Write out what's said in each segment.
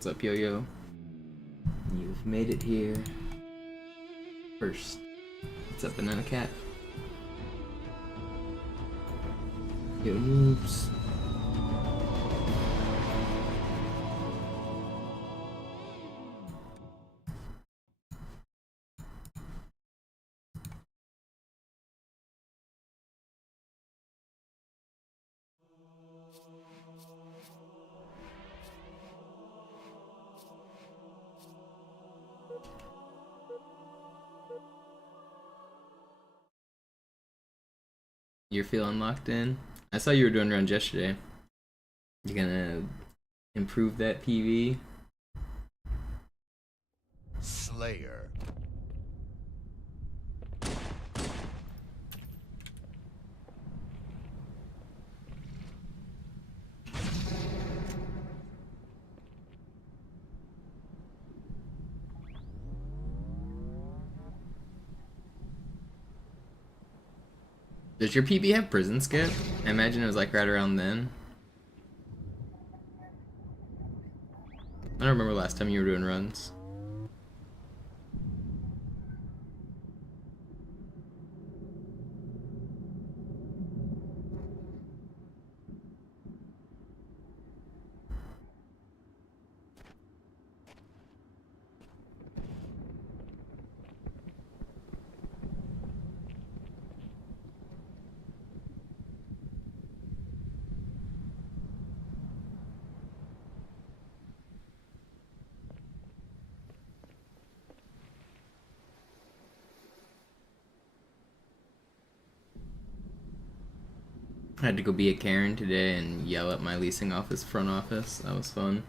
What's up, Yo-Yo? You've made it here first. What's up, Banana Cat? Yo, noobs. You're feeling locked in? I saw you were doing runs yesterday. You gonna improve that PV? Slayer. Does your PB have prison skip? I imagine it was like right around then. I don't remember last time you were doing runs. I had to go be a Karen today and yell at my leasing office front office. That was fun.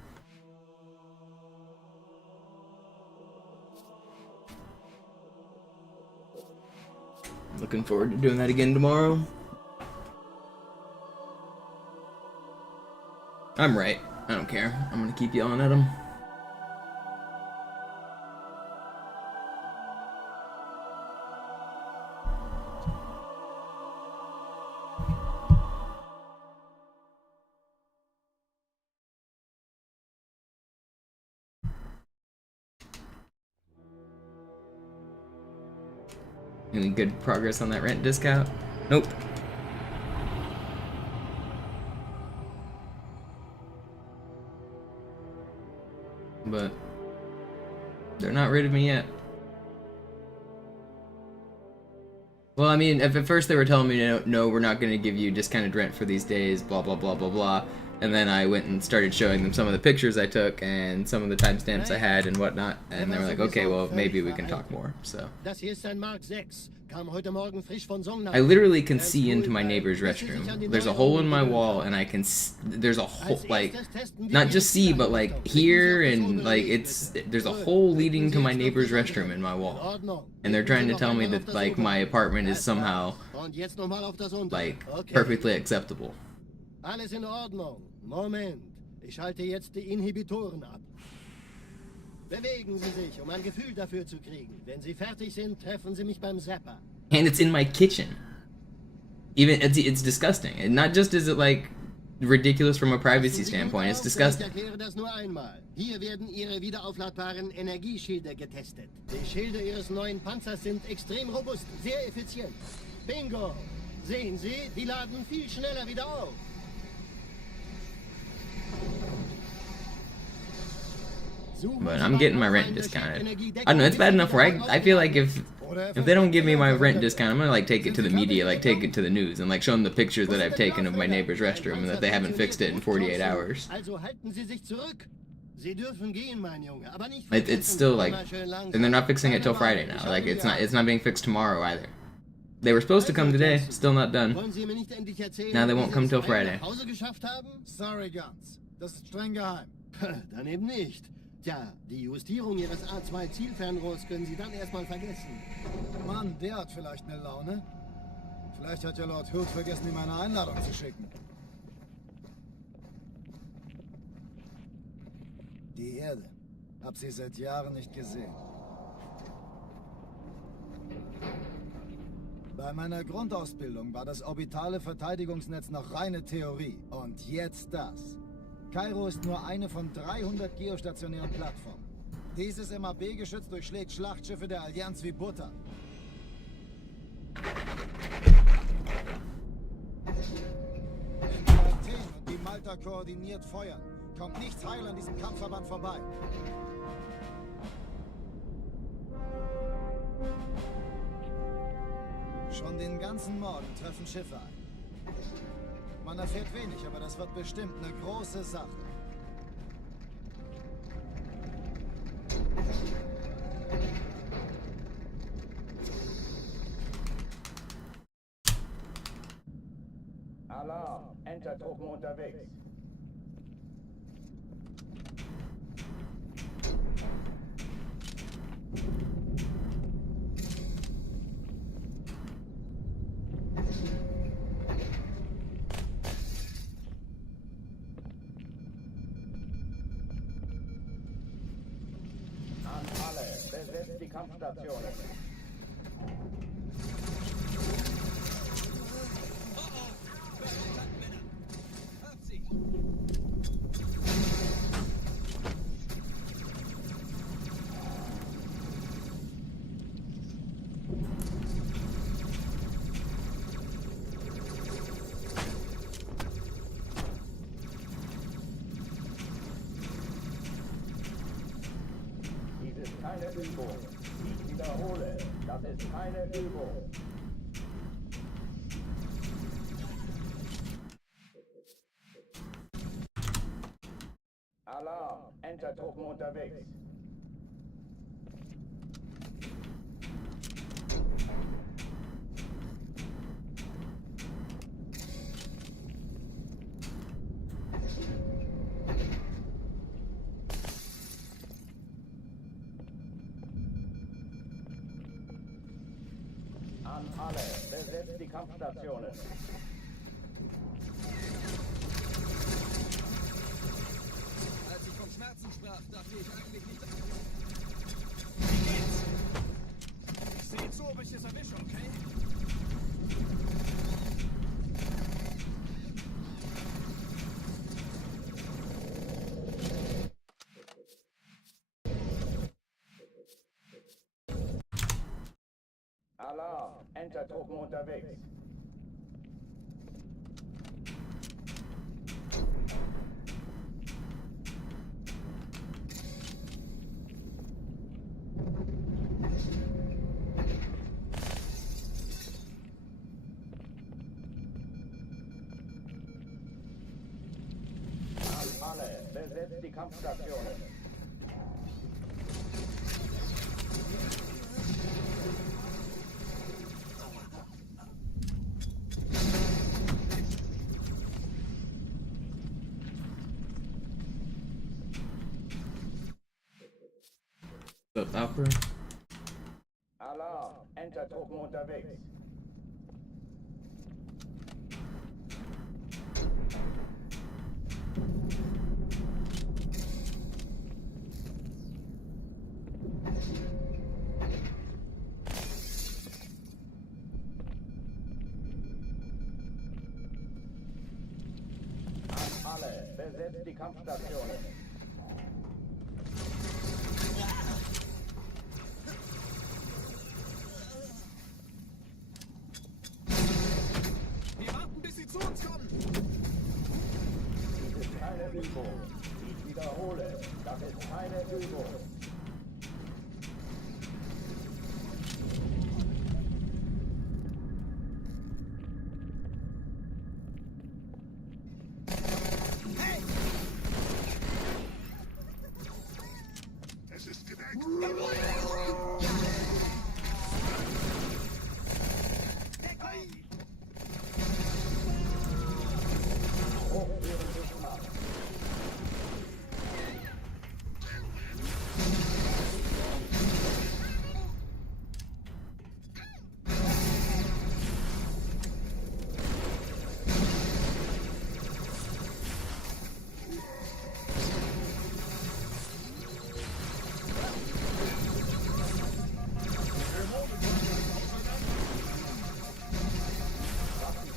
Looking forward to doing that again tomorrow. I'm right. I don't care. I'm gonna keep yelling at them. Any good progress on that rent discount? Nope. But they're not rid of me yet. Well, I mean, if at first they were telling me, no, we're not going to give you discounted rent for these days, blah, blah, blah, blah, blah. And then I went and started showing them some of the pictures I took and some of the timestamps I had and whatnot. And they were like, okay, well, maybe we can talk more, so. I literally can see into my neighbor's restroom. There's a hole in my wall and I can, there's a hole, like, not just see, but like here and like there's a hole leading to my neighbor's restroom in my wall. And they're trying to tell me that like my apartment is somehow like perfectly acceptable. Alles in Ordnung. Moment. Ich schalte jetzt die Inhibitoren ab. Bewegen Sie sich, ein Gefühl dafür zu kriegen. Wenn Sie fertig sind, treffen Sie mich beim Zapper. And it's in my kitchen. Even it's disgusting. And not just is it like ridiculous from a privacy standpoint, it's disgusting. Ich erkläre das nur einmal. Hier werden Ihre wiederaufladbaren Energieschilde getestet. Die Schilde Ihres neuen Panzers sind extrem robust, sehr effizient. Bingo! Sehen Sie, die laden viel schneller wieder auf. But I'm getting my rent discounted. I don't know, it's bad enough where I feel like if they don't give me my rent discount, I'm gonna like take it to the media, like take it to the news, and like show them the pictures that I've taken of my neighbor's restroom and that they haven't fixed it in 48 hours. It's still like, and they're not fixing it till Friday now. Like it's not being fixed tomorrow either. They were supposed to come today, still not done. Now they won't come till Friday. Sorry, Guns. Das ist streng geheim. Dann eben nicht. Tja, die Justierung Ihres A2-Zielfernrohrs können Sie dann erstmal vergessen. Mann, der hat vielleicht eine Laune. Vielleicht hat ja Lord Hood vergessen, ihm eine Einladung zu schicken. Die Erde. Hab sie seit Jahren nicht gesehen. Bei meiner Grundausbildung war das orbitale Verteidigungsnetz noch reine Theorie. Und jetzt das. Kairo ist nur eine von 300 geostationären Plattformen. Dieses MAB-Geschütz durchschlägt Schlachtschiffe der Allianz wie Butter. Athen und die Malta koordiniert feuern. Kommt nichts heil an diesem Kampfverband vorbei. Schon den ganzen Morgen treffen Schiffe ein. Man erfährt wenig, aber das wird bestimmt eine große Sache. Alarm! Entertruppen unterwegs. An alle, besetzt die Kampfstationen. Dies ist keine Übung. Ich wiederhole, das ist keine Übung. Alarm! Entertruppen unterwegs. An alle, besetzt die Kampfstationen. Als ich vom Schmerzen sprach, dachte ich eigentlich nicht... Wie geht's? Seht so, ob ich es erwische, okay? Alarm! Entertruppen unterwegs. An alle, besetzt die Kampfstationen. So, Valkyrie. Alarm! Entertruppen unterwegs. An alle, besetzt die Kampfstationen. Wir warten, bis sie zu uns kommen! Dies ist keine Übung. Ich wiederhole, das ist keine Übung. Es ist gedeckt.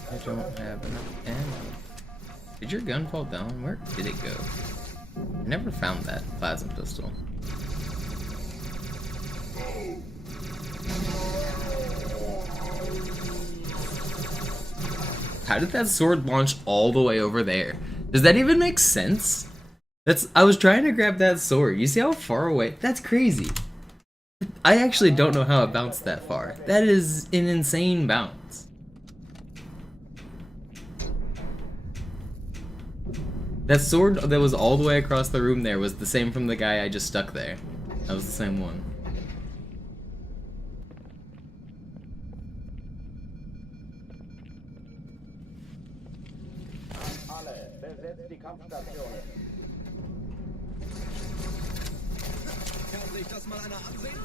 I don't have enough ammo. Did your gun fall down? Where did it go? I never found that plasma pistol. How did that sword launch all the way over there? Does that even make sense? I was trying to grab that sword. You see how far away? That's crazy. I actually don't know how it bounced that far. That is an insane bounce. That sword that was all the way across the room there was the same from the guy I just stuck there. That was the same one. Alle, besetzt die Kampfstationen. Kann sich das mal einer ansehen?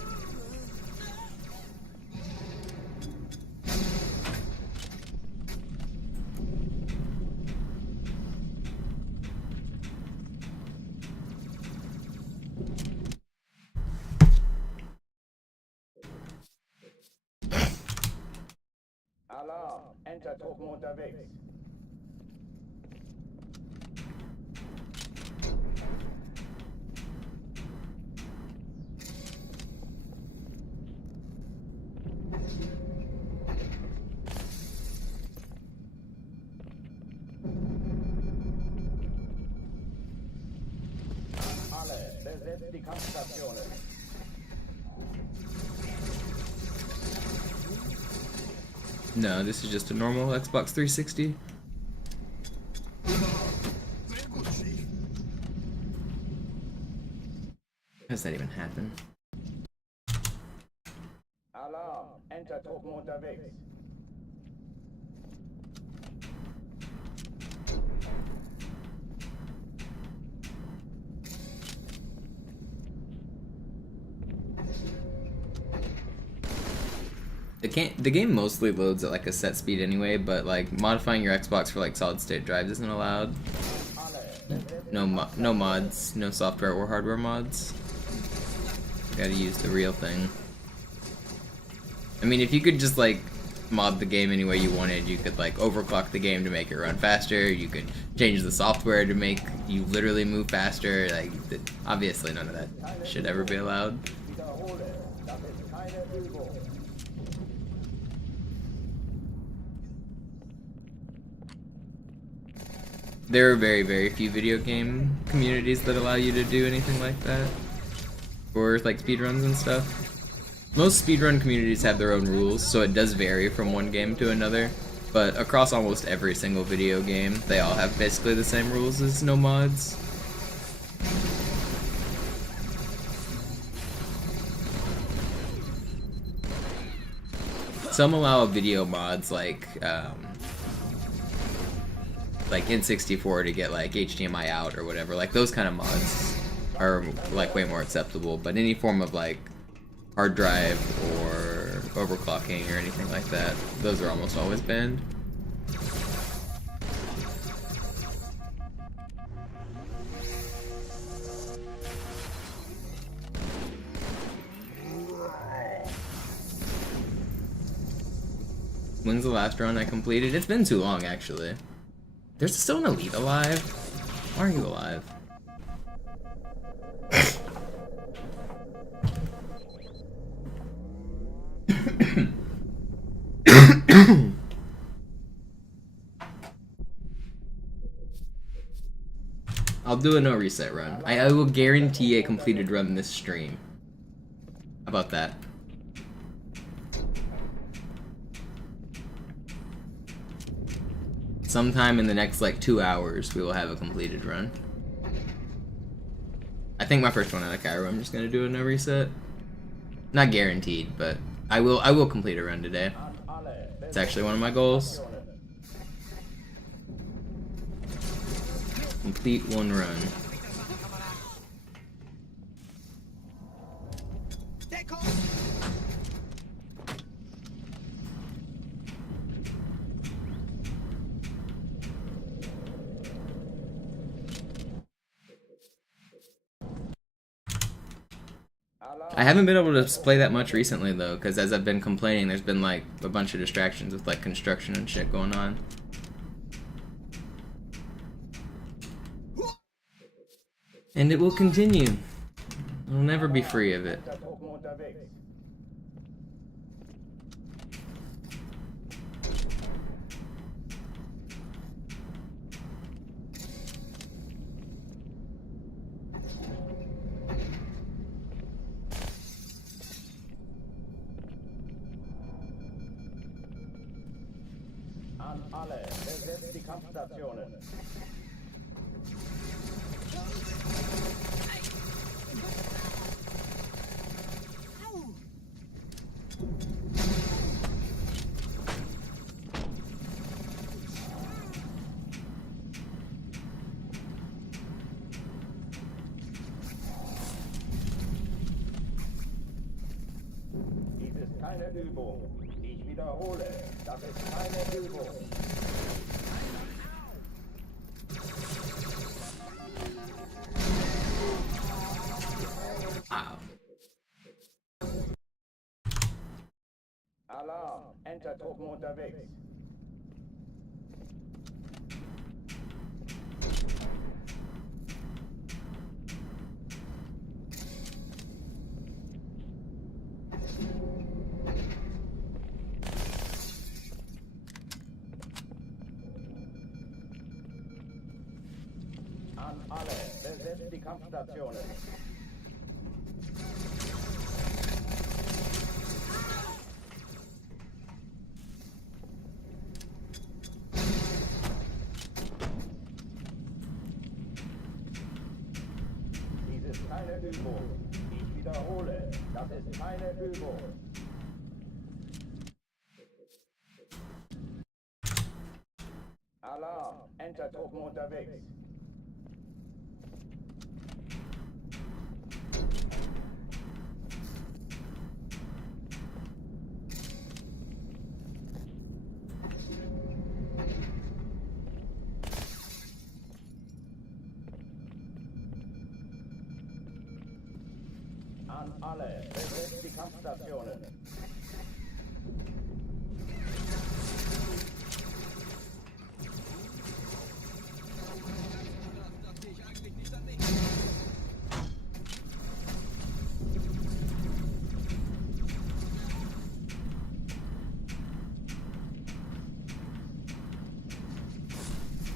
Alarm, Entertruppen unterwegs. Alle, besetzt die Kampfstationen. No, this is just a normal Xbox 360. How does that even happen? Alarm, Entertruppen unterwegs. The game mostly loads at like a set speed anyway, but like modifying your Xbox for like solid state drives isn't allowed. No mods, no software or hardware mods. You gotta use the real thing. I mean, if you could just like mod the game any way you wanted, you could like overclock the game to make it run faster. You could change the software to make you literally move faster. Like, obviously none of that should ever be allowed. Wiederhole, das ist keine Übung. There are very, very few video game communities that allow you to do anything like that. Or like speedruns and stuff. Most speedrun communities have their own rules, so it does vary from one game to another. But across almost every single video game, they all have basically the same rules as no mods. Some allow video mods like N64 to get like HDMI out or whatever. Like those kind of mods are like way more acceptable. But any form of like hard drive or overclocking or anything like that, those are almost always banned. When's the last run I completed? It's been too long, actually. There's still an elite alive? Why are you alive? I'll do a no reset run. I will guarantee a completed run this stream. How about that? Sometime in the next like 2 hours we will have a completed run. I think my first one out of Cairo I'm just gonna do a no reset. Not guaranteed, but I will complete a run today. It's actually one of my goals. Complete one run. I haven't been able to play that much recently though, because as I've been complaining, there's been like a bunch of distractions with like construction and shit going on. And it will continue. I'll never be free of it. Truppen unterwegs. An alle, besetzt die Kampfstationen. Dies ist keine Übung. Ich wiederhole, das ist keine Übung. Alarm, Entertruppen unterwegs. An alle, besetzt die Kampfstationen. Dies ist keine Übung. Ich wiederhole, das ist keine Übung. Alarm, Entertruppen unterwegs. An alle, besetzt die Kampfstationen. Dachte ich eigentlich nicht an mich.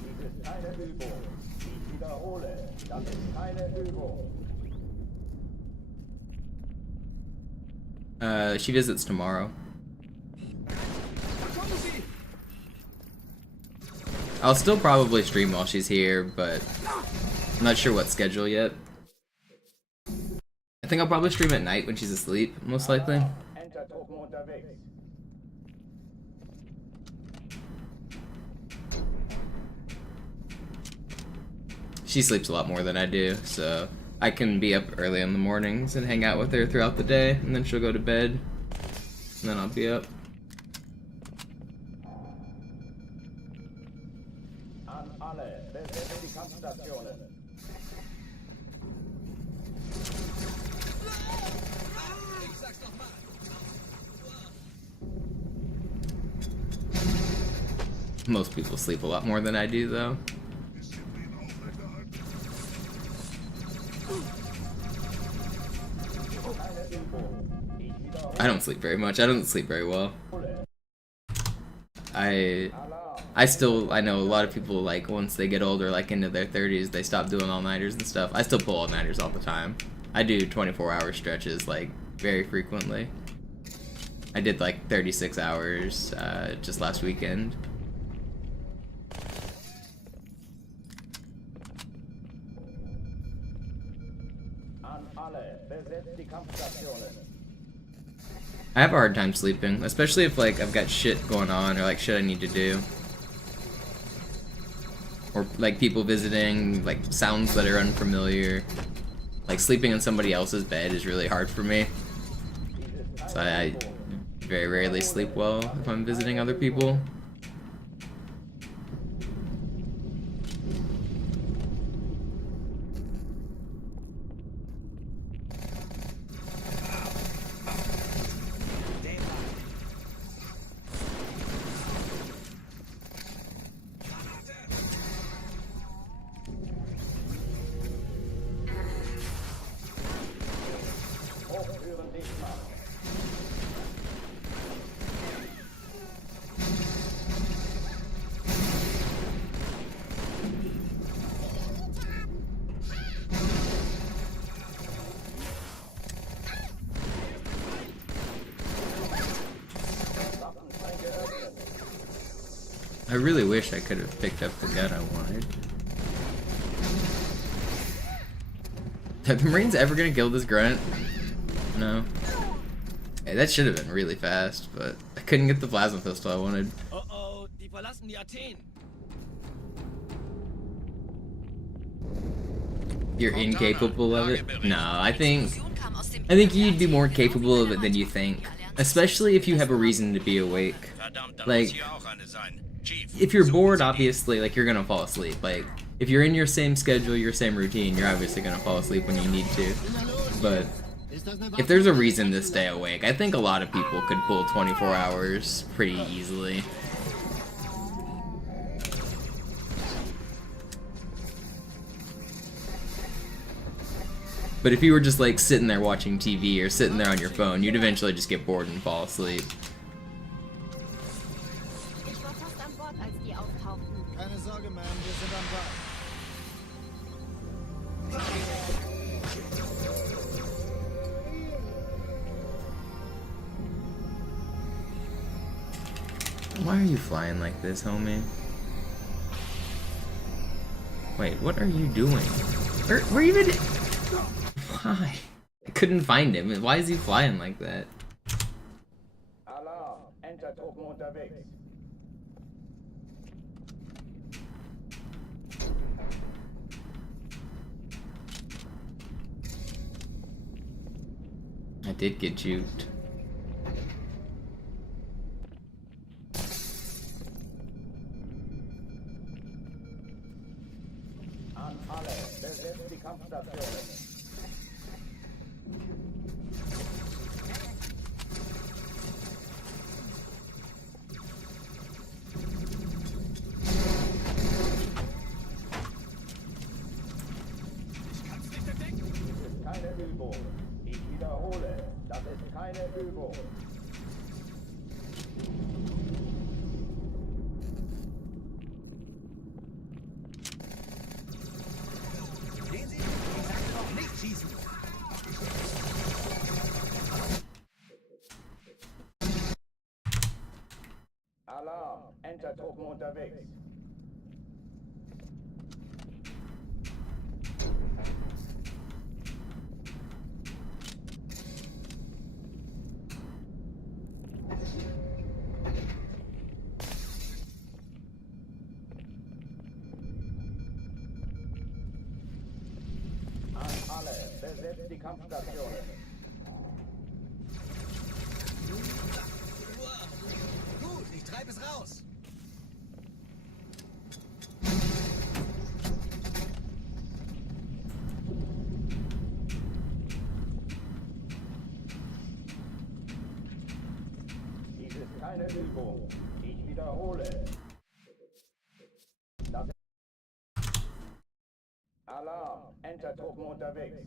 Dies ist keine Übung. Ich wiederhole, das ist keine Übung. She visits tomorrow. I'll still probably stream while she's here, but I'm not sure what schedule yet. I think I'll probably stream at night when she's asleep, most likely. Entertruppen unterwegs. She sleeps a lot more than I do, so I can be up early in the mornings and hang out with her throughout the day, and then she'll go to bed, and then I'll be up. An alle, besetzt die Kampfstationen. Ich sag's doch mal. Most people sleep a lot more than I do, though. Disziplin aufrechterhalten. Keine Übung. Ich wiederhole. I don't sleep very much. I don't sleep very well. I know a lot of people, like, once they get older, like into their 30s, they stop doing all-nighters and stuff. I still pull all-nighters all the time. I do 24-hour stretches, like, very frequently. I did, like, 36 hours just last weekend. An alle, besetzt die Kampfstationen. I have a hard time sleeping, especially if, like, I've got shit going on or, like, shit I need to do. Or, like, people visiting, like, sounds that are unfamiliar. Like, sleeping in somebody else's bed is really hard for me. So I very rarely sleep well if I'm visiting other people. I really wish I could have picked up the gun I wanted. Are the Marines ever gonna kill this grunt? No. Hey, that should have been really fast, but I couldn't get the plasma pistol I wanted. Oh oh, die verlassen die Athen. You're incapable of it? No, I think you'd be more capable of it than you think. Especially if you have a reason to be awake. Like, if you're bored, obviously, like, you're gonna fall asleep. Like, if you're in your same schedule, your same routine, you're obviously gonna fall asleep when you need to. But if there's a reason to stay awake, I think a lot of people could pull 24 hours pretty easily. But if you were just like sitting there watching TV or sitting there on your phone, you'd eventually just get bored and fall asleep. Ich war fast an Bord, als die auftauchten. Keine Sorge, Ma'am, wir sind am Bord. Why are you flying like this, homie? Wait, what are you doing? Where even? Why? I couldn't find him. Why is he flying like that? Alarm, Entertruppen unterwegs. I did get juked. An alle, besetzt die Kampfstationen. Keine Übung. Ich wiederhole, das ist keine Übung. Sehen Sie? Ich sagte doch nicht schießen. Alarm, Entertruppen unterwegs. Alle, besetzt die Kampfstationen. Gut, ich treibe es raus. Dies ist keine Übung. Ich wiederhole. Das Alarm, Entertruppen unterwegs.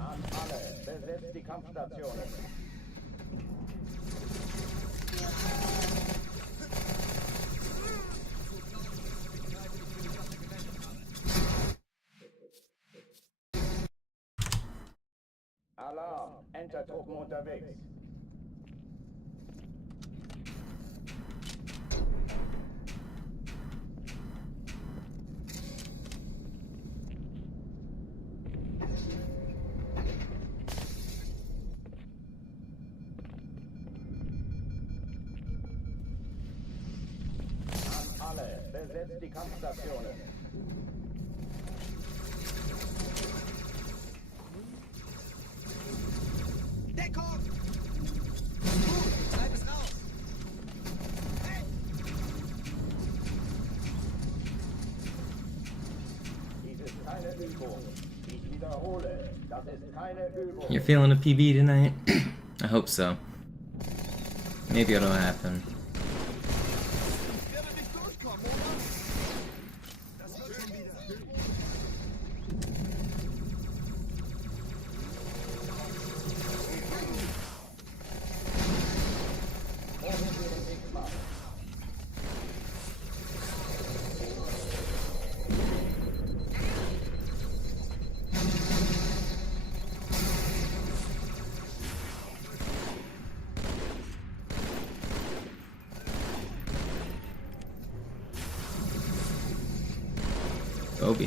An alle, besetzt die Kampfstationen. Alarm, Entertruppen unterwegs. An alle, besetzt die Kampfstationen. Deckung! Gut, ich treibe es raus. Hey! Dies ist keine Übung. Ich wiederhole, das ist keine Übung. You're feeling a PB tonight? I hope so. Maybe it'll happen. Ich werde nicht durchkommen, oder? Das wird schon wieder. Obi.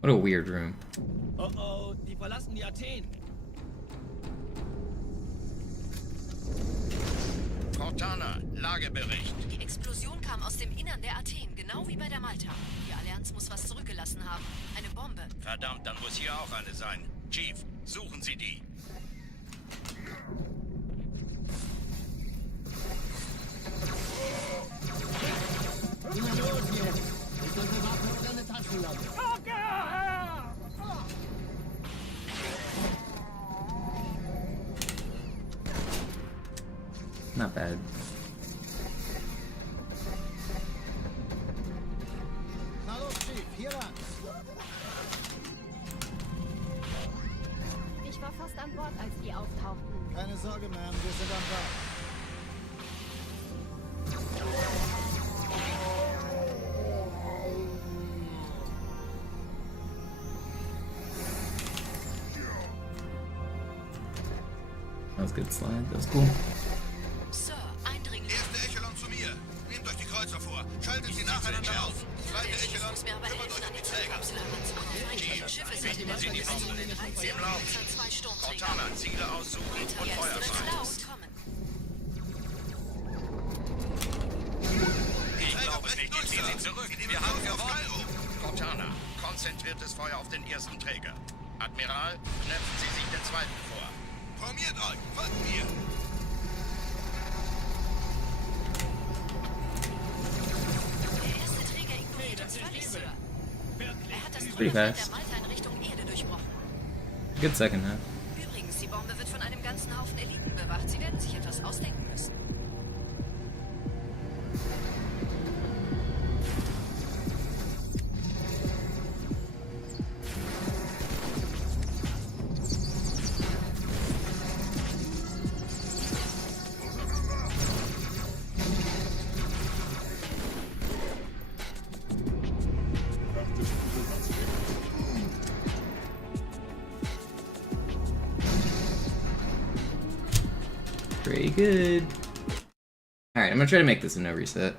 What a weird room. Oh oh, die verlassen die Athen. Cortana, Lagebericht. Die Explosion kam aus dem Innern der Athen, genau wie bei der Malta. Die Allianz muss was zurückgelassen haben. Eine Bombe. Verdammt, dann muss hier auch eine sein. Chief, suchen Sie die. Na los jetzt! Ist unsere Waffe oder eine Taschenlampe? Not bad. Na los, Chief, hier lang. Ich war fast an Bord, als die auftauchten. Keine Sorge, Ma'am, wir sind am Bord. That was a good slide. That was cool. Sir, Eindringling. Erste Echelon zu mir. Nehmt euch die Kreuzer vor. Schaltet sie nacheinander auf. Zweite Der Chief Echelon, muss mir aber kümmert helfen, euch an um die den Träger. Zugkapsel heranzukommen. Feindliche Schiffe sind in der Sie die Bombe. Im Lauf. 2 Sturmträger. Cortana, Ziele aussuchen und Jetzt Feuer wird's frei. laut. Kommen. Ich glaube es nicht, ich ziehe sie zurück. Wir haben gewonnen. Cortana, konzentriertes Feuer auf den ersten Träger. Admiral, knöpfen Sie sich den zweiten vor. Formiert euch. Folgt mir. Der erste Träger ignoriert uns völlig, Sir. Er hat das Pretty Trümmerfeld fast. der Malta in Richtung Erde durchbrochen. Good second half. Übrigens, die Bombe wird von einem ganzen Haufen Eliten bewacht. Sie werden sich etwas ausdenken müssen. Pretty good. Alright, I'm gonna try to make this a no reset.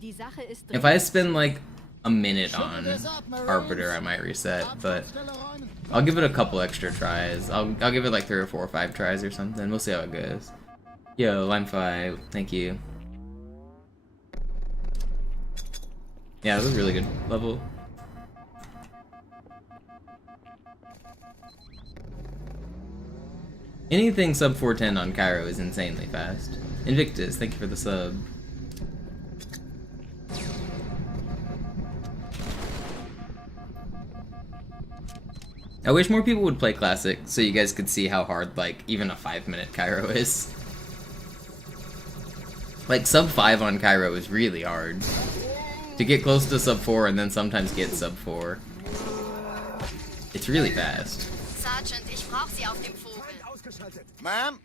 Die Sache ist If I spend like a minute on Arbiter, I might reset, but I'll give it a couple extra tries. I'll give it like 3 or 4 or 5 tries or something. We'll see how it goes. Yo, Lime 5, thank you. Yeah, it was a really good level. Anything sub 410 on Cairo is insanely fast. Invictus, thank you for the sub. I wish more people would play Classic so you guys could see how hard, like, even a 5-minute Cairo is. Like, sub 5 on Cairo is really hard. To get close to sub 4 and then sometimes get sub 4. It's really fast. Sergeant, ich brauche Sie auf dem Vogel. Ma'am?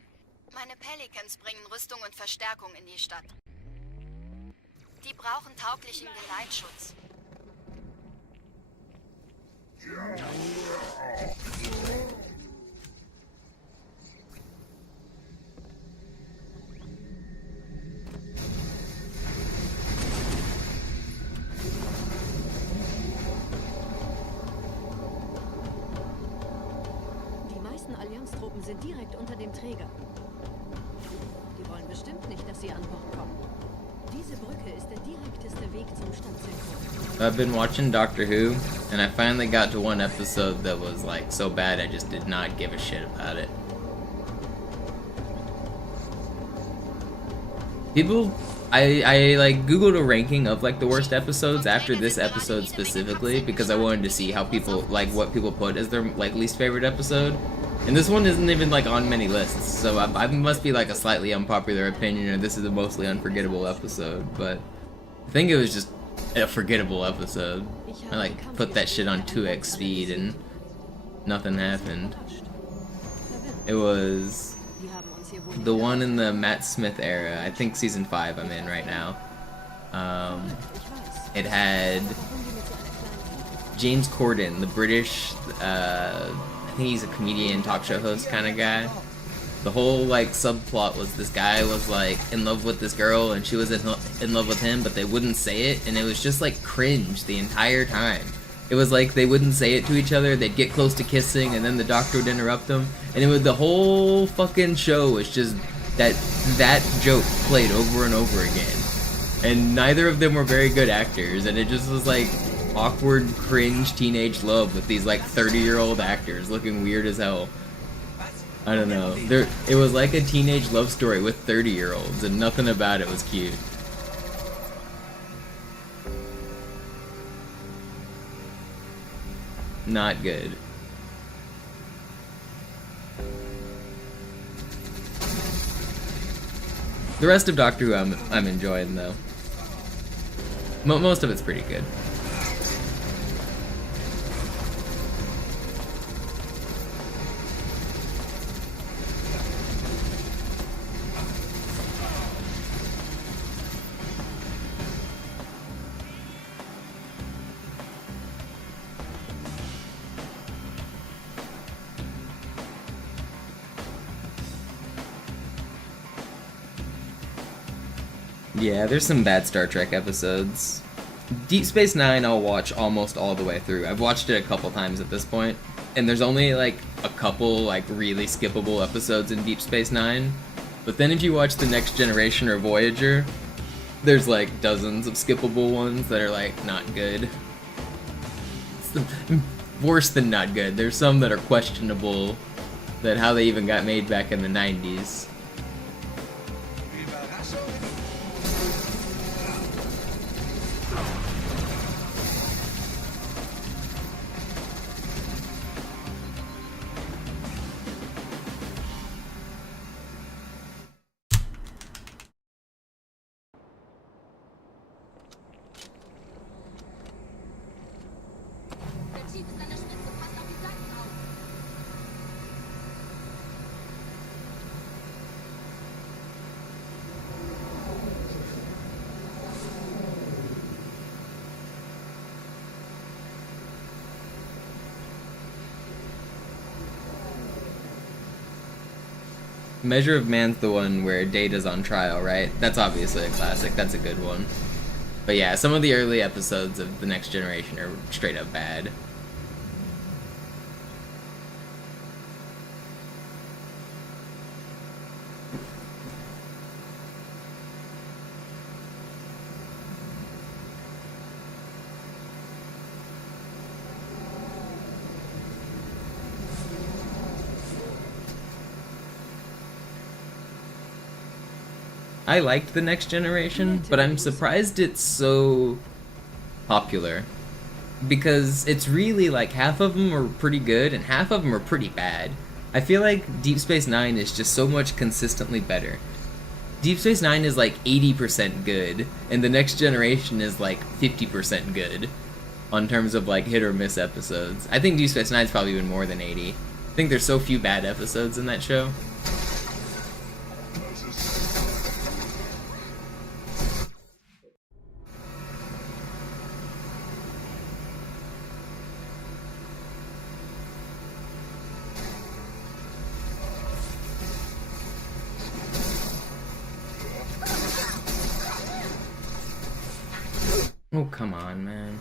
Meine Pelicans bringen Rüstung und Verstärkung in die Stadt. Die brauchen tauglichen Geleitschutz. Die meisten Allianztruppen sind direkt unter dem Träger. Die wollen bestimmt nicht, dass sie an Bord kommen. Diese Brücke ist der direkteste Weg zum Stadtzentrum. I've been watching Doctor Who, and I finally got to one episode that was like so bad I just did not give a shit about it. People, I like googled a ranking of like the worst episodes after this episode specifically because I wanted to see how people like what people put as their like least favorite episode. And this one isn't even like on many lists, so I must be like a slightly unpopular opinion, or this is a mostly unforgettable episode. But I think it was just a forgettable episode. I like put that shit on 2x speed and nothing happened. It was Die haben uns hier wohl The one in the Matt Smith era. I think season 5 I'm in right now. It had James Corden, the British, I think he's a comedian, talk show host kind of guy. The whole like subplot was this guy was like in love with this girl and she was in love with him, but they wouldn't say it, and it was just like cringe the entire time. It was like they wouldn't say it to each other, they'd get close to kissing and then the doctor would interrupt them, and it would, the whole fucking show was just that joke played over and over again. And neither of them were very good actors, and it just was like awkward, cringe teenage love with these like 30-year-old actors looking weird as hell. I don't know. It was like a teenage love story with 30-year-olds, and nothing about it was cute. Not good. The rest of Doctor Who I'm enjoying though. Most of it's pretty good. Yeah, there's some bad Star Trek episodes. Deep Space Nine I'll watch almost all the way through. I've watched it a couple times at this point, and there's only like a couple like really skippable episodes in Deep Space Nine. But then if you watch The Next Generation or Voyager, there's like dozens of skippable ones that are like not good. Worse than not good. There's some that are questionable, that how they even got made back in the 90s. Measure of Man's the one where Data's on trial, right? That's obviously a classic. That's a good one. But yeah, some of the early episodes of The Next Generation are straight up bad. I liked The Next Generation, but I'm surprised it's so popular. Because it's really like half of them are pretty good and half of them are pretty bad. I feel like Deep Space Nine is just so much consistently better. Deep Space Nine is like 80% good, and The Next Generation is like 50% good on terms of like hit or miss episodes. I think Deep Space Nine's probably even more than 80. I think there's so few bad episodes in that show. Oh, come on, man.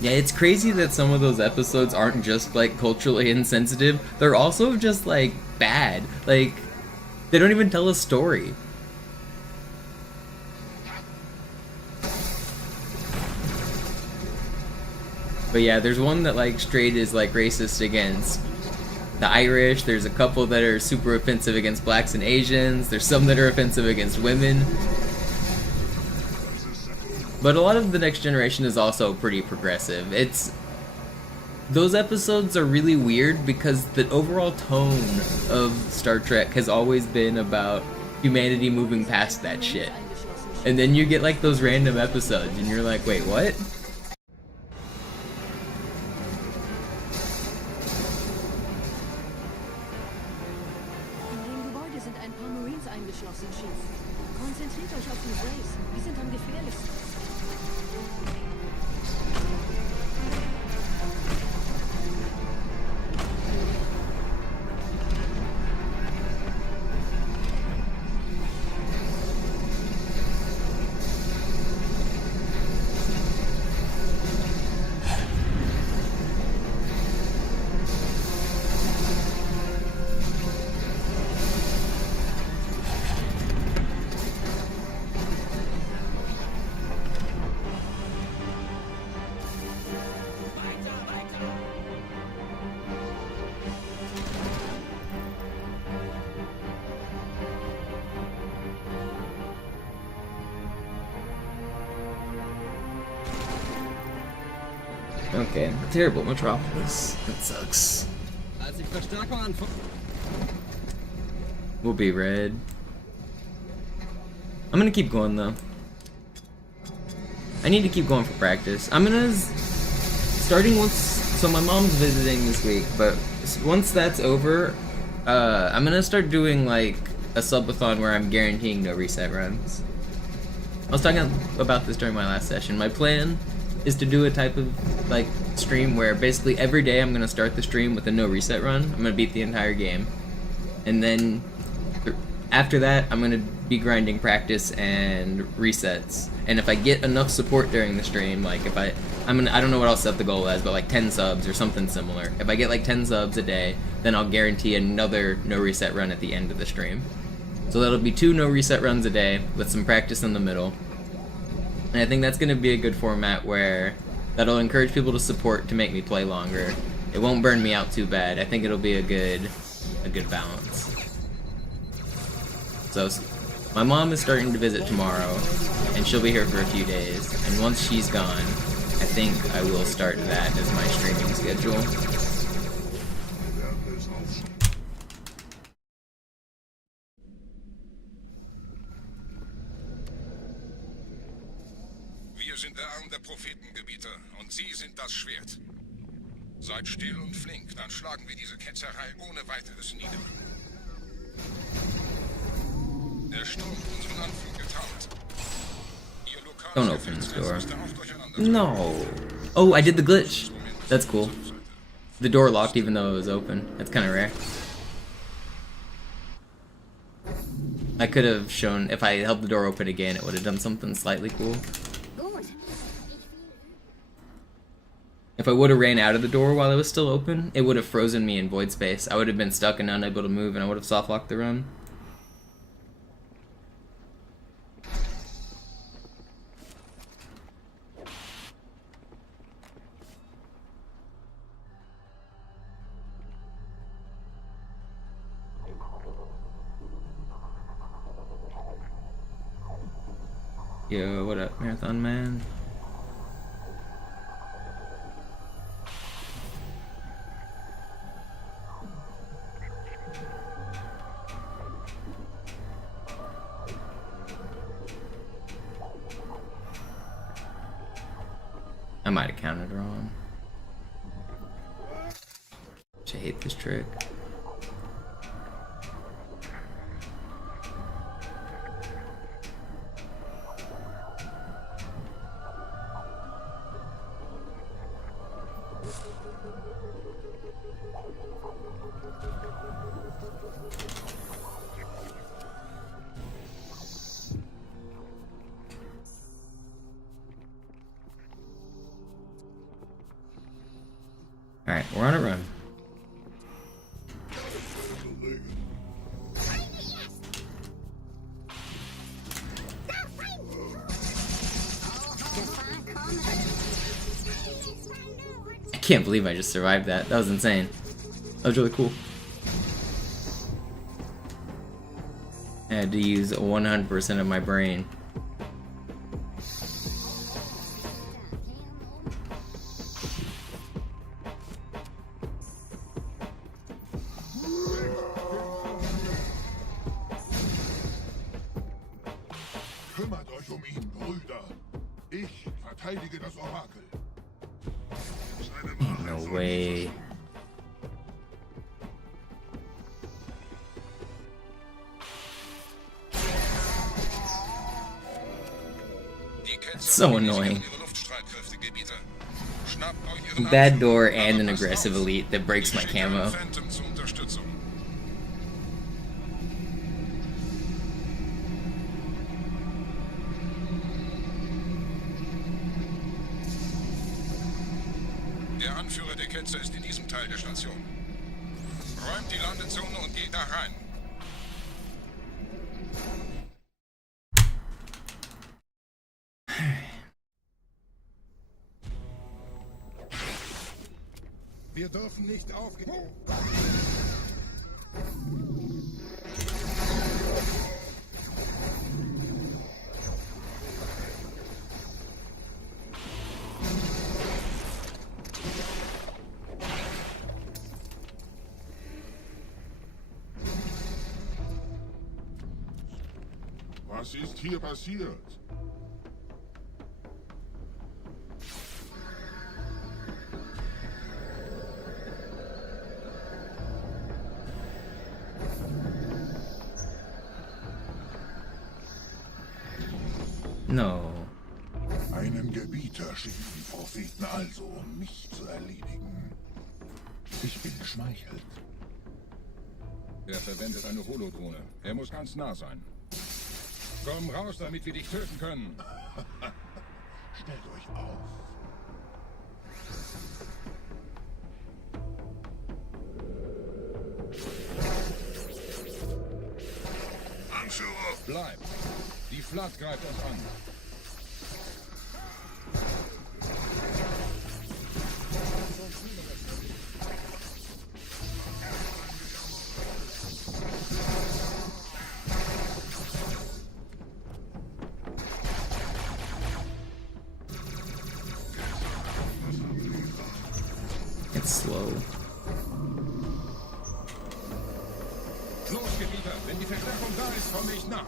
Yeah, it's crazy that some of those episodes aren't just, like, culturally insensitive. They're also just, like, bad. Like, they don't even tell a story. But yeah, there's one that like straight is like racist against the Irish. There's a couple that are super offensive against blacks and Asians. There's some that are offensive against women. But a lot of The Next Generation is also pretty progressive. those episodes are really weird because the overall tone of Star Trek has always been about humanity moving past that shit. And then you get like those random episodes and you're like, wait, what? In dem Gebäude sind ein paar Marines eingeschlossen, Chief. Konzentriert euch auf die Rays. Die sind am gefährlichsten. Okay, terrible Metropolis. That sucks. Als ich Verstärkung an... We'll be red. I'm gonna keep going though. I need to keep going for practice. I'm gonna starting once. So my mom's visiting this week, but once that's over, I'm gonna start doing like a subathon where I'm guaranteeing no reset runs. I was talking about this during my last session. My plan is to do a type of like stream where basically every day I'm gonna start the stream with a no reset run. I'm gonna beat the entire game, and then after that I'm gonna be grinding practice and resets. And if I get enough support during the stream, like if I don't know what I'll set the goal as, but like 10 subs or something similar. If I get like 10 subs a day, then I'll guarantee another no reset run at the end of the stream. So that'll be 2 no reset runs a day with some practice in the middle. And I think that's going to be a good format where that'll encourage people to support to make me play longer. It won't burn me out too bad. I think it'll be a good balance. So my mom is starting to visit tomorrow, and she'll be here for a few days. And once she's gone, I think I will start that as my streaming schedule. Wir sind der Arm der Prophetengebieter und Sie sind das Schwert. Seid still und flink, dann schlagen wir diese Ketzerei ohne weiteres nieder. Der Sturm hat unseren Anflug getarnt. Ihr Don't open this door. No. Oh, I did the glitch. That's cool. The door locked even though it was open. That's kind of rare. I could have shown, if I held the door open again, it would have done something slightly cool. If I would have ran out of the door while it was still open, it would have frozen me in void space. I would have been stuck and unable to move, and I would have soft locked the run. Yo, what up, Marathon Man? I might have counted wrong. I hate this trick. Alright, we're on a run. I can't believe I just survived that. That was insane. That was really cool. I had to use 100% of my brain. ihn, Brüder. Ich verteidige das Orakel. No way. So annoying. Bad door and an aggressive elite that breaks my camo. Der Anführer der Ketzer ist in diesem Teil der Station. Räumt die Landezone und geht da rein. Wir dürfen nicht aufgeben. Was ist hier passiert? No. Einen Gebieter schicken die Propheten also, um mich zu erledigen. Ich bin geschmeichelt. Er verwendet eine Holodrohne. Er muss ganz nah sein. Komm raus, damit wir dich töten können. Stellt euch auf. Anführer! Bleib! Die Flat greift uns an. It's slow. Los, Gebieter! Wenn die Verstärkung da ist, komme ich nach.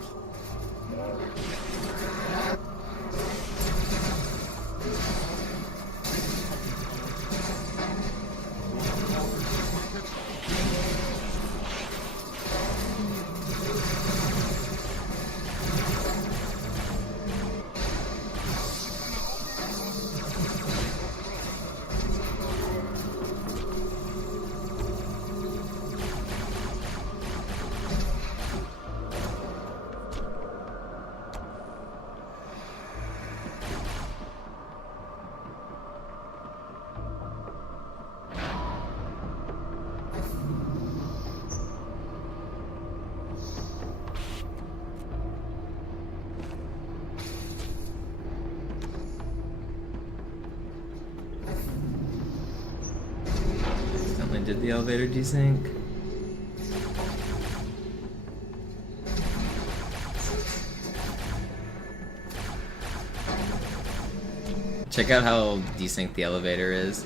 Did the elevator desync? Check out how desynced the elevator is.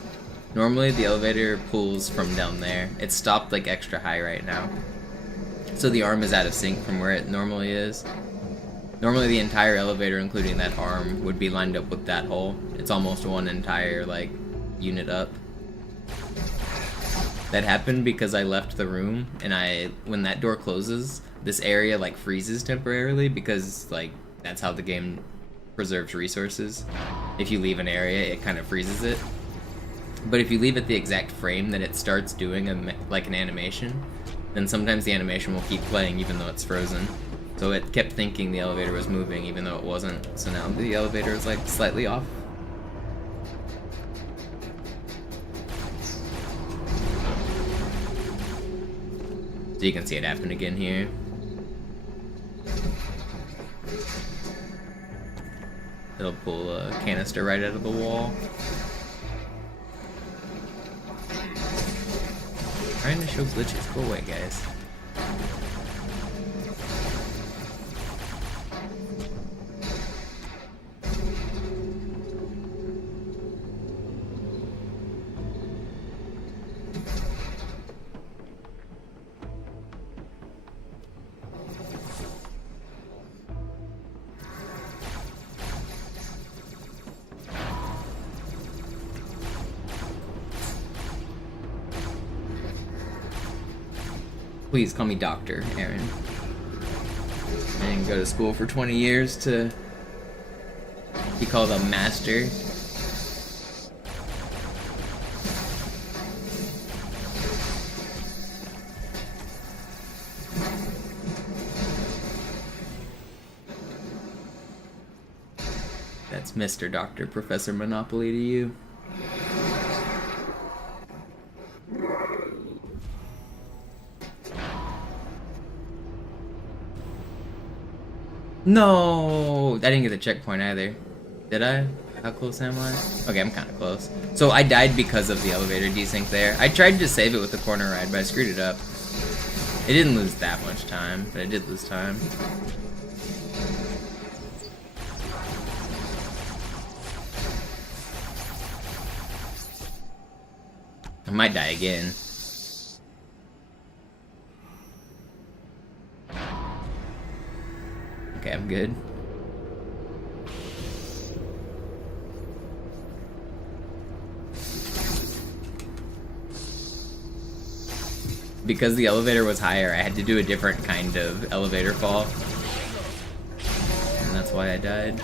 Normally the elevator pulls from down there. It's stopped like extra high right now. So the arm is out of sync from where it normally is. Normally the entire elevator, including that arm, would be lined up with that hole. It's almost one entire like unit up. That happened because I left the room, and when that door closes, this area like freezes temporarily because like that's how the game preserves resources. If you leave an area, it kind of freezes it. But if you leave it the exact frame that it starts doing like an animation, then sometimes the animation will keep playing even though it's frozen. So it kept thinking the elevator was moving even though it wasn't. So now the elevator is like slightly off. So you can see it happen again here. It'll pull a canister right out of the wall. Trying to show glitches. Go away, guys. Please call me Dr. Aaron. I didn't go to school for 20 years to be called a master. That's Mr. Dr. Professor Monopoly to you. No! I didn't get the checkpoint either. Did I? How close am I? Okay, I'm kind of close. So I died because of the elevator desync there. I tried to save it with the corner ride, but I screwed it up. It didn't lose that much time, but I did lose time. I might die again. Okay, I'm good. Because the elevator was higher, I had to do a different kind of elevator fall. And that's why I died.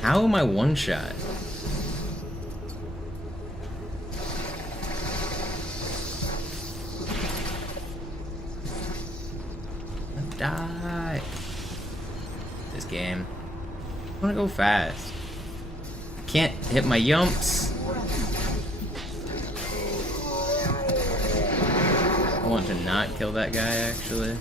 How am I one shot? Die. This game. I wanna go fast. I can't hit my yumps. I want to not kill that guy actually.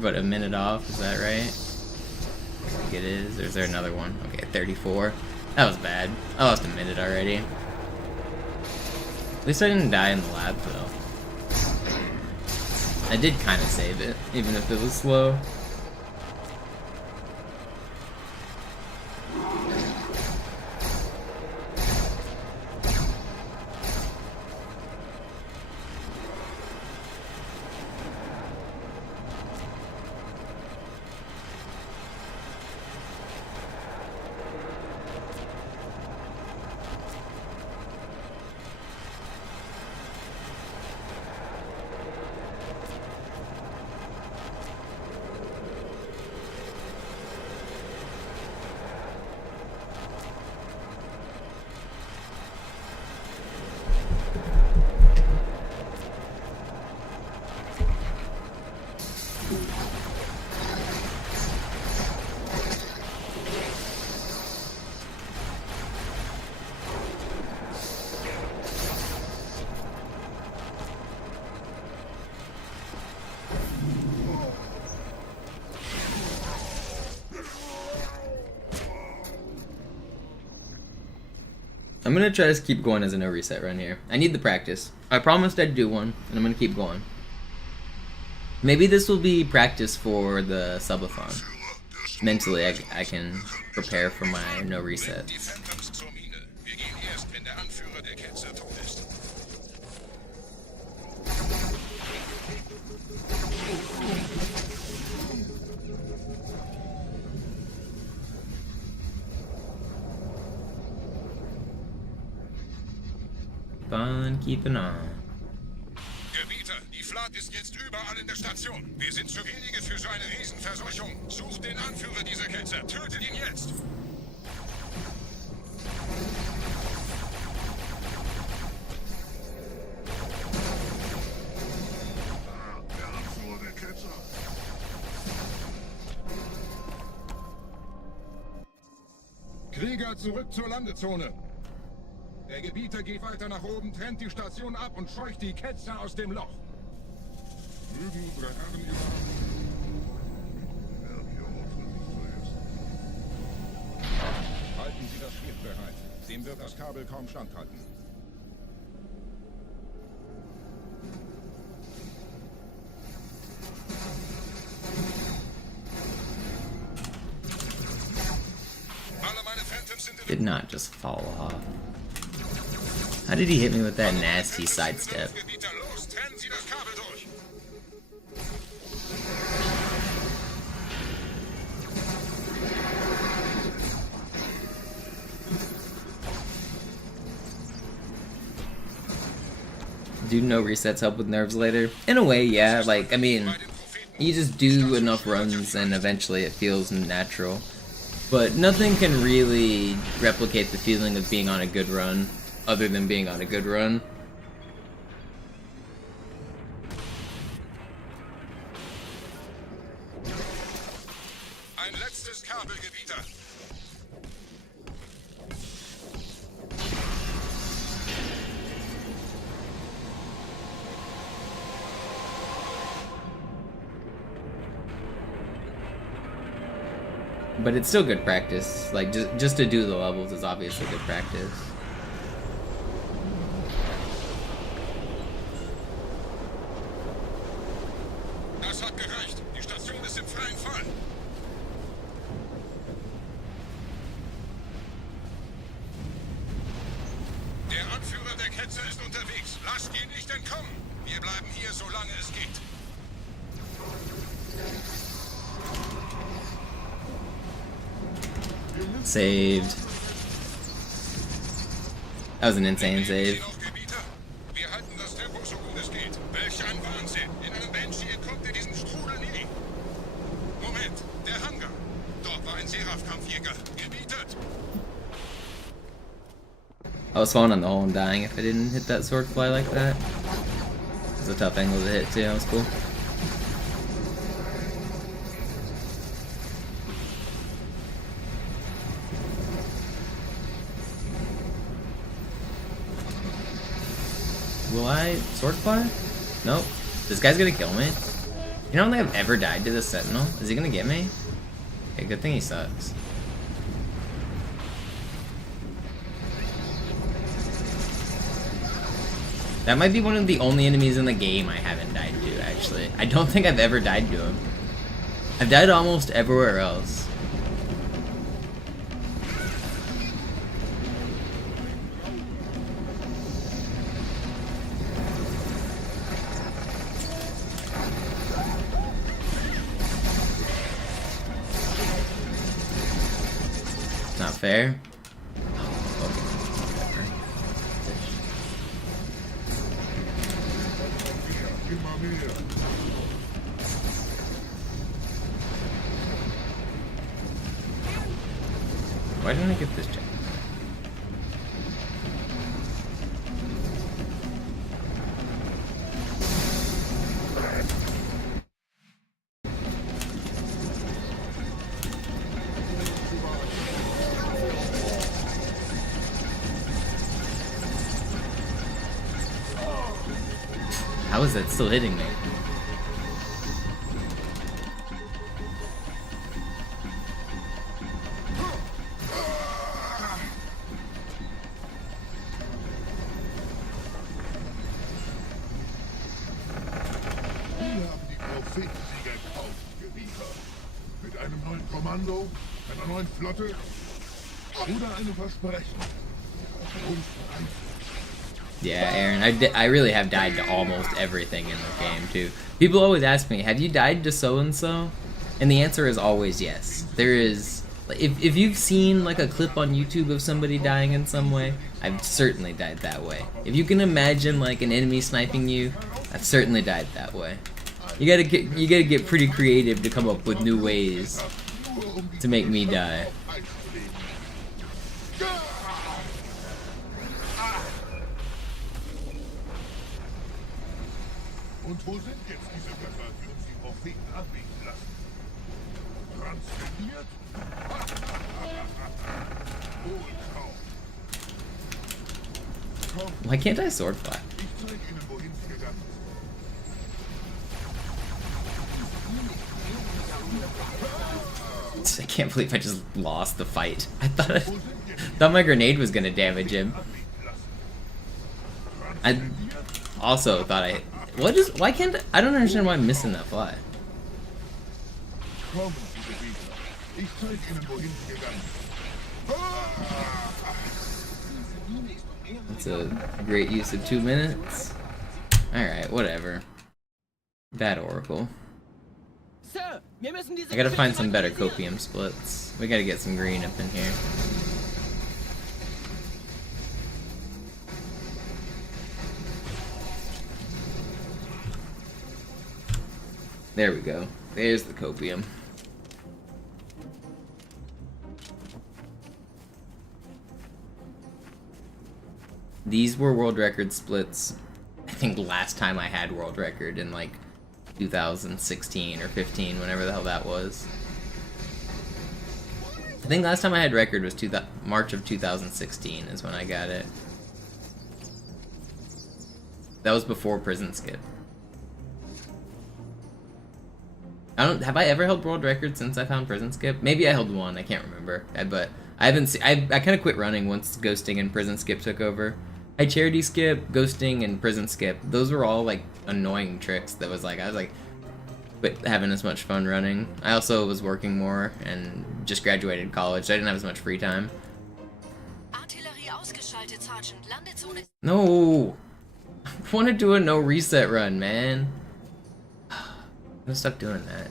But a minute off, is that right? I think it is. Or is there another one? Okay, 34. That was bad. I lost a minute already. At least I didn't die in the lab though. I did kind of save it, even if it was slow. I'm gonna try to keep going as a no reset run here. I need the practice. I promised I'd do one, and I'm gonna keep going. Maybe this will be practice for the subathon. Mentally, I can prepare for my no reset. Keeping on. Gebieter, die Flat ist jetzt überall in der Station. Wir sind zu wenige für so eine Riesenverseuchung. Sucht den Anführer dieser Ketzer. Tötet ihn jetzt. Der Anführer der Ketzer. Krieger, zurück zur Landezone. Der Gebieter geht weiter nach oben, trennt die Station ab und scheucht die Ketzer aus dem Loch. Mögen unsere Herren überhaupt. Halten Sie das Schiff bereit. Dem wird das Kabel kaum standhalten. Alle meine Fenster Did not just fall off. How did he hit me with that nasty sidestep? Do no resets help with nerves later? In a way, yeah. Like, I mean, you just do enough runs and eventually it feels natural. But nothing can really replicate the feeling of being on a good run, other than being on a good run. Ein letztes Kabelgebieter. But it's still good practice. Like, just to do the levels is obviously good practice. Das hat gereicht. Die Station ist im freien Fall. Der Anführer der Ketzer ist unterwegs. Lasst ihn nicht entkommen. Wir bleiben hier, solange es geht. Saved. That was an insane save. Wir halten das Tempo so gut es geht. Welch ein Wahnsinn. In einem Banshee entkommt ihr diesem Strudel nie. Moment, der Hangar. Dort war ein Seraph-Kampfjäger. Gebietet. I was falling on the hole and dying if I didn't hit that sword fly like that. It was a tough angle to hit too, that was cool. Will I swordfly? Nope. This guy's gonna kill me. You don't think I've ever died to this sentinel? Is he gonna get me? Okay, good thing he sucks. That might be one of the only enemies in the game I haven't died to, actually. I don't think I've ever died to him. I've died almost everywhere else. Not fair. Why didn't I get this check? How is that still hitting me? Mit einem neuen Kommando, einer neuen Flotte oder einem Versprechen. Yeah, Aaron, I really have died to almost everything in the game, too. People always ask me, have you died to so-and-so? And the answer is always yes. There is... If you've seen, like, a clip on YouTube of somebody dying in some way, I've certainly died that way. If you can imagine, like, an enemy sniping you, I've certainly died that way. You gotta get pretty creative to come up with new ways to make me die. Und wo sind jetzt diese Götter, die uns die Propheten anbeten lassen? Transferiert? Why can't I swordfly? Ich zeige Ihnen, wohin sie gegangen ist. I can't believe I just lost the fight. I thought my grenade was gonna damage him. I also thought why can't I don't understand why I'm missing that fly. Kommen Sie, Gebieter. Ich zeige Ihnen, wohin sie gegangen sind. That's a great use of 2 minutes. Alright, whatever. Bad Oracle. I gotta find some better copium splits. We gotta get some green up in here. There we go. There's the copium. These were world record splits. I think last time I had world record in like 2016 or 15, whenever the hell that was. I think last time I had record was March of 2016 is when I got it. That was before prison skip. Have I ever held world record since I found prison skip? Maybe I held one, I can't remember. But I haven't seen, I kind of quit running once ghosting and prison skip took over. I charity skip, ghosting, and prison skip. Those were all like annoying tricks that was like, I was like, quit having as much fun running. I also was working more and just graduated college, so I didn't have as much free time. No! I want to do a no reset run, man. I'm stuck doing that.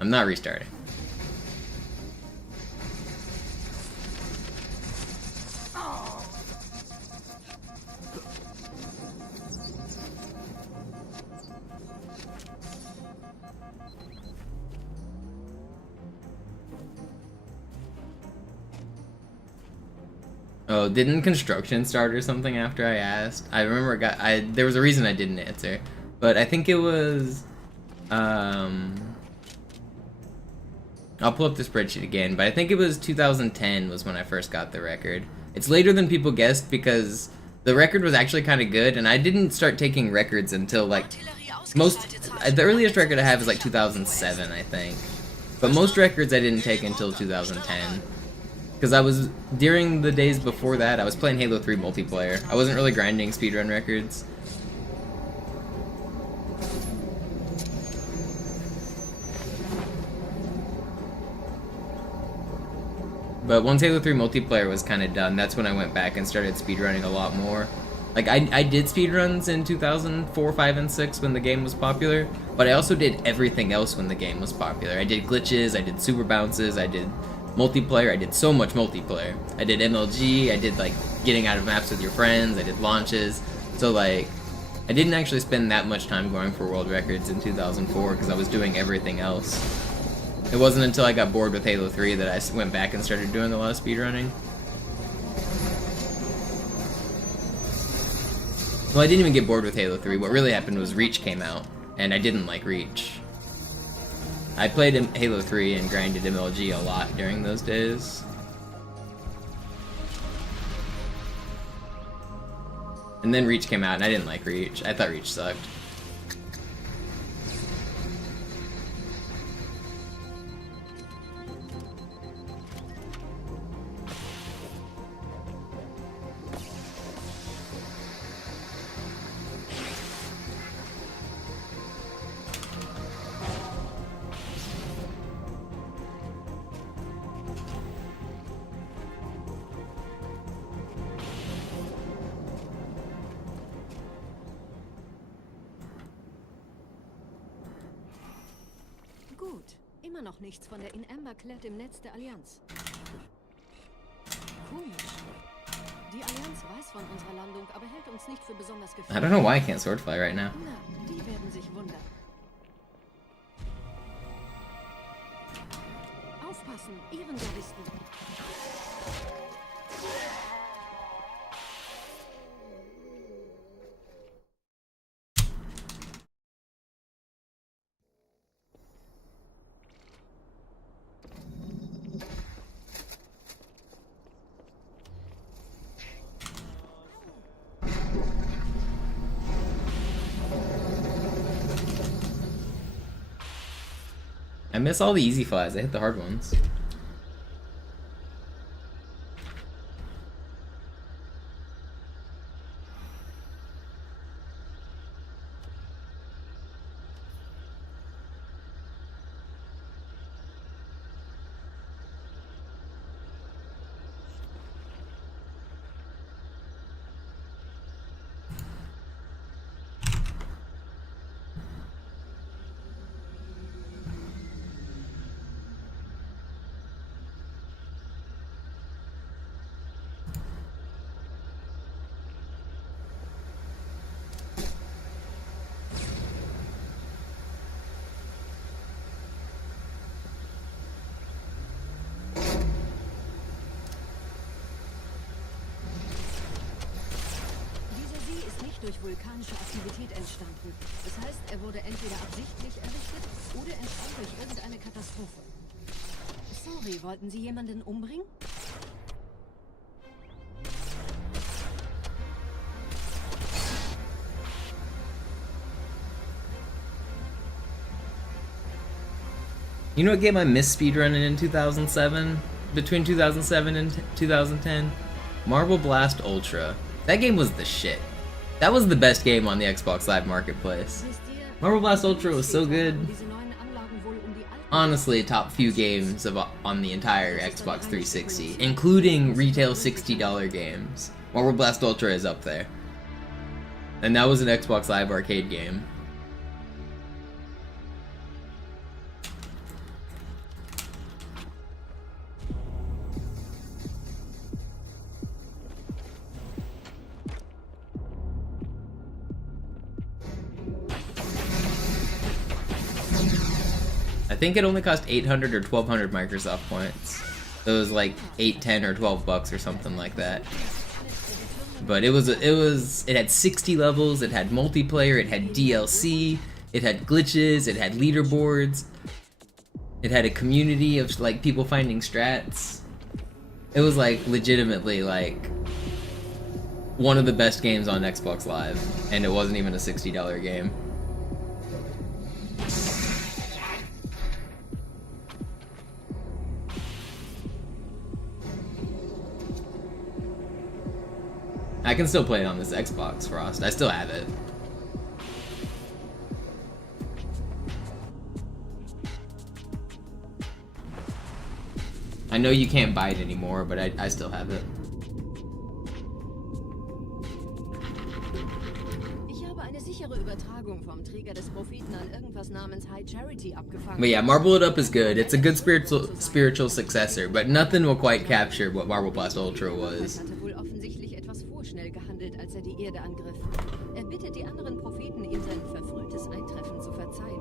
I'm not restarting. Oh, didn't construction start or something after I asked? I remember there was a reason I didn't answer. But I think it was, I'll pull up the spreadsheet again, but I think it was 2010 was when I first got the record. It's later than people guessed because the record was actually kind of good, and I didn't start taking records until like, the earliest record I have is like 2007, I think. But most records I didn't take until 2010. Because during the days before that, I was playing Halo 3 multiplayer. I wasn't really grinding speedrun records. But once Halo 3 multiplayer was kind of done, that's when I went back and started speedrunning a lot more. Like, I did speedruns in 2004, 5, and 6 when the game was popular, but I also did everything else when the game was popular. I did glitches, I did super bounces, I did multiplayer, I did so much multiplayer. I did MLG, I did, like, getting out of maps with your friends, I did launches. So, like, I didn't actually spend that much time going for world records in 2004 because I was doing everything else. It wasn't until I got bored with Halo 3 that I went back and started doing a lot of speedrunning. Well, I didn't even get bored with Halo 3. What really happened was Reach came out, and I didn't like Reach. I played Halo 3 and grinded MLG a lot during those days. And then Reach came out, and I didn't like Reach. I thought Reach sucked. Gut, immer noch nichts von der In-Amber klärt im Netz der Allianz. Komisch. Die Allianz weiß von unserer Landung, aber hält uns nicht für besonders gefährlich. I don't know why I can't swordfly right now. Na, die werden sich wundern. Aufpassen, Ehrengardisten. I miss all the easy flies. I hit the hard ones. durch vulkanische Aktivität entstanden. Das heißt, er wurde entweder absichtlich errichtet oder entstand durch irgendeine Katastrophe. Sorry, wollten Sie jemanden umbringen? You know what game I missed speedrunning in 2007? Between 2007 and 2010? Marble Blast Ultra. That game was the shit. That was the best game on the Xbox Live Marketplace. Marble Blast Ultra was so good. Honestly, top few games on the entire Xbox 360, including retail $60 games. Marble Blast Ultra is up there. And that was an Xbox Live arcade game. I think it only cost 800 or 1200 Microsoft points. It was like 8, 10, or 12 bucks or something like that. But it had 60 levels, it had multiplayer, it had DLC, it had glitches, it had leaderboards, it had a community of like people finding strats. It was like legitimately like one of the best games on Xbox Live, and it wasn't even a $60 game. I can still play it on this Xbox, Frost. I still have it. I know you can't buy it anymore, but I still have it. But yeah, Marble It Up is good. It's a good spiritual successor, but nothing will quite capture what Marble Blast Ultra was. Als die Erde angriff. Bittet die anderen Propheten, ihm sein verfrühtes Eintreffen zu verzeihen.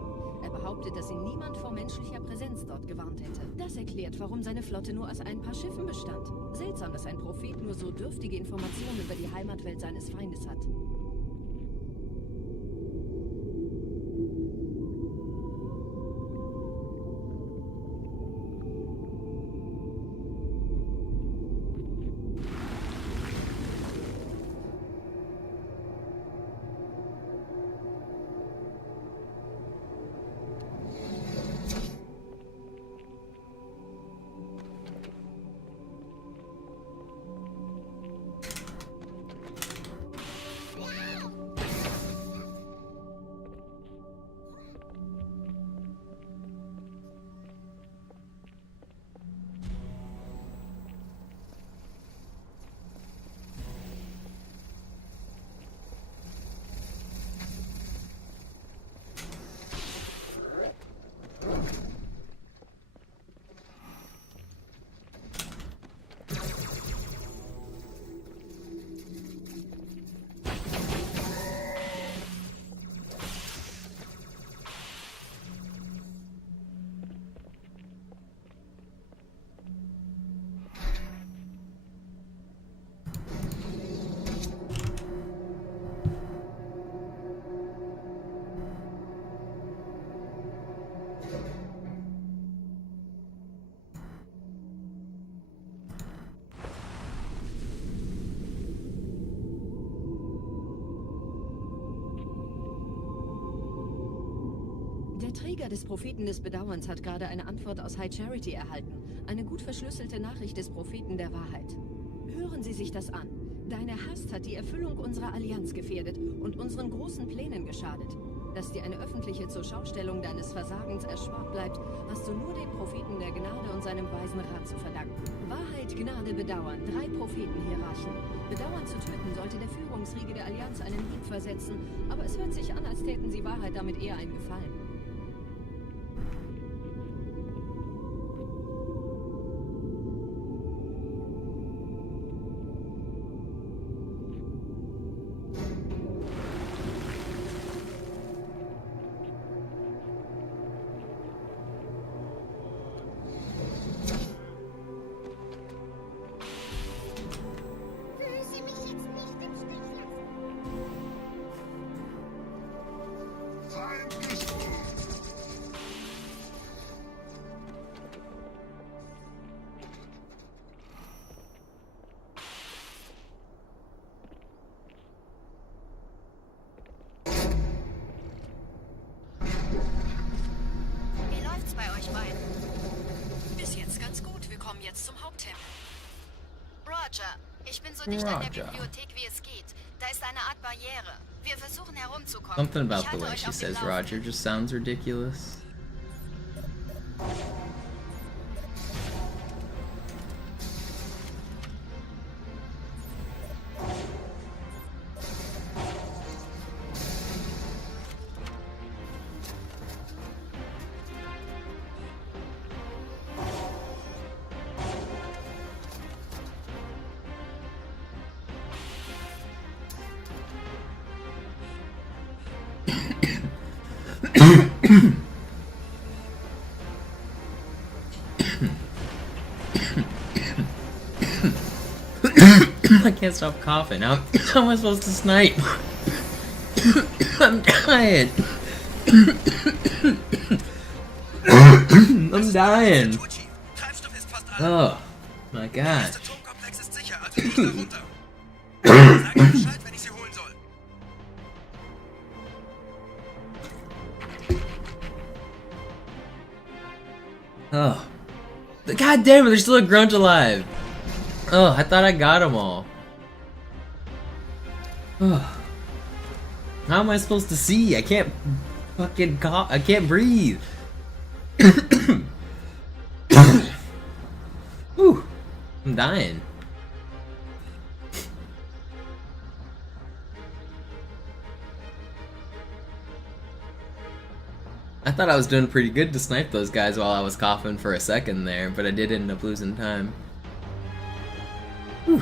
Behauptet, dass ihn niemand vor menschlicher Präsenz dort gewarnt hätte. Das erklärt, warum seine Flotte nur aus ein paar Schiffen bestand. Seltsam, dass ein Prophet nur so dürftige Informationen über die Heimatwelt seines Feindes hat. Der Träger des Propheten des Bedauerns hat gerade eine Antwort aus High Charity erhalten. Eine gut verschlüsselte Nachricht des Propheten der Wahrheit. Hören Sie sich das an. Deine Hast hat die Erfüllung unserer Allianz gefährdet und unseren großen Plänen geschadet. Dass dir eine öffentliche Zurschaustellung deines Versagens erspart bleibt, hast du nur dem Propheten der Gnade und seinem weisen Rat zu verdanken. Wahrheit, Gnade, Bedauern, 3 Prophetenhierarchen. Bedauern zu töten sollte der Führungsriege der Allianz einen Hieb versetzen, aber es hört sich an, als täten sie Wahrheit damit eher einen Gefallen. Bein. Bis jetzt ganz gut. Wir kommen jetzt zum Haupttempel. Roger, ich bin so dicht an der Roger. Bibliothek wie es geht. Da ist eine Art Barriere. Wir versuchen herumzukommen. Something about Ich the halte way euch she auf dem says Laufenden. Roger just sounds ridiculous. I can't stop coughing. How am I supposed to snipe? I'm dying. I'm dying. Treibstoff ist fast alle. Oh my gosh. Der Turmkomplex ist sicher, also nicht da runter. Sag mir Bescheid, wenn ich sie holen soll. Oh. God damn it, there's still a grunt alive. Oh, I thought I got them all. Oh. How am I supposed to see? I can't fucking cough. I can't breathe. Whew. I'm dying. I thought I was doing pretty good to snipe those guys while I was coughing for a second there, but I did end up losing time. Whew.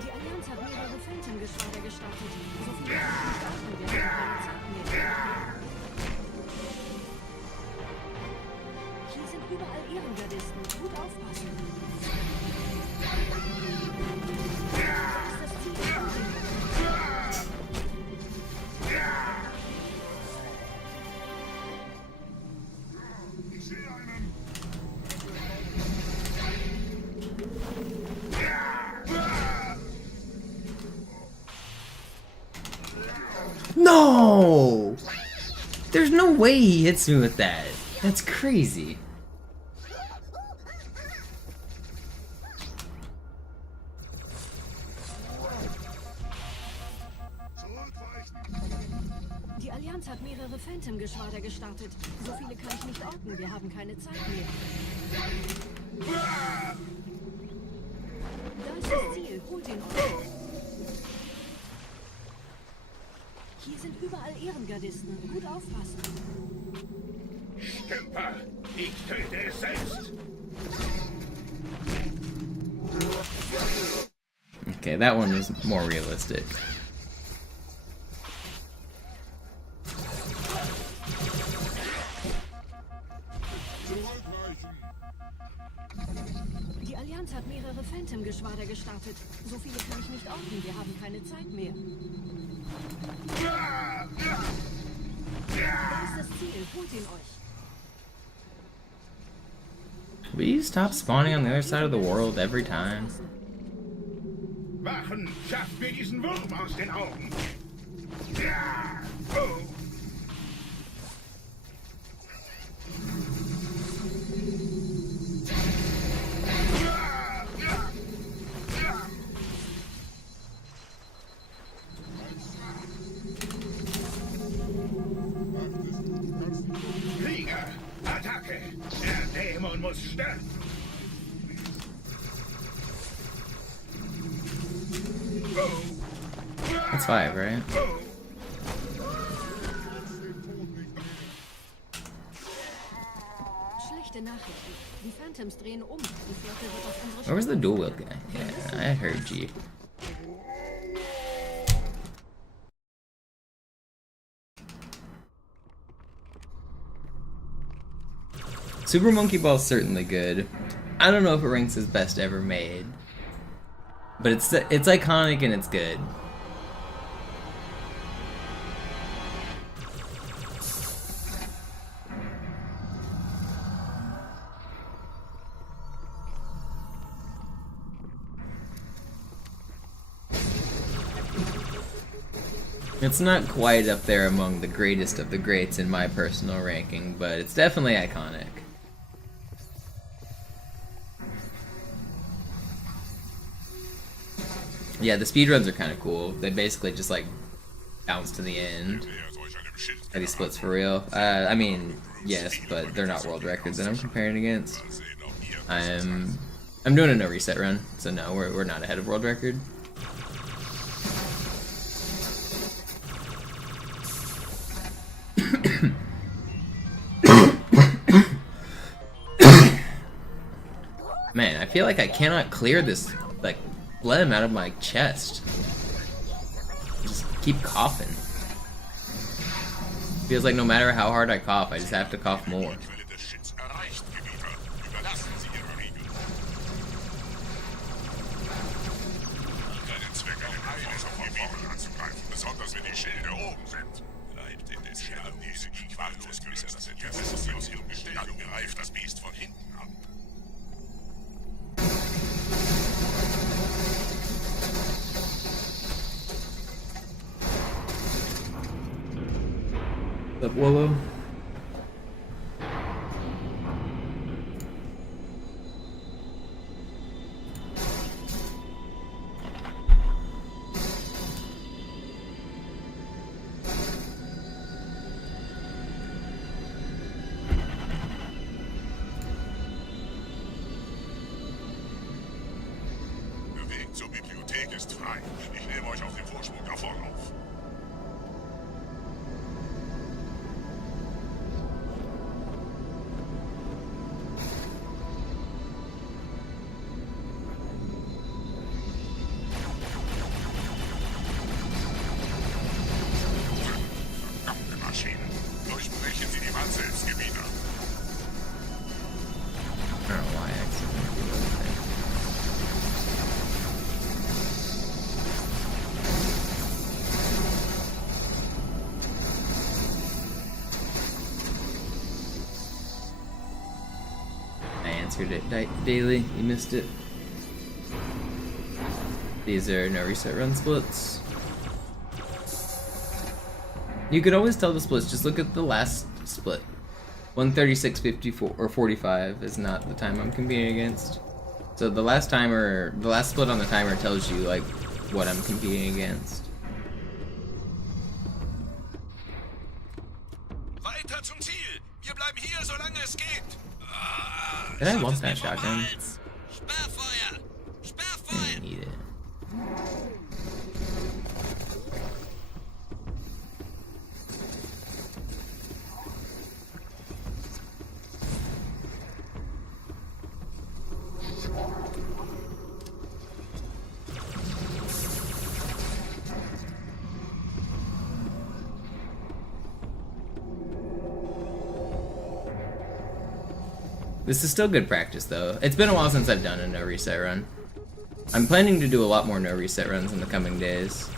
Die Allianz hat mehrere Phantom-Geschwader gestartet. So viele Starten wir haben keine Zeit mehr. Hier sind überall Ehrengardisten. Gut aufpassen. Das ist das Ziel. Ich sehe einen. No! There's no way he hits me with that. That's crazy. Die Allianz hat mehrere Phantom-Geschwader gestartet. So viele kann ich nicht orten. Wir haben keine Zeit mehr. Da ist das Ziel. Holt ihn euch. Hier sind überall Ehrengardisten. Gut aufpassen. Stümper, ich töte es selbst. Okay, that one was more realistic. Die Allianz hat mehrere Phantom-Geschwader gestartet. So viele kann ich nicht orten. Wir haben keine Zeit mehr. Da ist das Ziel. Holt ihn euch. Will you stop spawning on the other side of the world every time? Wachen, schafft mir diesen Wurm aus den Augen. Ja, oh. Krieger, Attacke! Der Dämon muss sterben! That's 5, right? Schlechte Nachrichten. Die Phantoms drehen um. Die Flotte wird auf unsere Where was the Spur dual wield guy? Yeah, I heard you. Super Monkey Ball's certainly good. I don't know if it ranks as best ever made, but it's iconic and it's good. It's not quite up there among the greatest of the greats in my personal ranking, but it's definitely iconic. Yeah, the speedruns are kind of cool. They basically just like bounce to the end. Are these splits for real? I mean, yes, but they're not world records that I'm comparing against. I'm doing a no reset run, so no, we're not ahead of world record. Man, I feel like I cannot clear this like phlegm out of my chest. Just keep coughing. Feels like no matter how hard I cough, I just have to cough more. What's up, Willow? Der Weg zur Bibliothek ist frei. Ich nehme euch auf den Vorsprung davon auf. Durchbrechen Sie die Wand selbst, Gebieter. I don't know why I accidentally did that. I answered it daily. You missed it. These are no reset run splits. You could always tell the splits, just look at the last split. 136.54 or 45 is not the time I'm competing against. So the last split on the timer tells you like what I'm competing against. Weiter zum Ziel. Wir bleiben hier, solange es geht. Did I want that shotgun? Sperrfeuer. I Sperrfeuer. didn't need it. This is still good practice though. It's been a while since I've done a no reset run. I'm planning to do a lot more no reset runs in the coming days.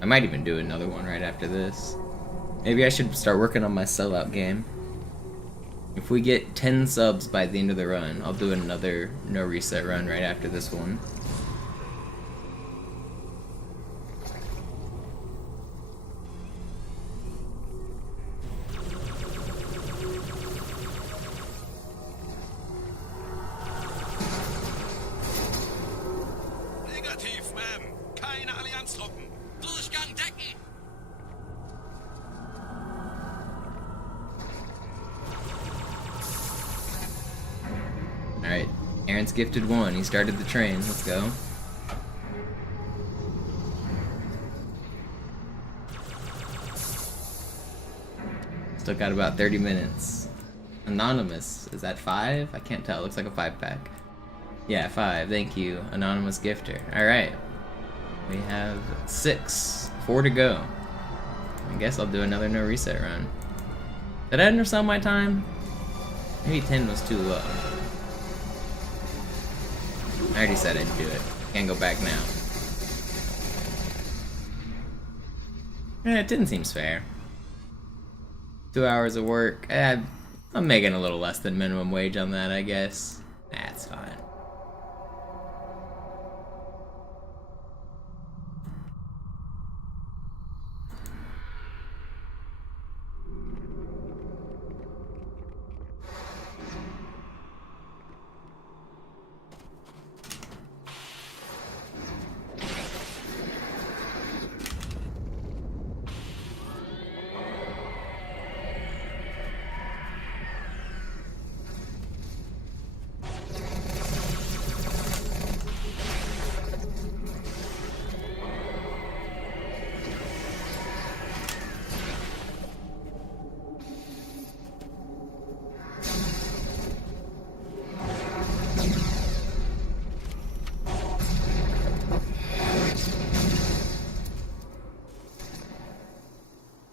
I might even do another one right after this. Maybe I should start working on my sellout game. If we get 10 subs by the end of the run, I'll do another no reset run right after this one. Negativ, Ma'am. Keine Allianztruppen. Durchgang decken. Alright, Aaron's gifted one. He started the train. Let's go. Still got about 30 minutes. Anonymous. Is that 5? I can't tell. It looks like a 5-pack. Yeah, 5. Thank you, anonymous gifter. Alright. We have 6. 4 to go. I guess I'll do another no reset run. Did I undersell my time? Maybe 10 was too low. I already said I'd do it. Can't go back now. It didn't seem fair. 2 hours of work. I'm making a little less than minimum wage on that, I guess. That's fine.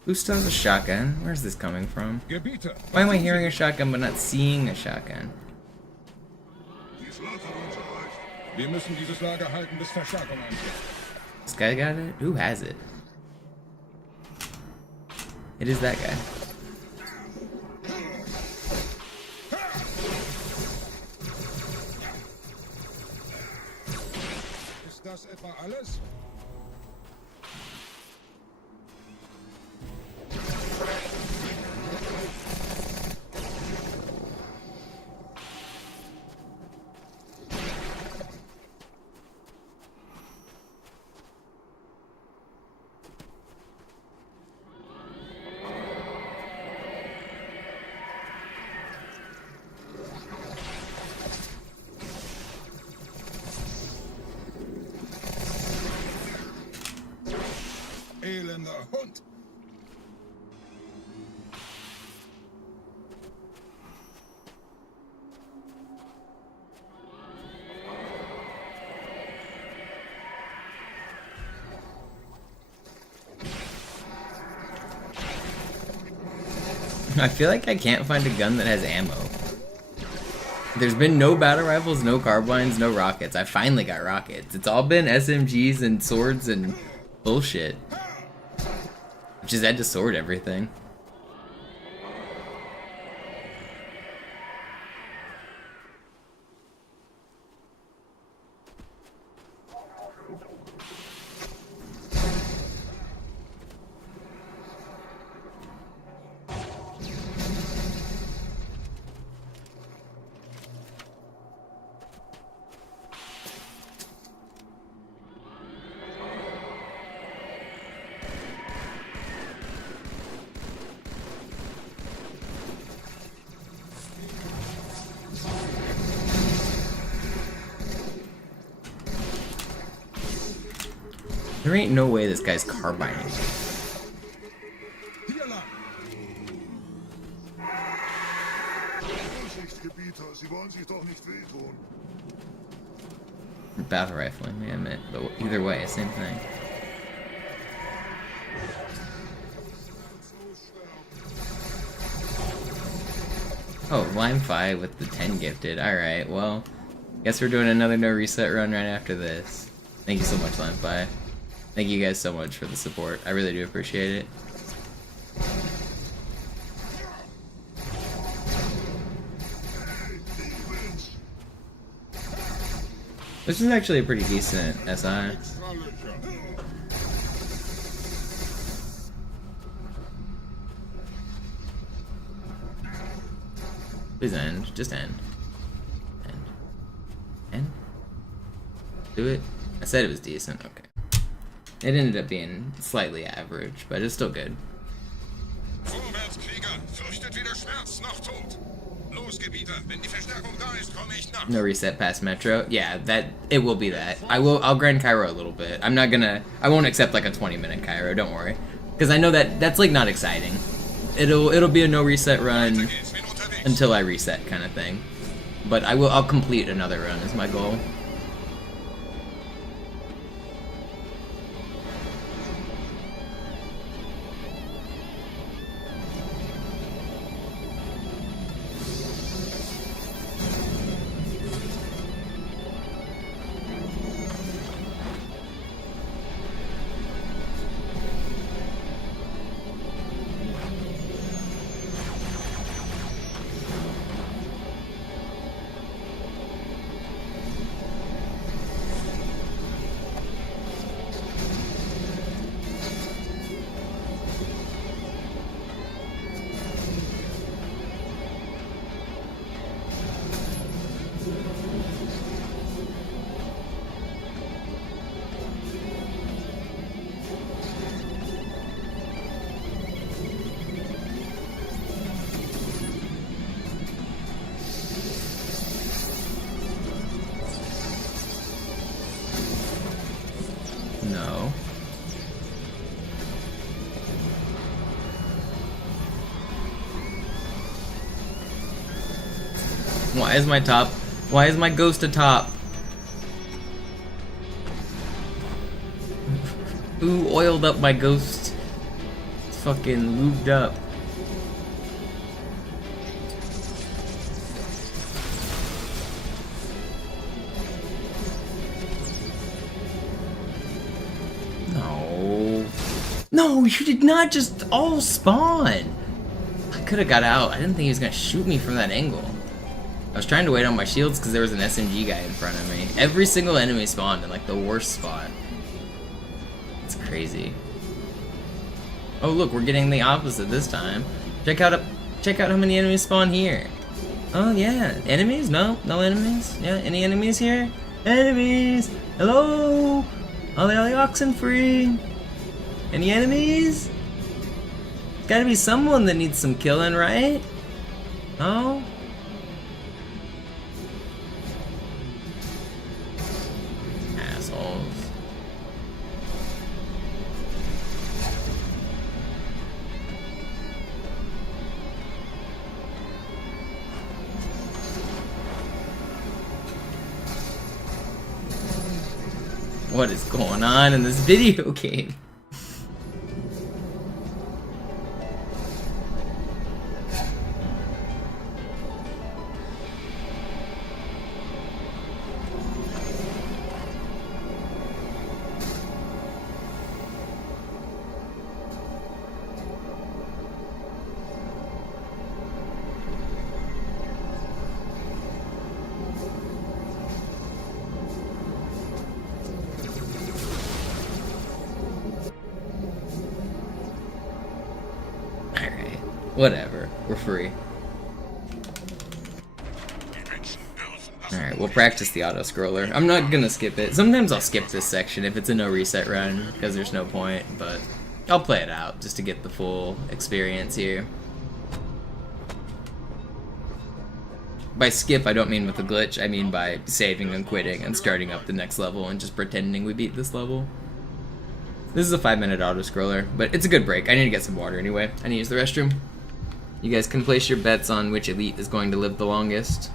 Who still has a shotgun? Where's this coming from? Gebiete. Why am I hearing a shotgun but not seeing a shotgun? Dies Lager uns erreicht. Wir müssen dieses Lager halten, bis Verstärkung eintrifft. This guy got it? Who has it? It is that guy. Ist das etwa alles? Elender Hund! I feel like I can't find a gun that has ammo. There's been no battle rifles, no carbines, no rockets. I finally got rockets. It's all been SMGs and swords and bullshit. Just had to sort everything. There ain't no way this guy's carbining. Vorsichtsgebieter, Sie wollen sich doch nicht wehtun. Battle rifling, damn it. But either way, same thing. Oh, Lime 5 with the 10 gifted. Alright, well, guess we're doing another no reset run right after this. Thank you so much, Lime 5. Thank you guys so much for the support. I really do appreciate it. This is actually a pretty decent SI. Please end. Just end. End. End? Do it? I said it was decent. Okay. It ended up being slightly average, but it's still good. Vorwärts, Krieger! Fürchtet weder Schmerz noch Tod! Los, Gebieter! Wenn die Verstärkung da ist, komme ich nach! No reset past Metro. Yeah, it will be that. I'll grind Cairo a little bit. I won't accept like a 20-minute Cairo, don't worry. Because I know that's like not exciting. It'll be a no reset run until I reset kind of thing. But I'll complete another run is my goal. Why is my top? Why is my ghost a top? Who oiled up my ghost? It's fucking lubed up. No. No, you did not just all spawn. I could have got out. I didn't think he was gonna shoot me from that angle. I was trying to wait on my shields because there was an SMG guy in front of me. Every single enemy spawned in like the worst spot. It's crazy. Oh look, we're getting the opposite this time. Check out how many enemies spawn here. Oh yeah, enemies? No enemies. Yeah, any enemies here? Enemies. Hello. Are the oxen free? Any enemies? Gotta be someone that needs some killing, right? Oh? Assholes. What is going on in this video game? Whatever, we're free. Alright, we'll practice the Autoscroller. I'm not gonna skip it. Sometimes I'll skip this section if it's a no reset run, because there's no point, but I'll play it out just to get the full experience here. By skip, I don't mean with a glitch, I mean by saving and quitting and starting up the next level and just pretending we beat this level. This is a 5-minute Autoscroller, but it's a good break. I need to get some water anyway. I need to use the restroom. You guys can place your bets on which elite is going to live the longest.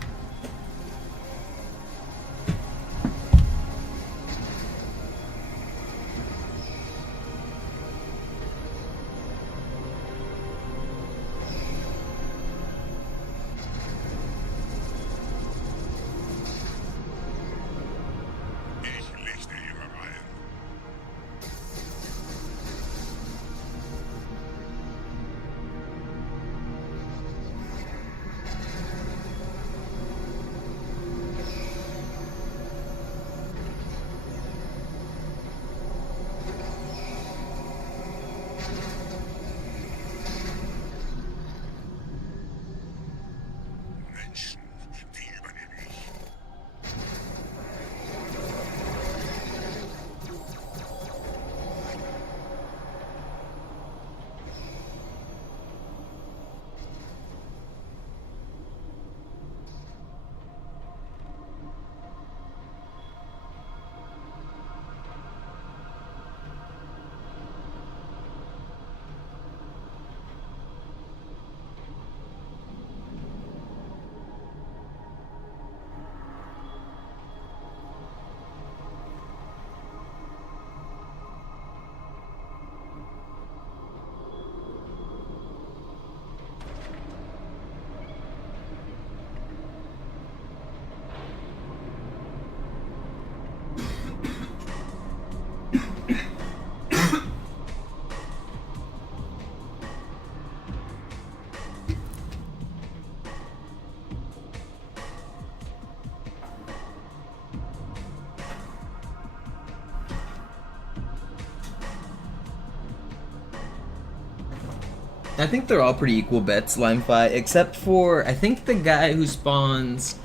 I think they're all pretty equal bets, Limefly, except for, I think the guy who spawns,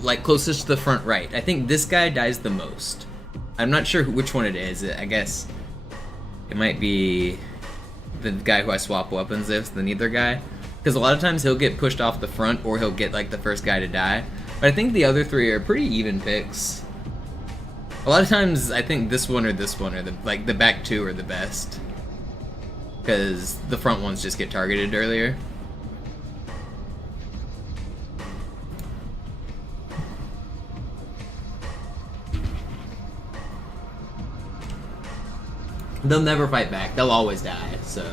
like, closest to the front right. I think this guy dies the most. I'm not sure which one it is. I guess it might be the guy who I swap weapons with, the neither guy. Because a lot of times he'll get pushed off the front, or he'll get, like, the first guy to die. But I think the other three are pretty even picks. A lot of times, I think this one or the back two are the best. Because the front ones just get targeted earlier. they'll never fight back. They'll always die, so...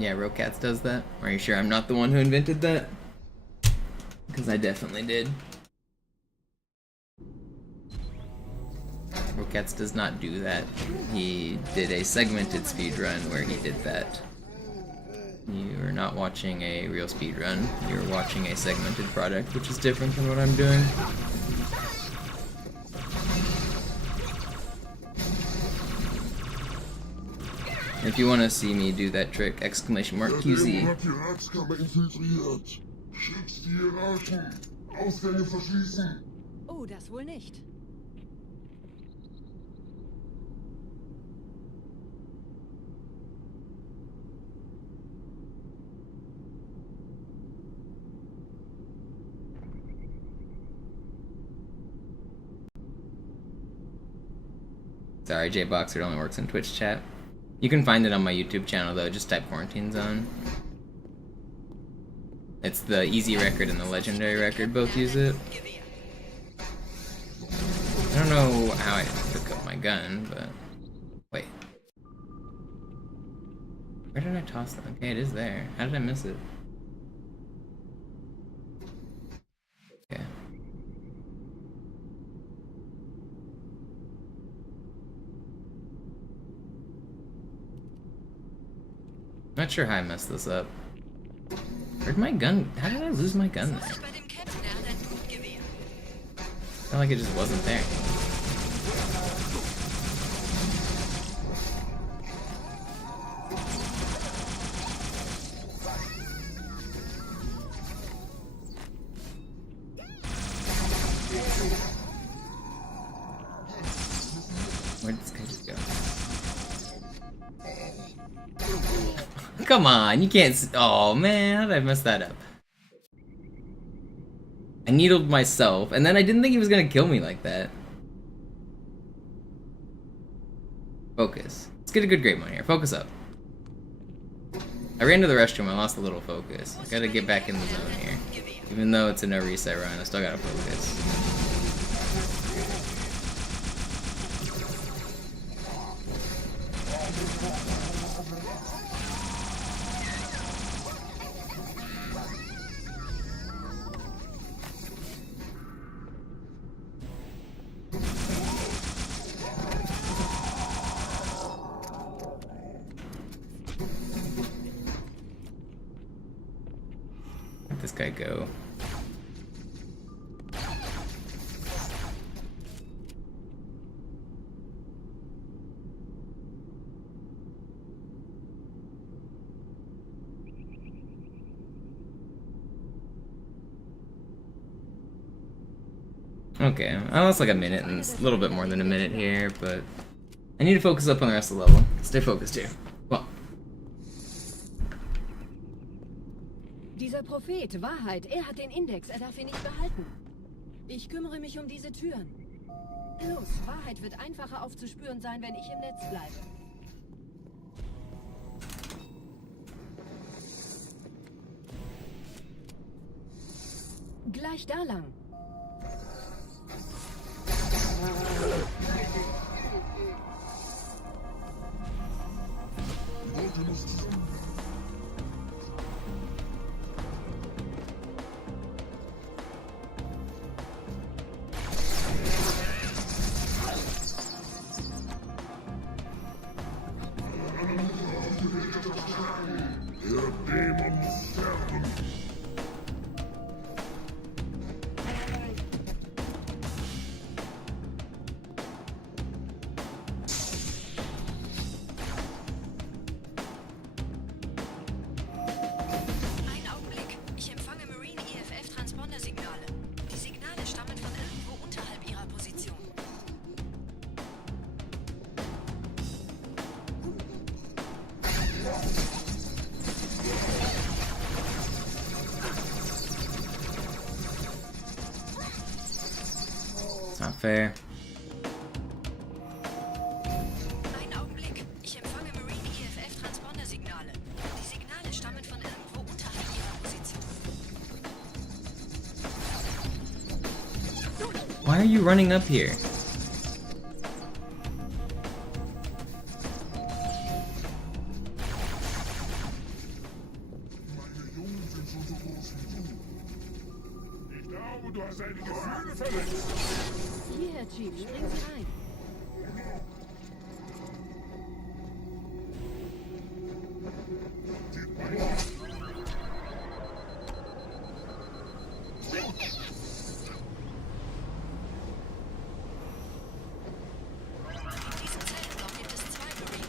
Yeah, Rocats does that. Are you sure I'm not the one who invented that? Because I definitely did. Rocats does not do that. He did a segmented speedrun where he did that. You are not watching a real speedrun. You're watching a segmented product, which is different than what I'm doing. If you want to see me do that trick, exclamation mark QZ. Oh, das wohl nicht. Sorry, J-Boxer only works in Twitch chat. You can find it on my YouTube channel though, just type Quarantine Zone. It's the easy record and the legendary record, both use it. I don't know how I took up my gun, but... Wait. Where did I toss that? Okay, it is there. How did I miss it? Okay. Not sure how I messed this up. Where'd my gun? How did I lose my gun there? I felt like it just wasn't there. Where'd this guy just go? Come on, you can't oh man, how did I mess that up? I needled myself, and then I didn't think he was gonna kill me like that. Focus. Let's get a good grade on here. Focus up. I ran to the restroom, I lost a little focus. I gotta get back in the zone here. Even though it's a no reset run, I still gotta focus. Let this guy go. Okay, I lost like a minute and a little bit more than a minute here, but I need to focus up on the rest of the level. Stay focused here. Well. Dieser Prophet, Wahrheit, hat den Index, darf ihn nicht behalten. Ich kümmere mich diese Türen. Los, Wahrheit wird einfacher aufzuspüren sein, wenn ich im Netz bleibe. Gleich da lang. Not fair. Einen Augenblick. Ich empfange Marine EFF-Transponder-Signale. Die Signale stammen von irgendwo unterhalb ihrer Position. Why are you running up here? Hierher, Chief, springen Sie rein. In diesem Zellenblock gibt es 2 Marine.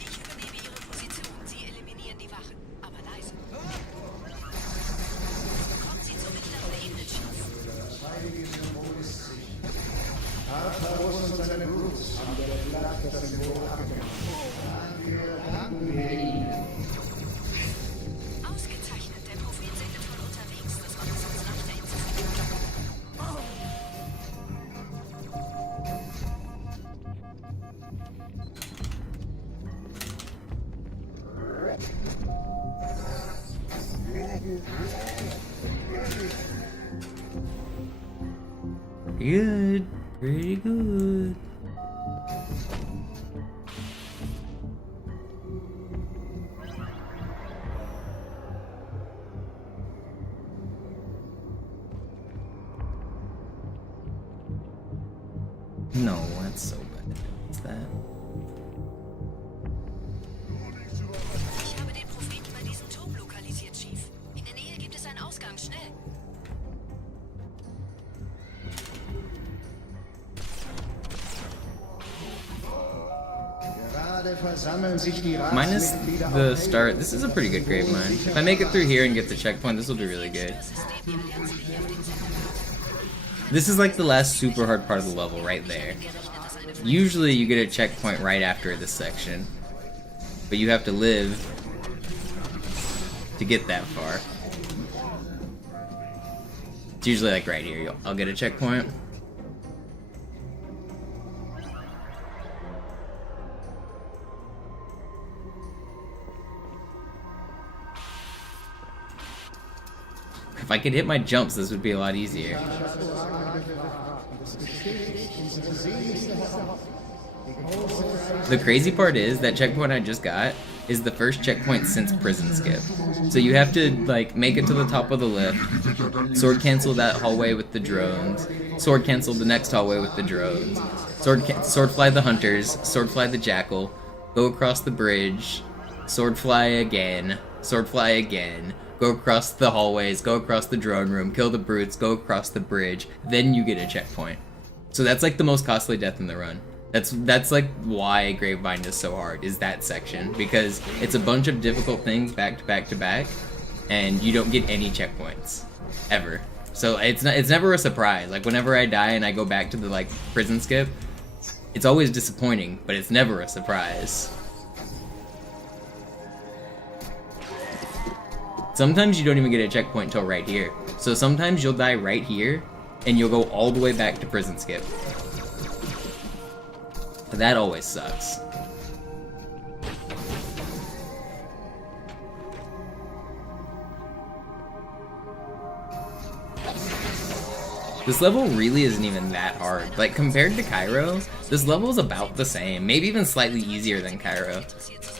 Ich übernehme ihre Position. Sie eliminieren die Wachen. Aber leise. Kommen Sie zur mittleren Ebene, Chief. Ausgezeichnet. Der Prophet sendet von unterwegs. Das macht es uns leichter, ihn zu finden. Good. Pretty good. No, that's so bad. What's that? Ich habe den Propheten bei diesem Turm lokalisiert, Chief. In der Nähe gibt es einen Ausgang. Schnell. Gerade versammeln sich die Minus Ratsmitglieder the auf start, this is a pretty good grave mine. If I make it through here and get the checkpoint, this will be really good. This is like the last super hard part of the level right there. Usually you get a checkpoint right after this section, but you have to live to get that far. It's usually like right here, I'll get a checkpoint. If I could hit my jumps, this would be a lot easier. The crazy part is that checkpoint I just got is the first checkpoint since Prison Skip. So you have to like make it to the top of the lift, sword cancel that hallway with the drones, sword cancel the next hallway with the drones, sword fly the hunters, sword fly the jackal, go across the bridge, sword fly again, go across the hallways, go across the drone room, kill the brutes, go across the bridge, then you get a checkpoint. So that's like the most costly death in the run. That's like why Gravemind is so hard, is that section, because it's a bunch of difficult things back to back to back, and you don't get any checkpoints ever. So it's never a surprise. Like whenever I die and I go back to the like prison skip, it's always disappointing, but it's never a surprise. Sometimes you don't even get a checkpoint till right here. So sometimes you'll die right here, and you'll go all the way back to prison skip. That always sucks. This level really isn't even that hard. Like, compared to Cairo, this level is about the same. Maybe even slightly easier than Cairo.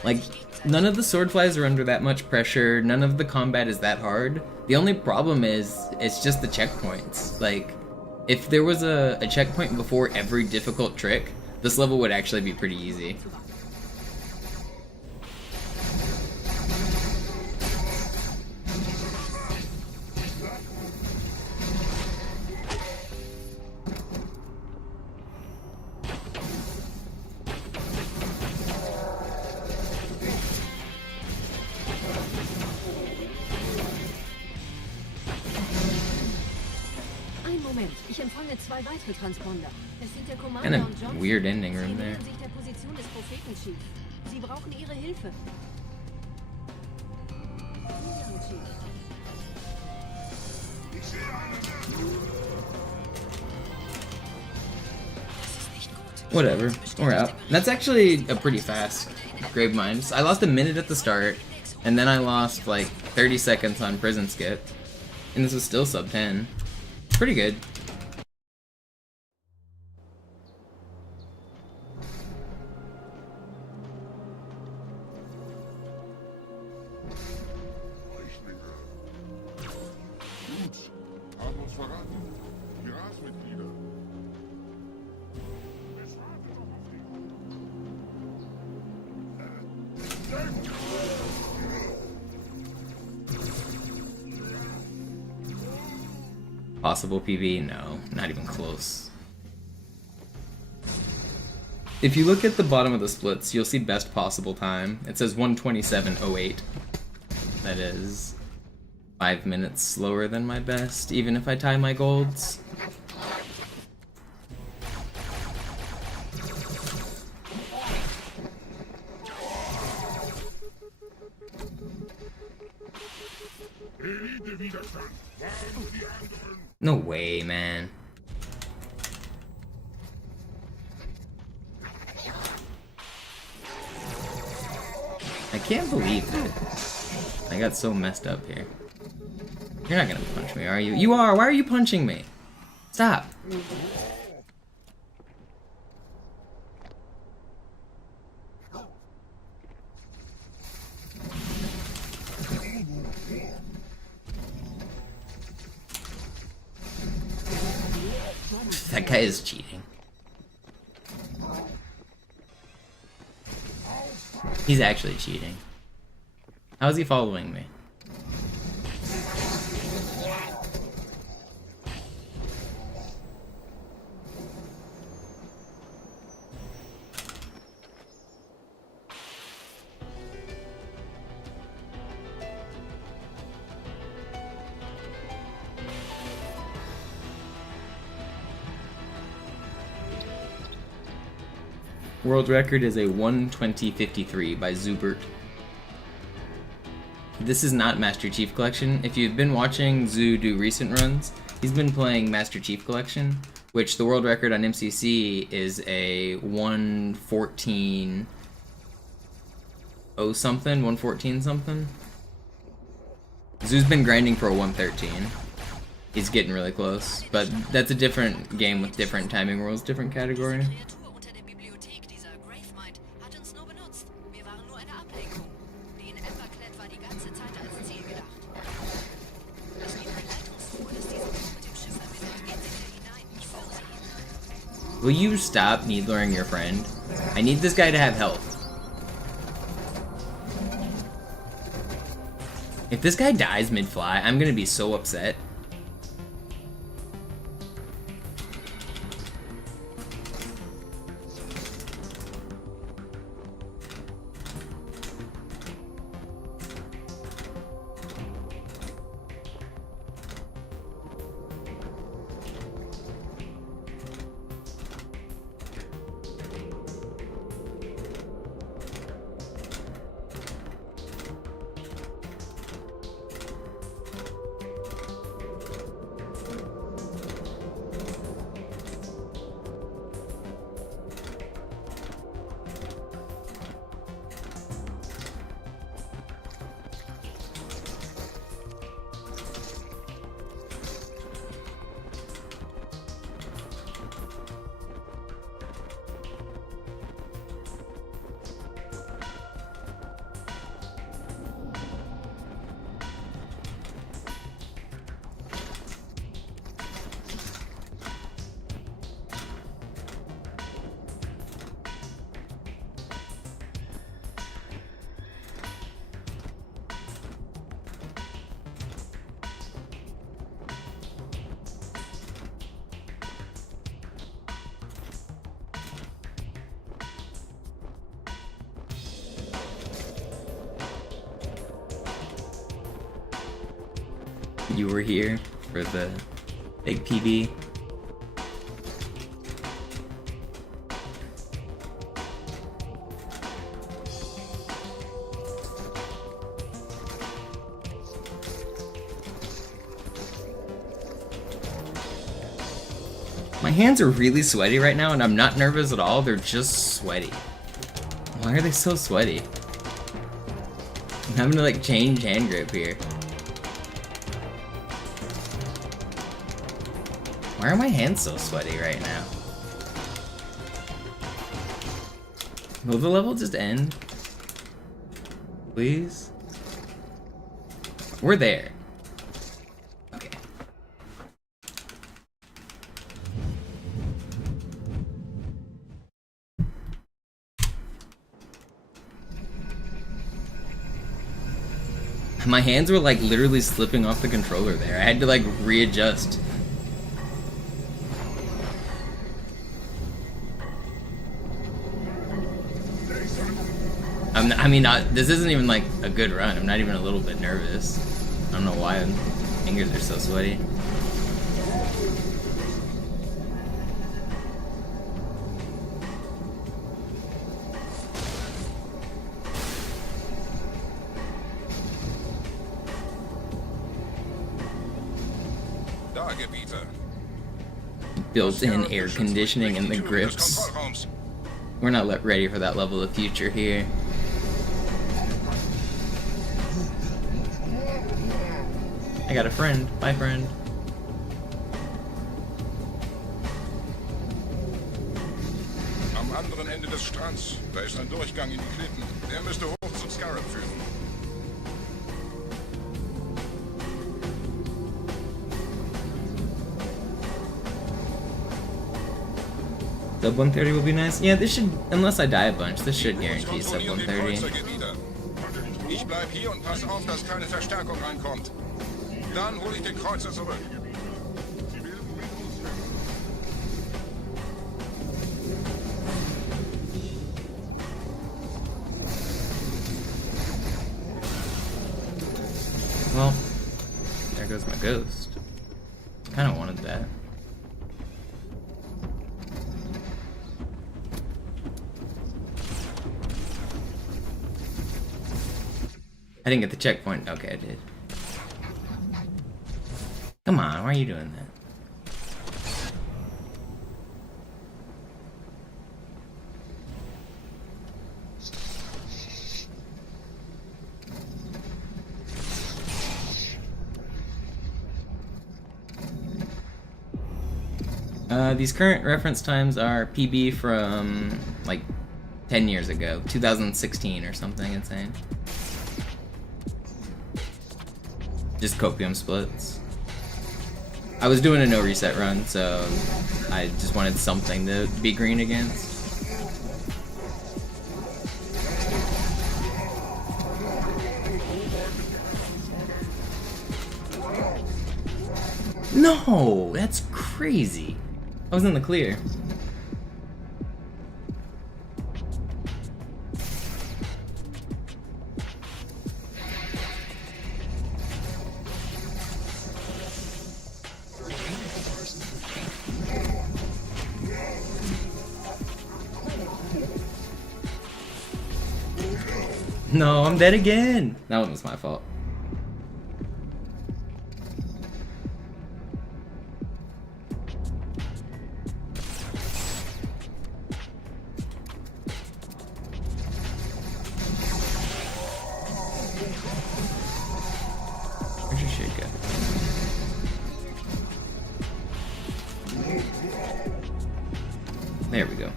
Like, none of the sword flies are under that much pressure. None of the combat is that hard. The only problem is, it's just the checkpoints. Like, if there was a checkpoint before every difficult trick, this level would actually be pretty easy. Ich empfange 2 weitere Transponder. Es sind der Commander And und Johnson. a weird ending room Sie there. nähern sich der Position des Prophetenchiefs. Sie brauchen ihre Hilfe. Whatever, we're out. That's actually a pretty fast grave mines. I lost a minute at the start, and then I lost like 30 seconds on prison skip, and this was still sub 10. Pretty good. Possible PB? No, not even close. If you look at the bottom of the splits, you'll see best possible time. It says 1:27:08. That is 5 minutes slower than my best, even if I tie my golds. No way, man. I can't believe it. I got so messed up here. You're not gonna punch me, are you? You are! Why are you punching me? Stop! That guy is cheating. He's actually cheating. How is he following me? World record is a 1:20:53 by Zubert. This is not Master Chief Collection. If you've been watching Zoo do recent runs, he's been playing Master Chief Collection, which the world record on MCC is a 1:14 something, 1:14 something. Zoo's been grinding for a 1:13. He's getting really close, but that's a different game with different timing rules, different category. Will you stop needlering your friend? I need this guy to have health. If this guy dies mid-fly, I'm gonna be so upset. You were here for the big PB. My hands are really sweaty right now, and I'm not nervous at all. They're just sweaty. Why are they so sweaty? I'm having to like change hand grip here. Why are my hands so sweaty right now? Will the level just end? Please? We're there. Okay. My hands were like literally slipping off the controller there. I had to like readjust. This isn't even like a good run. I'm not even a little bit nervous. I don't know why my fingers are so sweaty. Built-in air conditioning in the grips. We're not ready for that level of future here. I got a friend. Bye, friend. Am anderen Ende des Strands, da ist ein Durchgang in die Klippen. Der müsste hoch zum Scarab führen. Sub 130 will be nice. Yeah, this should, unless I die a bunch, this should guarantee sub 130. Ich bleib hier und pass auf, dass keine Verstärkung reinkommt. Dann hole ich den Kreuzer zurück. Well, there goes my ghost. Kinda wanted that. I didn't get the checkpoint. Okay, I did. Come on, why are you doing that? These current reference times are PB from like 10 years ago, 2016 or something insane. Just copium splits. I was doing a no reset run, so I just wanted something to be green against. No, that's crazy. I was in the clear. No, I'm dead again. That one was my fault. Where's your shit go? There we go.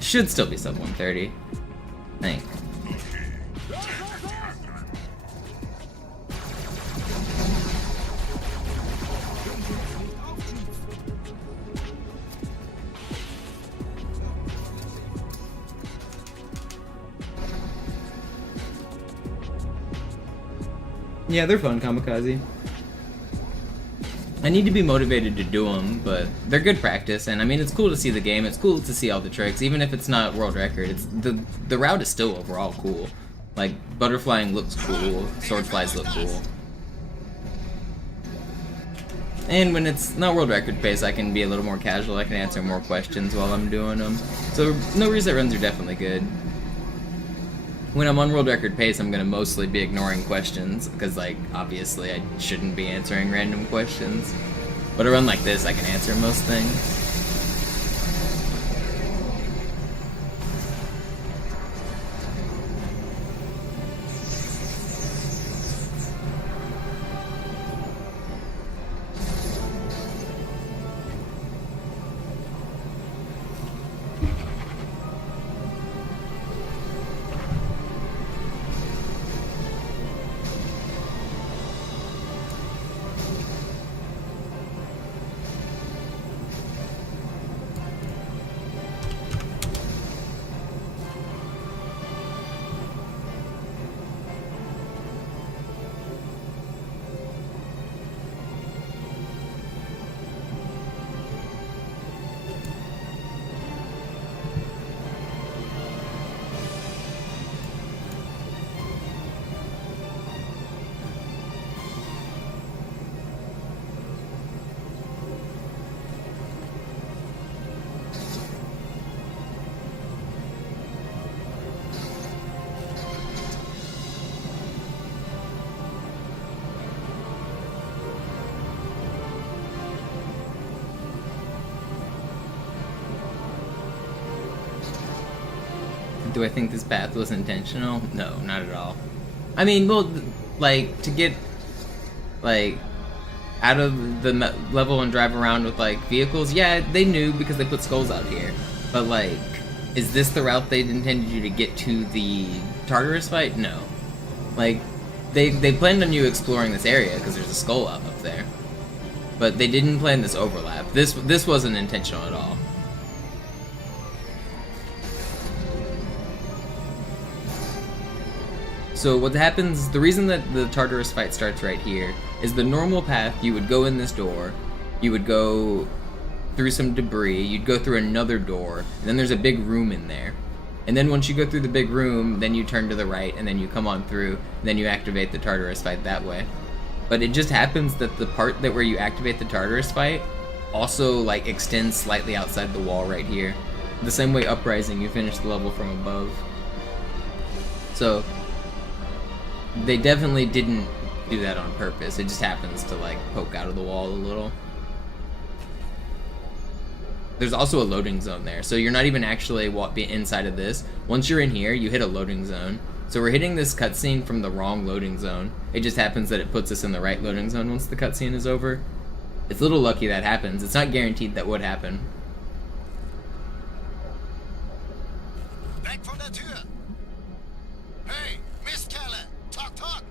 Should still be sub 130. I think. Yeah, they're fun, Kamikaze. I need to be motivated to do them, but they're good practice, and I mean, it's cool to see the game, it's cool to see all the tricks, even if it's not world record, it's the route is still overall cool. Like, butterflying looks cool, sword flies look cool. And when it's not world record pace, I can be a little more casual. I can answer more questions while I'm doing them. So no reset runs are definitely good. When I'm on world record pace, I'm gonna mostly be ignoring questions because, like, obviously I shouldn't be answering random questions. But a run like this, I can answer most things. Do I think this path was intentional? No, not at all. I mean, well, like, to get, like, out of the level and drive around with, like, vehicles, yeah, they knew because they put skulls out here. But, like, is this the route they intended you to get to the Tartarus fight? No. Like, they planned on you exploring this area because there's a skull up there. But they didn't plan this overlap. This wasn't intentional at all. So what happens, the reason that the Tartarus fight starts right here is the normal path. You would go in this door, you would go through some debris, you'd go through another door, and then there's a big room in there. And then once you go through the big room, then you turn to the right, and then you come on through, and then you activate the Tartarus fight that way. But it just happens that the part that where you activate the Tartarus fight also, like, extends slightly outside the wall right here. The same way Uprising, you finish the level from above. So they definitely didn't do that on purpose. It just happens to, like, poke out of the wall a little. There's also a loading zone there, so you're not even actually inside of this. Once you're in here, you hit a loading zone. So we're hitting this cutscene from the wrong loading zone. It just happens that it puts us in the right loading zone once the cutscene is over. It's a little lucky that happens. It's not guaranteed that would happen. Weg von der Tür! Hey, Mistkerle! Talk, talk!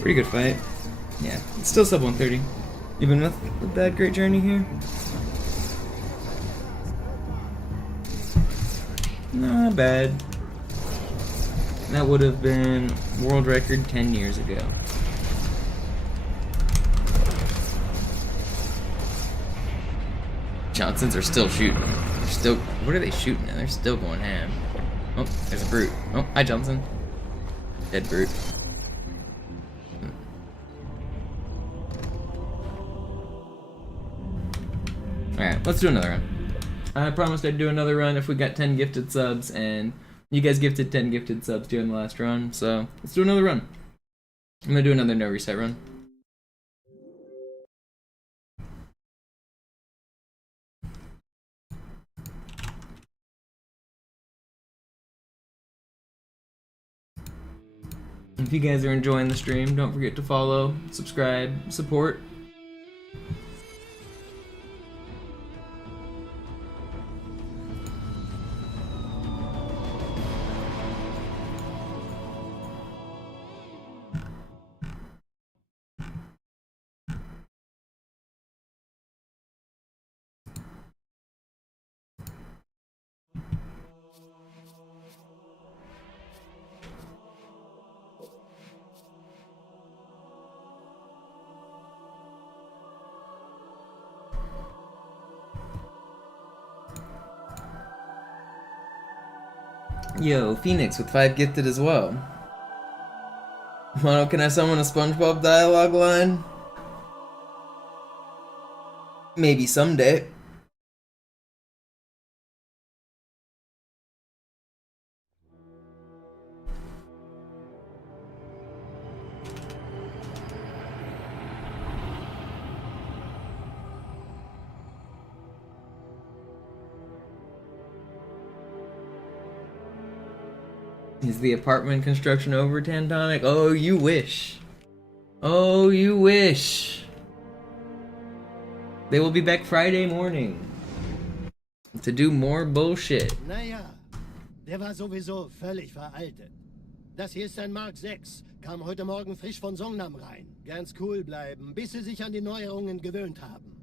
Pretty good fight. Yeah, it's still sub 130, even with that great journey here. Not bad. That would have been world record 10 years ago. Johnsons are still shooting. They're still. What are they shooting at? They're still going ham. Oh, there's a brute. Oh, hi Johnson. Dead brute. Alright, let's do another run. I promised I'd do another run if we got 10 gifted subs, and you guys gifted 10 gifted subs during the last run, so let's do another run. I'm gonna do another no reset run. If you guys are enjoying the stream, don't forget to follow, subscribe, support. Yo, Phoenix with 5 gifted as well. Mono, can I summon a SpongeBob dialogue line? Maybe someday. Is the apartment construction over, Tantonic? Oh, you wish. Oh, you wish. They will be back Friday morning to do more bullshit. Naja, der war sowieso völlig veraltet. Das hier ist ein Mark 6. Kam heute Morgen frisch von Songnam rein. Ganz cool bleiben, bis Sie sich an die Neuerungen gewöhnt haben.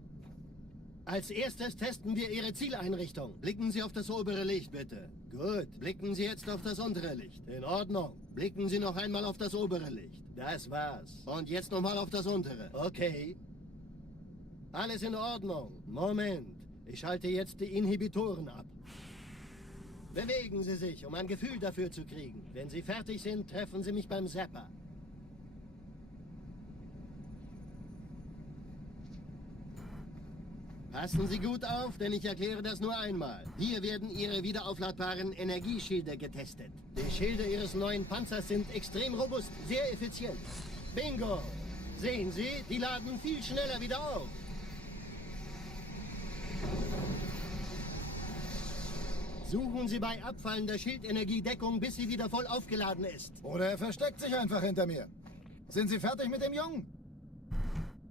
Als erstes testen wir Ihre Zieleinrichtung. Blicken Sie auf das obere Licht, bitte. Gut. Blicken Sie jetzt auf das untere Licht. In Ordnung. Blicken Sie noch einmal auf das obere Licht. Das war's. Und jetzt nochmal auf das untere. Okay. Alles in Ordnung. Moment. Ich schalte jetzt die Inhibitoren ab. Bewegen Sie sich, um ein Gefühl dafür zu kriegen. Wenn Sie fertig sind, treffen Sie mich beim Zapper. Passen Sie gut auf, denn ich erkläre das nur einmal. Hier werden Ihre wiederaufladbaren Energieschilde getestet. Die Schilde Ihres neuen Panzers sind extrem robust, sehr effizient. Bingo! Sehen Sie, die laden viel schneller wieder auf. Suchen Sie bei abfallender Schildenergiedeckung, bis sie wieder voll aufgeladen ist. Oder er versteckt sich einfach hinter mir. Sind Sie fertig mit dem Jungen?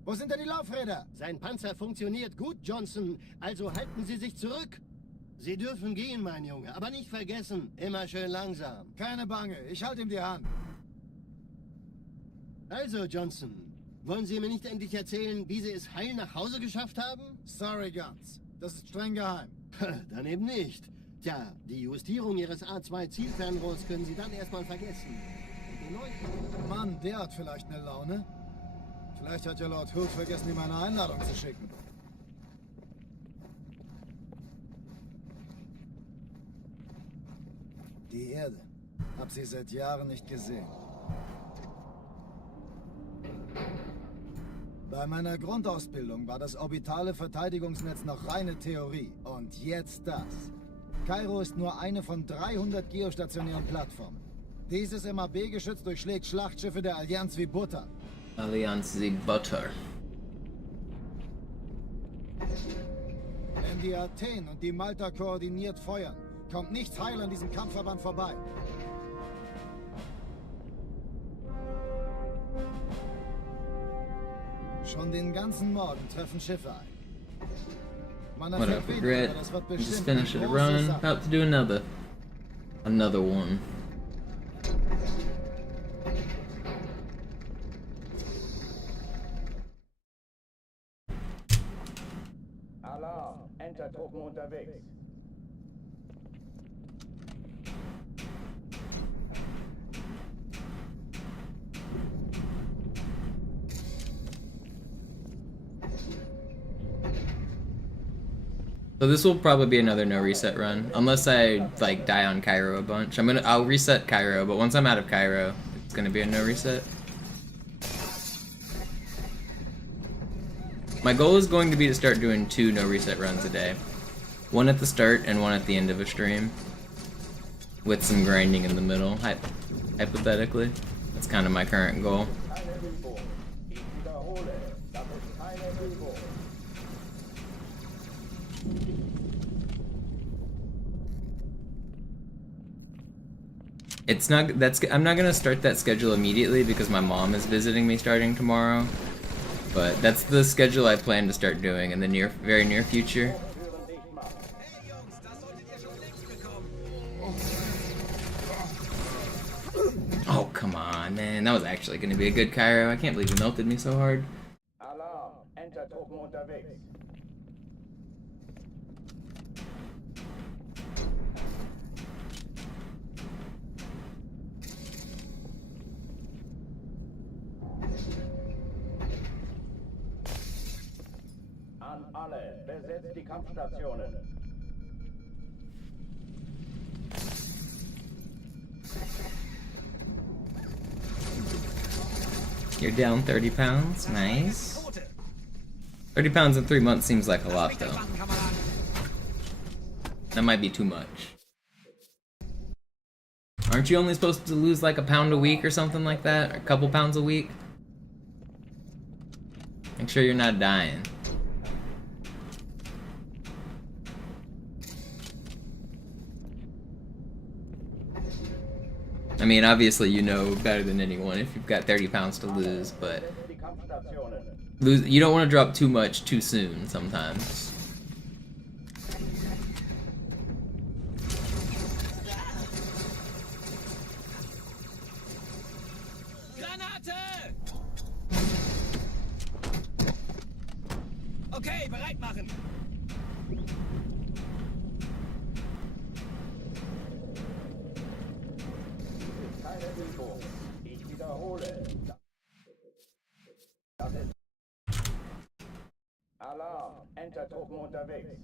Wo sind denn die Laufräder? Sein Panzer funktioniert gut, Johnson. Also halten Sie sich zurück. Sie dürfen gehen, mein Junge. Aber nicht vergessen, immer schön langsam. Keine Bange, ich halte ihm die Hand. Also, Johnson, wollen Sie mir nicht endlich erzählen, wie Sie es heil nach Hause geschafft haben? Sorry, Guns. Das ist streng geheim. Dann eben nicht. Tja, die Justierung Ihres A2-Zielfernrohrs können Sie dann erstmal vergessen. Mann, der hat vielleicht eine Laune. Vielleicht hat ja Lord Hood vergessen, ihm eine Einladung zu schicken. Die Erde. Hab sie seit Jahren nicht gesehen. Bei meiner Grundausbildung war das orbitale Verteidigungsnetz noch reine Theorie. Und jetzt das. Kairo ist nur eine von 300 geostationären Plattformen. Dieses MAB-Geschütz durchschlägt Schlachtschiffe der Allianz wie Butter. Allianz wie Butter. Wenn die Athen und die Malta koordiniert feuern, kommt nichts heil an diesem Kampfverband vorbei. Schon den ganzen Morgen treffen Schiffe ein. Man What erfährt up, wenig, regret? aber das wird Just bestimmt finished eine a große run. Sache. About to do another one. Alarm! Entertruppen unterwegs. So this will probably be another no reset run, unless I like die on Cairo a bunch. I'll reset Cairo, but once I'm out of Cairo, it's gonna be a no reset. My goal is going to be to start doing 2 no reset runs a day. One at the start and one at the end of a stream. With some grinding in the middle, hypothetically. That's kind of my current goal. I'm not gonna start that schedule immediately because my mom is visiting me starting tomorrow. But that's the schedule I plan to start doing in the very near future. Oh, come on, man. That was actually gonna be a good Cairo. I can't believe you melted me so hard. Alarm! Entertruppen unterwegs. An alle, besetzt die Kampfstationen. You're down 30 pounds. Nice. 30 pounds in 3 months seems like a lot, though. That might be too much. Aren't you only supposed to lose like a pound a week or something like that? Or a couple pounds a week? Make sure you're not dying. I mean, obviously you know better than anyone if you've got 30 pounds to lose, but you don't want to drop too much too soon sometimes. Granate! Okay, bereit machen. Keine Übung. Ich wiederhole. Das ist Alarm! Entertruppen unterwegs.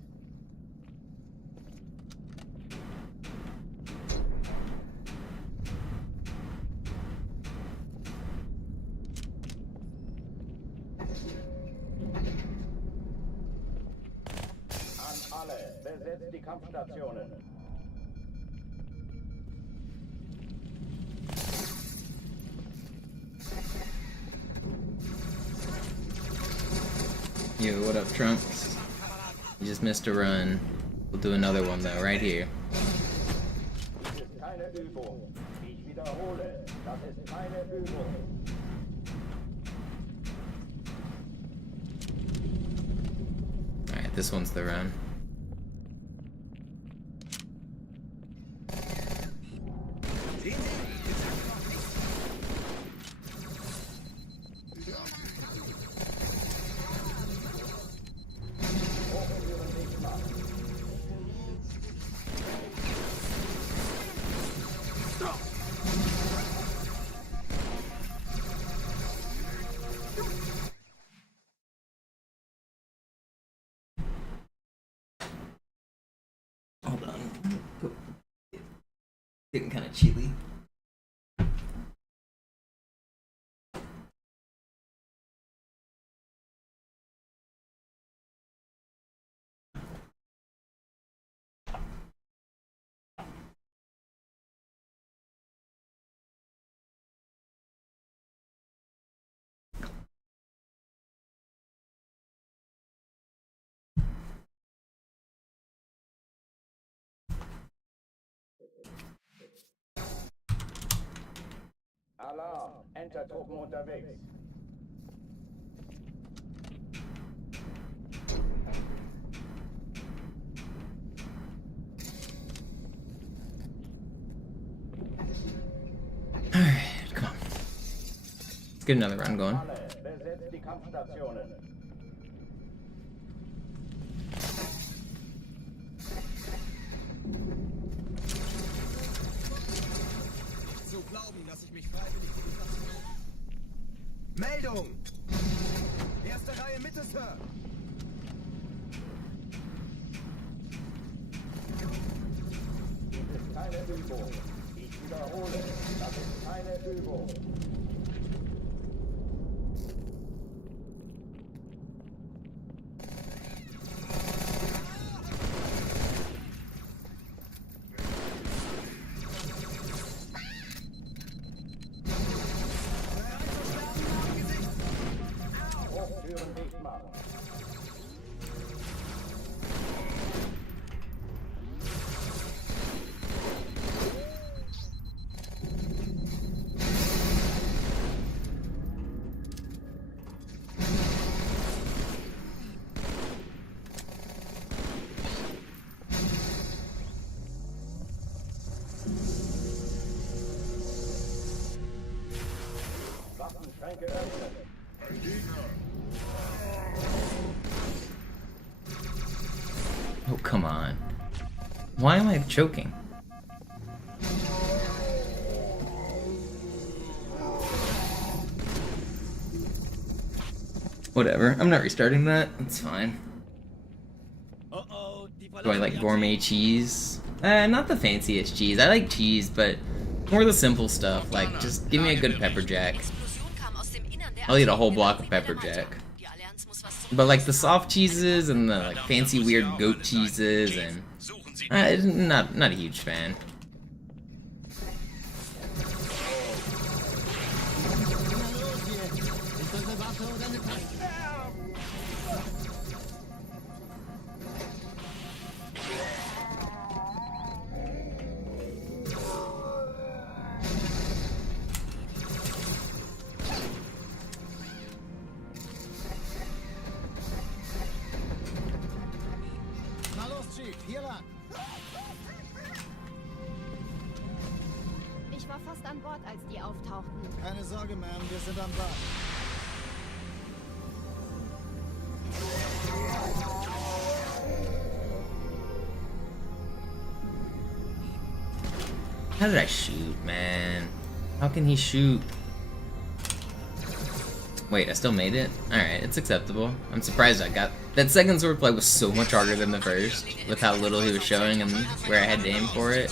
An alle, besetzt die Kampfstationen. Yo, what up, Trunks? You just missed a run. We'll do another one though, right here. Das ist keine Übung. Ich wiederhole, das ist keine Übung. Alright, this one's the run. Hold on. Getting kind of chilly. Alarm! Entertruppen unterwegs. Alright, come on. Let's get another run going. Alle, besetzt die Kampfstationen. So glauben, dass ich mich freiwillig für die Sache... Meldung! Erste Reihe Mitte, Sir! Übung. Ich wiederhole, das ist keine Übung. Hochtüren dicht machen. Waffenschränke öffnen. Ein Gegner. Oh, come on. Why am I choking? Whatever, I'm not restarting that. It's fine. Do I like gourmet cheese? Not the fanciest cheese. I like cheese, but more the simple stuff. Like, just give me a good pepper jack. I'll eat a whole block of pepper jack. But like the soft cheeses and the like fancy weird goat cheeses and not a huge fan. Na los, Chief, hier lang. Ich war fast an Bord, als die auftauchten. Keine Sorge, Ma'am, wir sind am Bad. How did I shoot, man? How can he shoot? Wait, I still made it? Alright, it's acceptable. I'm surprised I got... That second swordplay was so much harder than the first, with how little he was showing and where I had to aim for it.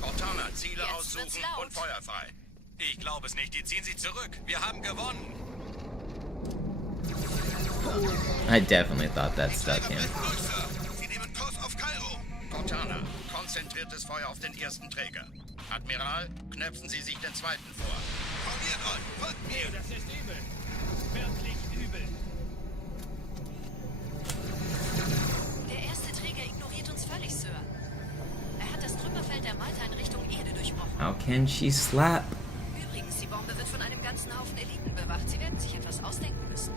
Cortana, Ziele aussuchen und Feuer frei. Ich glaube es nicht, die ziehen sich zurück. Wir haben gewonnen. I definitely thought that stuck him. Sie nehmen Kurs auf Kairo. Cortana, konzentriertes Feuer auf den ersten Träger. Admiral, knöpfen Sie sich den zweiten vor. Formiert euch, folgt mir. Das ist übel. Wirklich übel. Der erste Träger ignoriert uns völlig, Sir. Er hat das Trümmerfeld der Malta in Richtung Erde durchbrochen. How can she slap? Übrigens, die Bombe wird von einem ganzen Haufen Eliten bewacht. Sie werden sich etwas ausdenken müssen.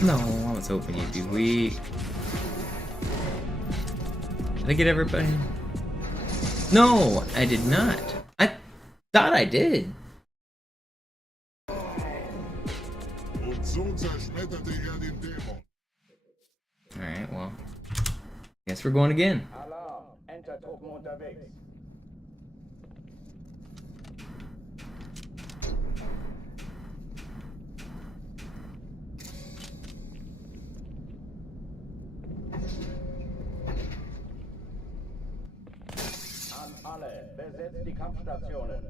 No, I was hoping you'd be weak. Did I get everybody? No, I did not. I thought I did. Und so zerschmetterte den Dämon. Alright, well. Guess we're going again. Alarm, Entertruppen unterwegs. An alle, besetzt die Kampfstationen.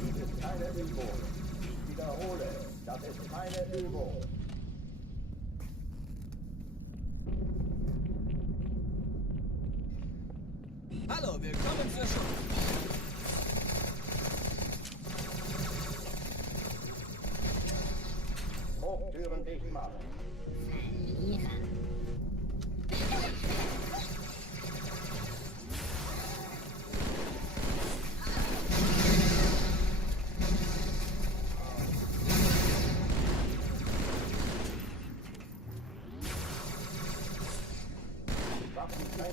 Dies ist keine Übung. Ich wiederhole, das ist keine Übung. Hallo, willkommen zur Show. Hochtüren dicht machen.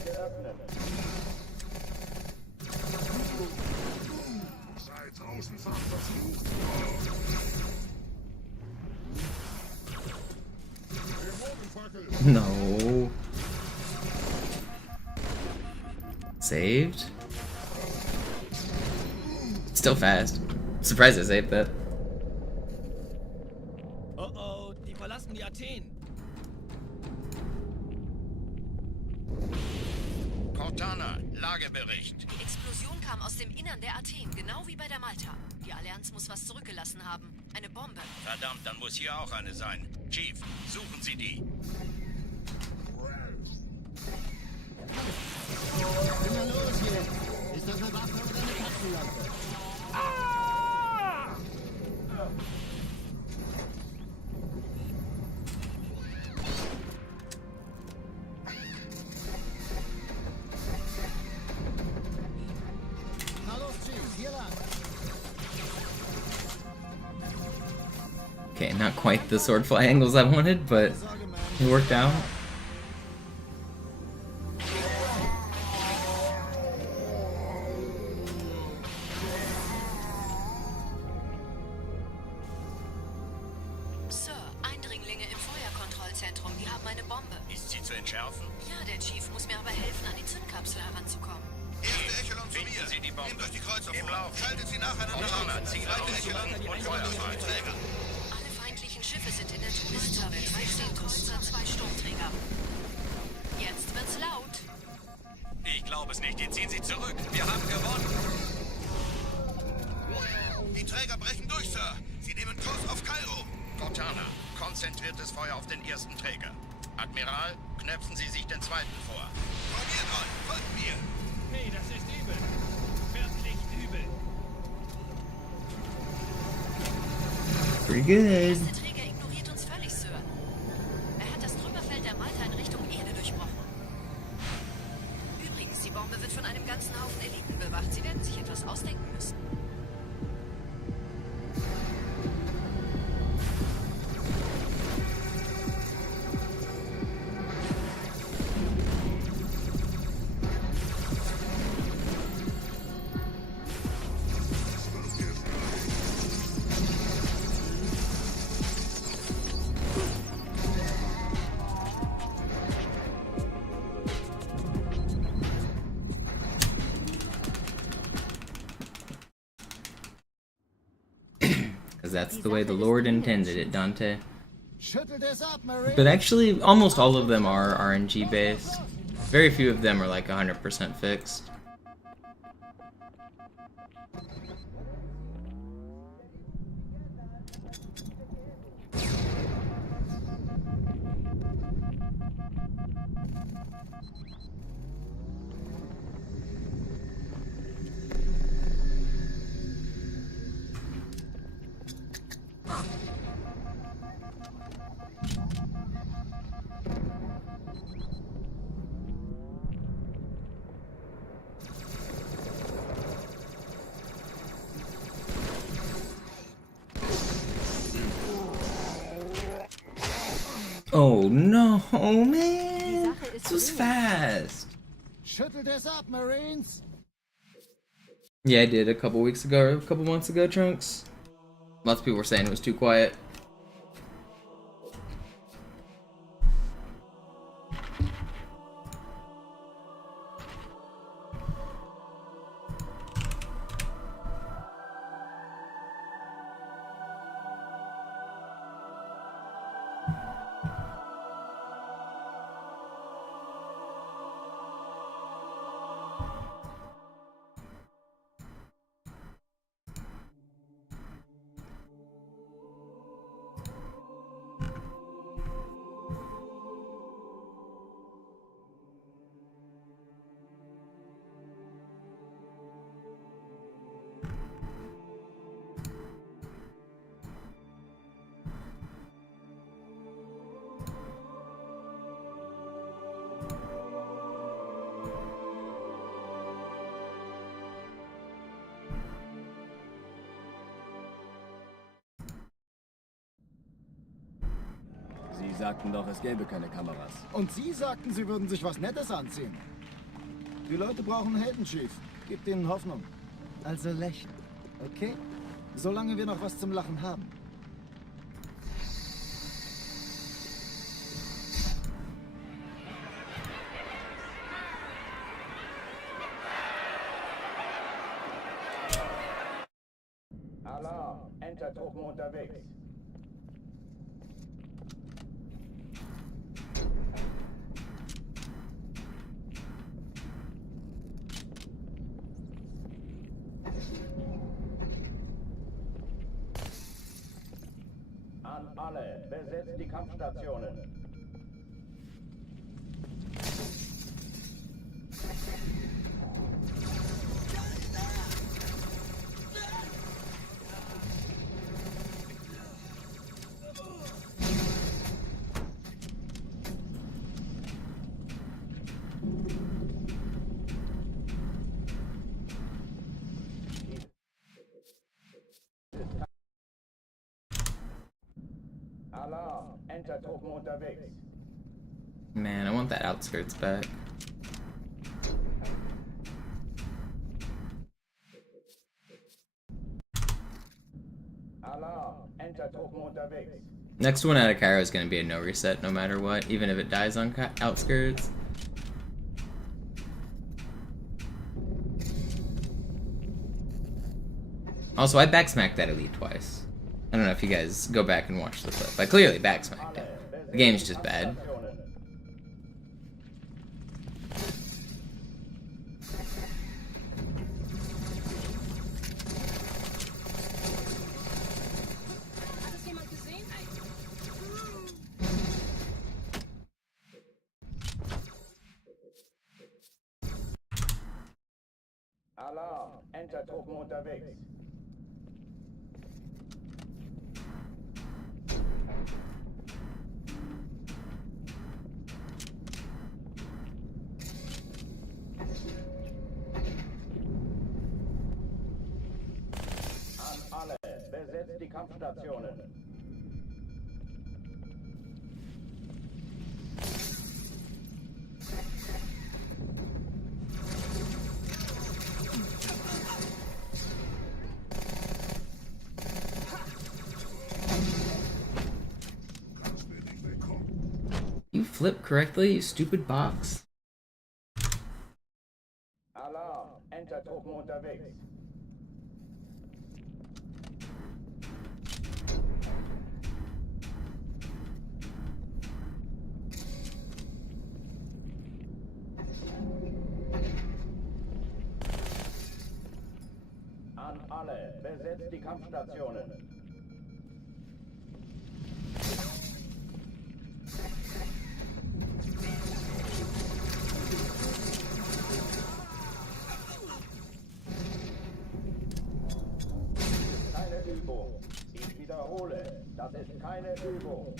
geöffnet. Seit Außenfahrt verflucht. No. Saved? Still fast. Surprised I saved that. Oh oh, die verlassen die Athen. Cortana, Lagebericht. Die Explosion kam aus dem Innern der Athen, genau wie bei der Malta. Die Allianz muss was zurückgelassen haben. Eine Bombe. Verdammt, dann muss hier auch eine sein. Chief, suchen Sie die. Na los hier! Ist das eine Waffe oder eine Katzenlampe? Na los, Chief, hier lang. Okay, not quite the swordfly angles I wanted, but it worked out. Sir, Eindringlinge im Feuerkontrollzentrum, die haben eine Bombe. Ist sie zu entschärfen? Ja, der Chief muss mir aber helfen, an die Zündkapsel heranzukommen. Erste Echelon zu mir. Sie die Bombe. Nehmt euch die Kreuzer im Lauf. Schaltet sie nacheinander aus. Zweite Echelon und Feuer auf die Träger. Alle feindlichen Schiffe sind in der Touristzone. 13 Kreuzer, 2 Sturmträger. Jetzt wird's laut. Ich glaube es nicht. Die ziehen sie zurück. Wir haben gewonnen. Die Träger brechen durch, Sir. Sie nehmen Kurs auf Kairo. Cortana, konzentriertes Feuer auf den ersten Träger. Admiral, knöpfen Sie sich den zweiten vor. Formiert euch. Folgt mir. Hey, das ist übel. Wirklich übel. Pretty good. Der Träger ignoriert uns völlig, Sir. Er hat das Trümmerfeld der Malta in Richtung Erde durchbrochen. Übrigens, die Bombe wird von einem ganzen Haufen Eliten bewacht. Sie werden sich etwas ausdenken müssen. Because that's the way the Lord intended it, Dante. Schüttelt es ab, Marine. But actually, almost all of them are RNG based. Very few of them are like 100% fixed. Oh no, man! This was fast! Schüttelt es ab, Marines. Yeah, I did a couple weeks ago, or a couple months ago, Trunks. Lots of people were saying it was too quiet. Sie sagten doch, es gäbe keine Kameras. Und Sie sagten, Sie würden sich was Nettes anziehen. Die Leute brauchen Helden, Chief. Gibt ihnen Hoffnung. Also lächeln, okay? Solange wir noch was zum Lachen haben. Alarm! Entertruppen unterwegs. An alle, besetzt die Kampfstationen. Alarm! Entertruppen unterwegs. Man, I want that outskirts back. Alarm! Entertruppen unterwegs. Next one out of Cairo is going to be a no reset no matter what, even if it dies on outskirts. Also, I backsmacked that elite twice. I don't know if you guys go back and watch the clip. I clearly backsmacked it. The game's just bad. Alarm! Entertruppen unterwegs. An alle, besetzt die Kampfstationen. You flip correctly, you stupid box. Alarm! Entertruppen unterwegs. An alle, besetzt die Kampfstationen. Keine Übung. Ich wiederhole, das ist keine Übung.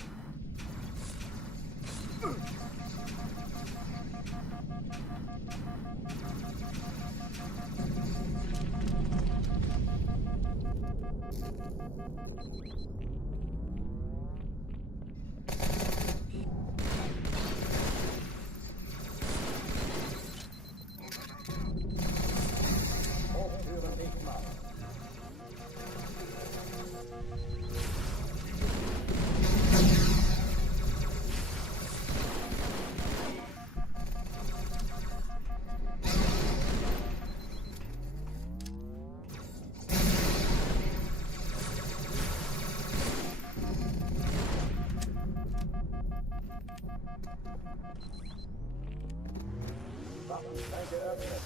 Hochtüren nicht machen. Waffenschrank geöffnet.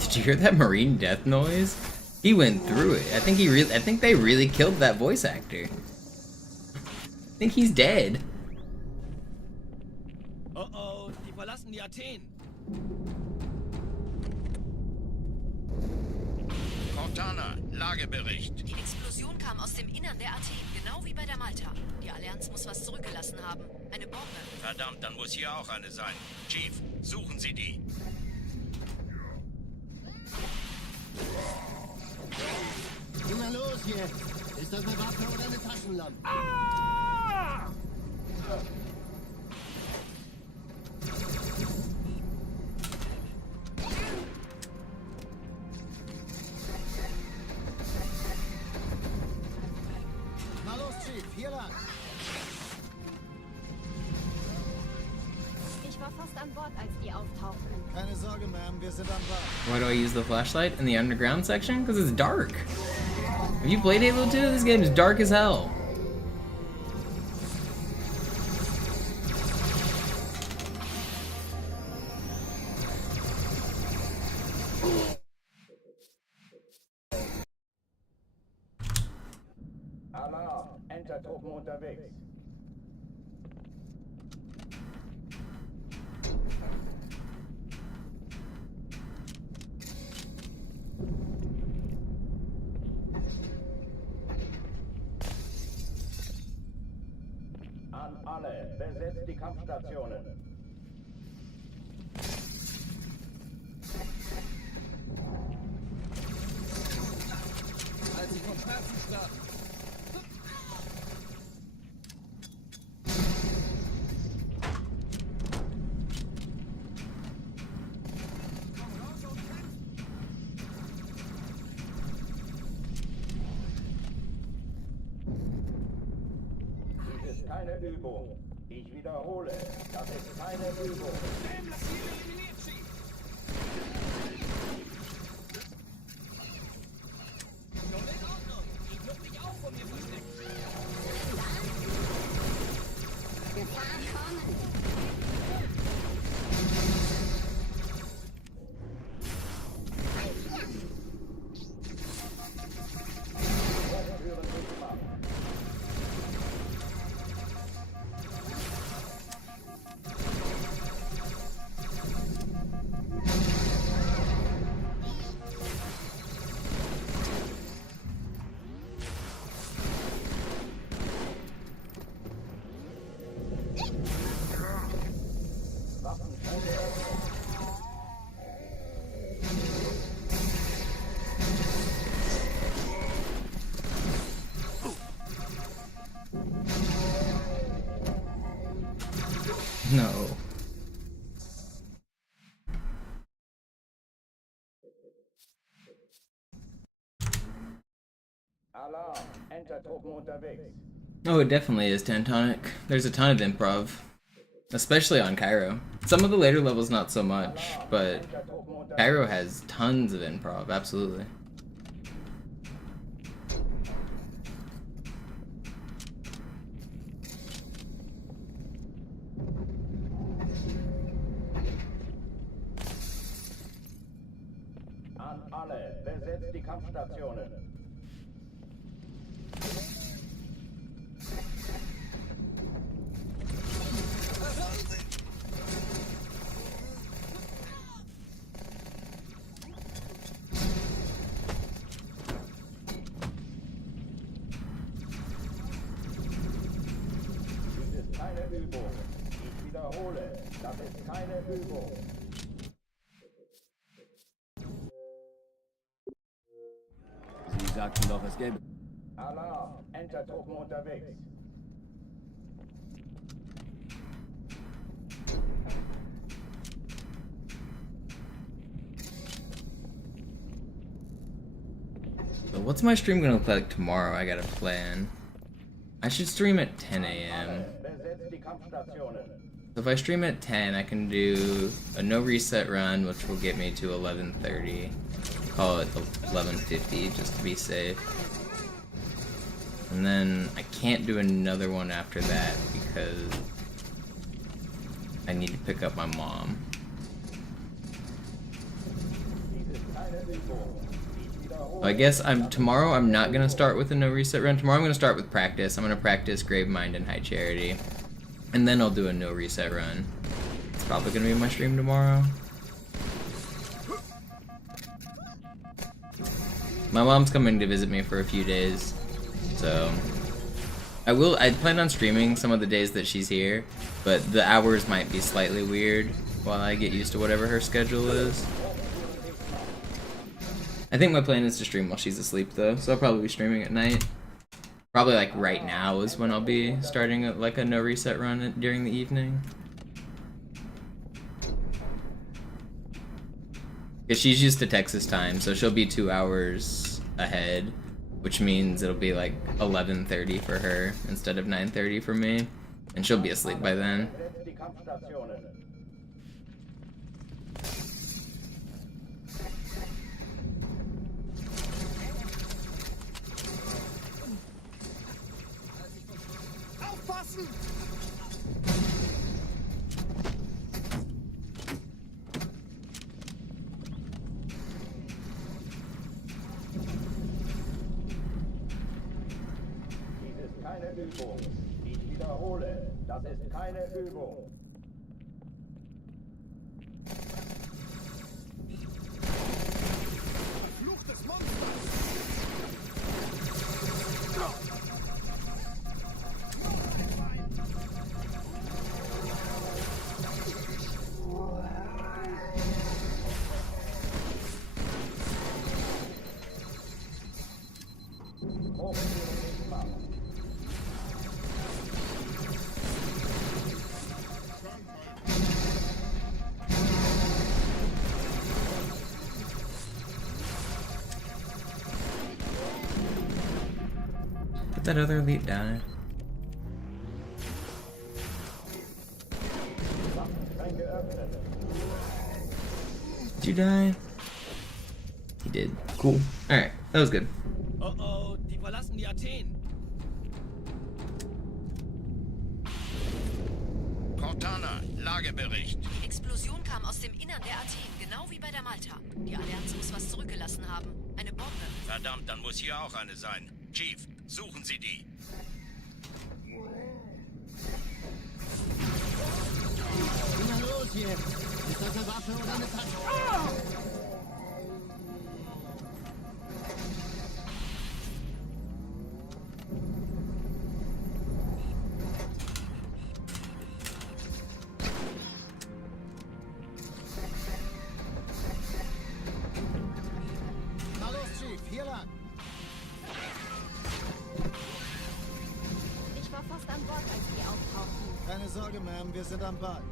Did you hear that Marine death noise? He went through it. I think they really killed that voice actor. I think he's dead. Oh oh, die verlassen die Athen. Cortana, Lagebericht. Die Explosion kam aus dem Innern der Athen, genau wie bei der Malta. Die Allianz muss was zurückgelassen haben. Eine Bombe. Verdammt, dann muss hier auch eine sein. Chief, suchen Sie die. Na los jetzt! Ist das eine Waffe oder eine Taschenlampe? Na los, Chief, hier lang. Ich war fast an Bord, als die auftauchten. Keine Sorge, Ma'am, wir sind am Bord. Why do I use the flashlight in the underground section? Because it's dark. Have you played Halo 2? This game is dark as hell. Alarm, Entertruppen unterwegs. An alle, besetzt die Kampfstationen. Als ich vom Schmerzen starb. Dies ist keine Übung. Ich wiederhole, das ist keine Übung. No. Alarm, Entertruppen unterwegs. Oh, it definitely is Tantonic. There's a ton of improv. Especially on Cairo. Some of the later levels not so much, but Cairo has tons of improv, absolutely. An alle, besetzt die Kampfstationen. Dies ist keine Übung. Ich wiederhole, das ist keine Übung. Sie sagten doch, es gäbe... Alarm, Entertruppen unterwegs. So what's my stream gonna look like tomorrow? I gotta plan. I should stream at 10 a.m. Besetzt die Kampfstationen. So if I stream at 10, I can do a no reset run, which will get me to 11:30. Call it 11:50 just to be safe. And then I can't do another one after that because I need to pick up my mom. So I guess tomorrow I'm not gonna start with a no reset run. Tomorrow I'm gonna start with practice. I'm gonna practice Gravemind and High Charity. And then I'll do a no reset run. It's probably gonna be my stream tomorrow. My mom's coming to visit me for a few days, so I plan on streaming some of the days that she's here, but the hours might be slightly weird while I get used to whatever her schedule is. I think my plan is to stream while she's asleep though, so I'll probably be streaming at night. Probably like right now is when I'll be starting like a no reset run during the evening. Because she's used to Texas time, so she'll be 2 hours ahead, which means it'll be like 11:30 for her instead of 9:30 for me, and she'll be asleep by then. Keine Übung. Ich wiederhole, das ist keine Übung. Verfluchtes Monster! Put that other elite down. Did you die? He did. Cool. Alright, that was good. Oh oh, die verlassen die Athen. Cortana, Lagebericht. Die Explosion kam aus dem Innern der Athen, genau wie bei der Malta. Die Allianz muss was zurückgelassen haben. Eine Bombe. Verdammt, dann muss hier auch eine sein. Chief, suchen Sie die. Na los jetzt! Ist das eine Waffe oder eine Tasche? Na los, Chief, hier lang. Ich war fast an Bord, als wir auftauchten. Keine Sorge, Ma'am, wir sind am Ball.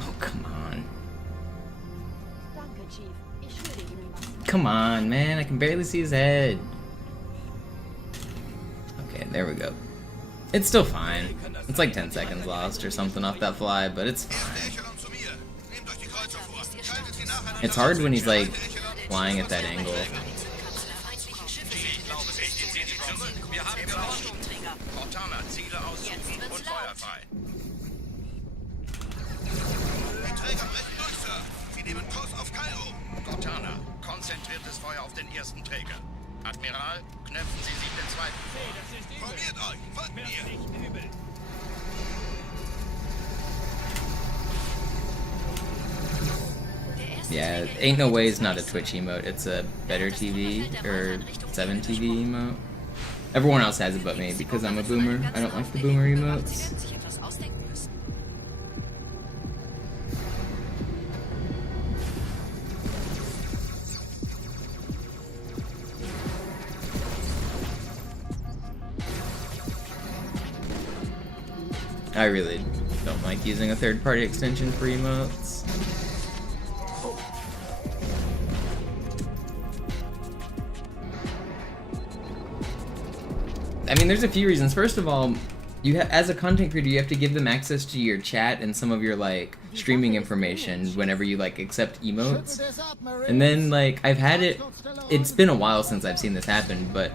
Oh, come on. Danke, Chief. Ich schulde Ihnen was. Come on, man. I can barely see his head. Okay, there we go. It's still fine. It's like 10 seconds lost or something off that fly, but it's fine. It's hard when he's like flying at that angle. Cortana, Ziele aussuchen und feuerfrei. Die Träger brechen durch, Sir. Sie nehmen Kurs auf Kairo. Cortana, konzentriertes Feuer auf den ersten Träger. Admiral, knöpfen Sie sich den zweiten vor. Das ist übel. Formiert euch, folgt Wird mir. nicht übel. Yeah, ain't no way it's not a Twitch emote. It's a better TV or 7 TV emote. Everyone else has it but me because I'm a boomer. I don't like the boomer emotes. I really don't like using a third-party extension for emotes. I mean, there's a few reasons. First of all, as a content creator, you have to give them access to your chat and some of your like streaming information whenever you like accept emotes. And then like I've had it. It's been a while since I've seen this happen, but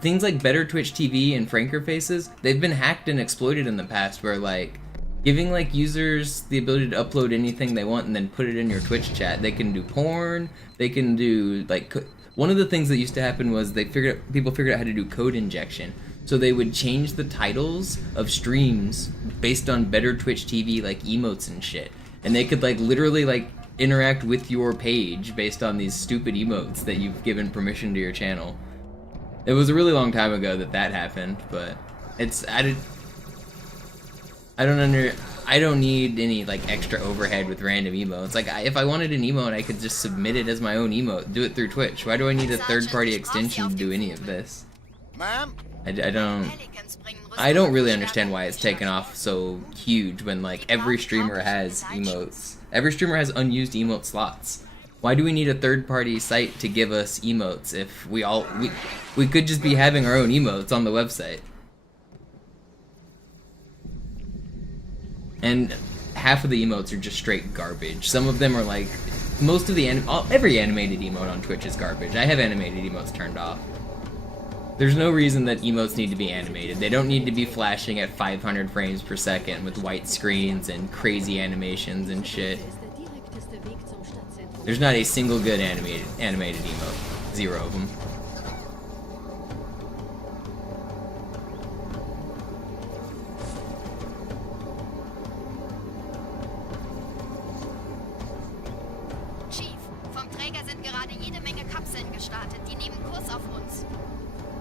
things like Better Twitch TV and Franker Faces, they've been hacked and exploited in the past. Where like giving like users the ability to upload anything they want and then put it in your Twitch chat. They can do porn. They can do like. One of the things that used to happen was people figured out how to do code injection. So they would change the titles of streams based on Better Twitch TV like emotes and shit. And they could like literally like interact with your page based on these stupid emotes that you've given permission to your channel. It was a really long time ago that happened, but it's added. I don't need any like extra overhead with random emotes. Like if I wanted an emote, I could just submit it as my own emote, do it through Twitch. Why do I need a third-party extension to do any of this? I don't really understand why it's taken off so huge when like every streamer has emotes. Every streamer has unused emote slots. Why do we need a third-party site to give us emotes if we could just be having our own emotes on the website? And half of the emotes are just straight garbage. Some of them are like, most of the every animated emote on Twitch is garbage. I have animated emotes turned off. There's no reason that emotes need to be animated. They don't need to be flashing at 500 frames per second with white screens and crazy animations and shit. There's not a single good animated emote. 0 of them.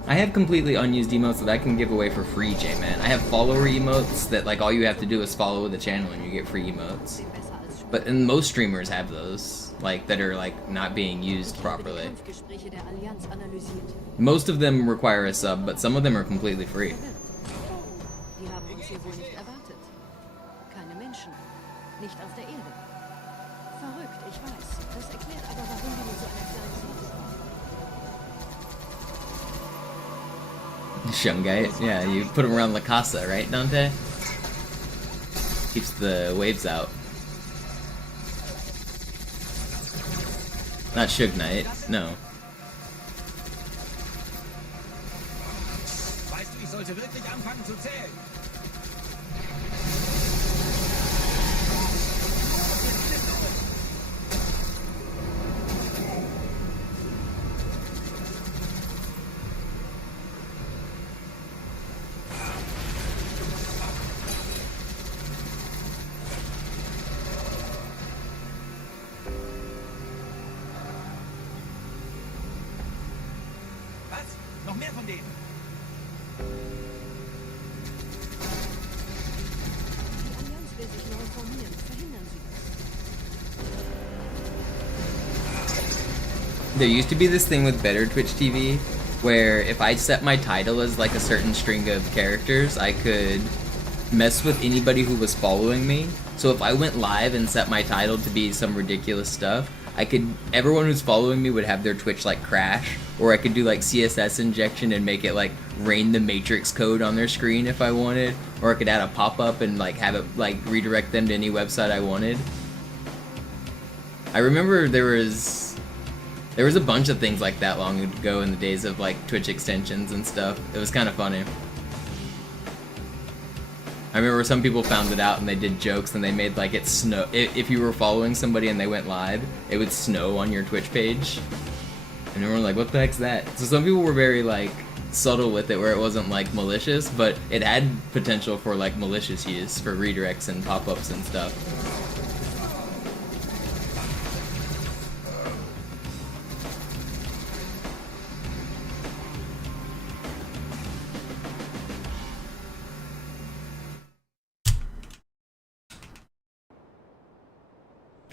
I have completely unused emotes that I can give away for free, J-Man. I have follower emotes that like all you have to do is follow the channel and you get free emotes. And most streamers have those, like that are like not being used properly. Most of them require a sub, but some of them are completely free. Shungite, yeah, you put them around La Casa, right, Dante? Keeps the waves out. Not Suge Knight, no. Weißt du, ich sollte wirklich anfangen zu zählen. Noch mehr von denen. Die Allianz will sich neu formieren. Verhindern Sie das. There used to be this thing with Better Twitch TV where if I set my title as like a certain string of characters, I could mess with anybody who was following me. So if I went live and set my title to be some ridiculous stuff, everyone who's following me would have their Twitch like crash, or I could do like CSS injection and make it like rain the matrix code on their screen if I wanted, or I could add a pop-up and like have it like redirect them to any website I wanted. I remember there was a bunch of things like that long ago in the days of like Twitch extensions and stuff. It was kind of funny. I remember some people found it out and they did jokes and they made like it snow. If you were following somebody and they went live, it would snow on your Twitch page. And everyone was like, what the heck's that? So some people were very like subtle with it where it wasn't like malicious, but it had potential for like malicious use for redirects and pop-ups and stuff.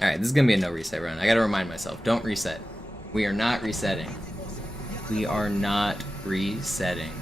Alright, this is gonna be a no reset run. I gotta remind myself, don't reset. We are not resetting. We are not resetting.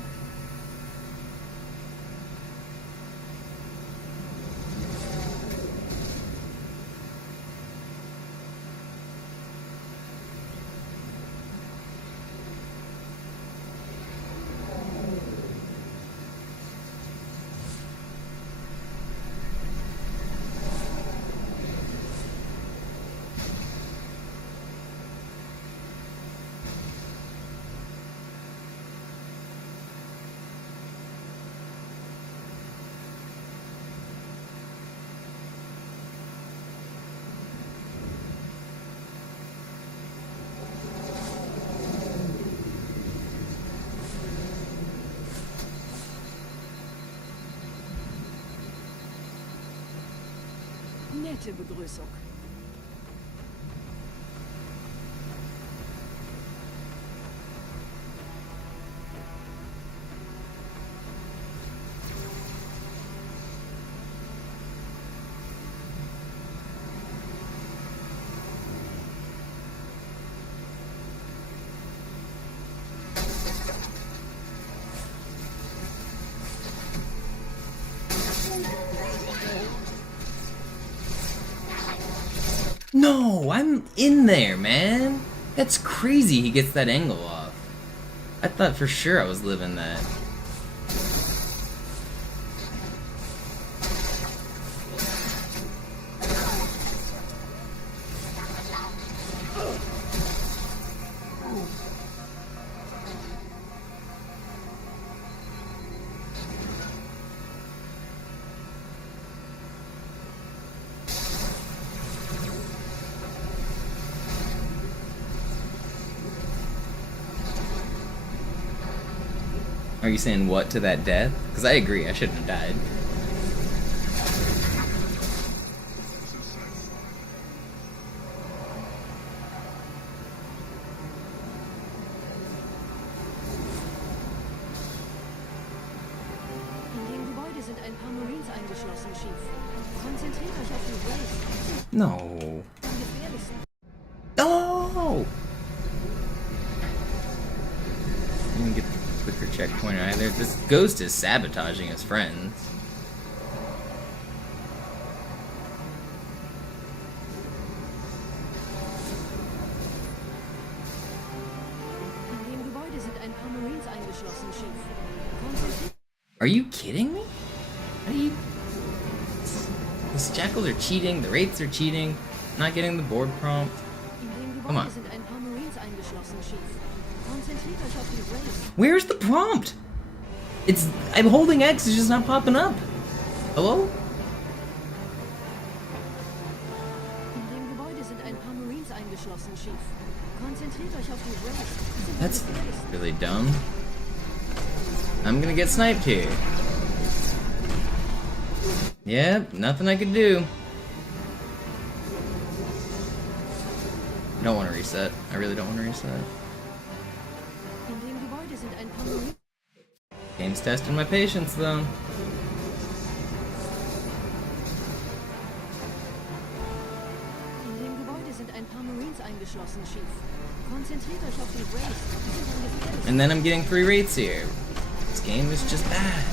Nette Begrüßung. No, I'm in there, man. That's crazy he gets that angle off. I thought for sure I was living that. Are you saying what to that death? Because I agree, I shouldn't have died. In dem Gebäude sind ein paar Marines eingeschlossen, Chief. Konzentriert euch auf die Race. No. Am gefährlichsten. No! I'm gonna get the quicker checkpoint either. This ghost is sabotaging his friends. In dem Gebäude sind ein paar Marines eingeschlossen, Chief. Konzentriert. Are you kidding me? How do you... The jackals are cheating, the wraiths are cheating, not getting the board prompt. In dem Come on. Gebäude sind ein paar Marines eingeschlossen, Chief. Konzentriert euch auf die Race. Where's the prompt? I'm holding X, it's just not popping up. Hello? In dem Gebäude sind ein paar Marines eingeschlossen, Chief. Konzentriert euch auf die Race. Sie sind am That's gefährlichsten. really dumb. I'm gonna get sniped here. Yep, nothing I could do. I don't want to reset. I really don't want to reset. In dem Gebäude sind ein paar Marines. Game's testing my patience though. In dem Gebäude sind ein paar Marines eingeschlossen, Chief. Konzentriert euch auf die Race. Sie sind am gefährlichsten. And then I'm getting 3 wraiths here. This game is just bad.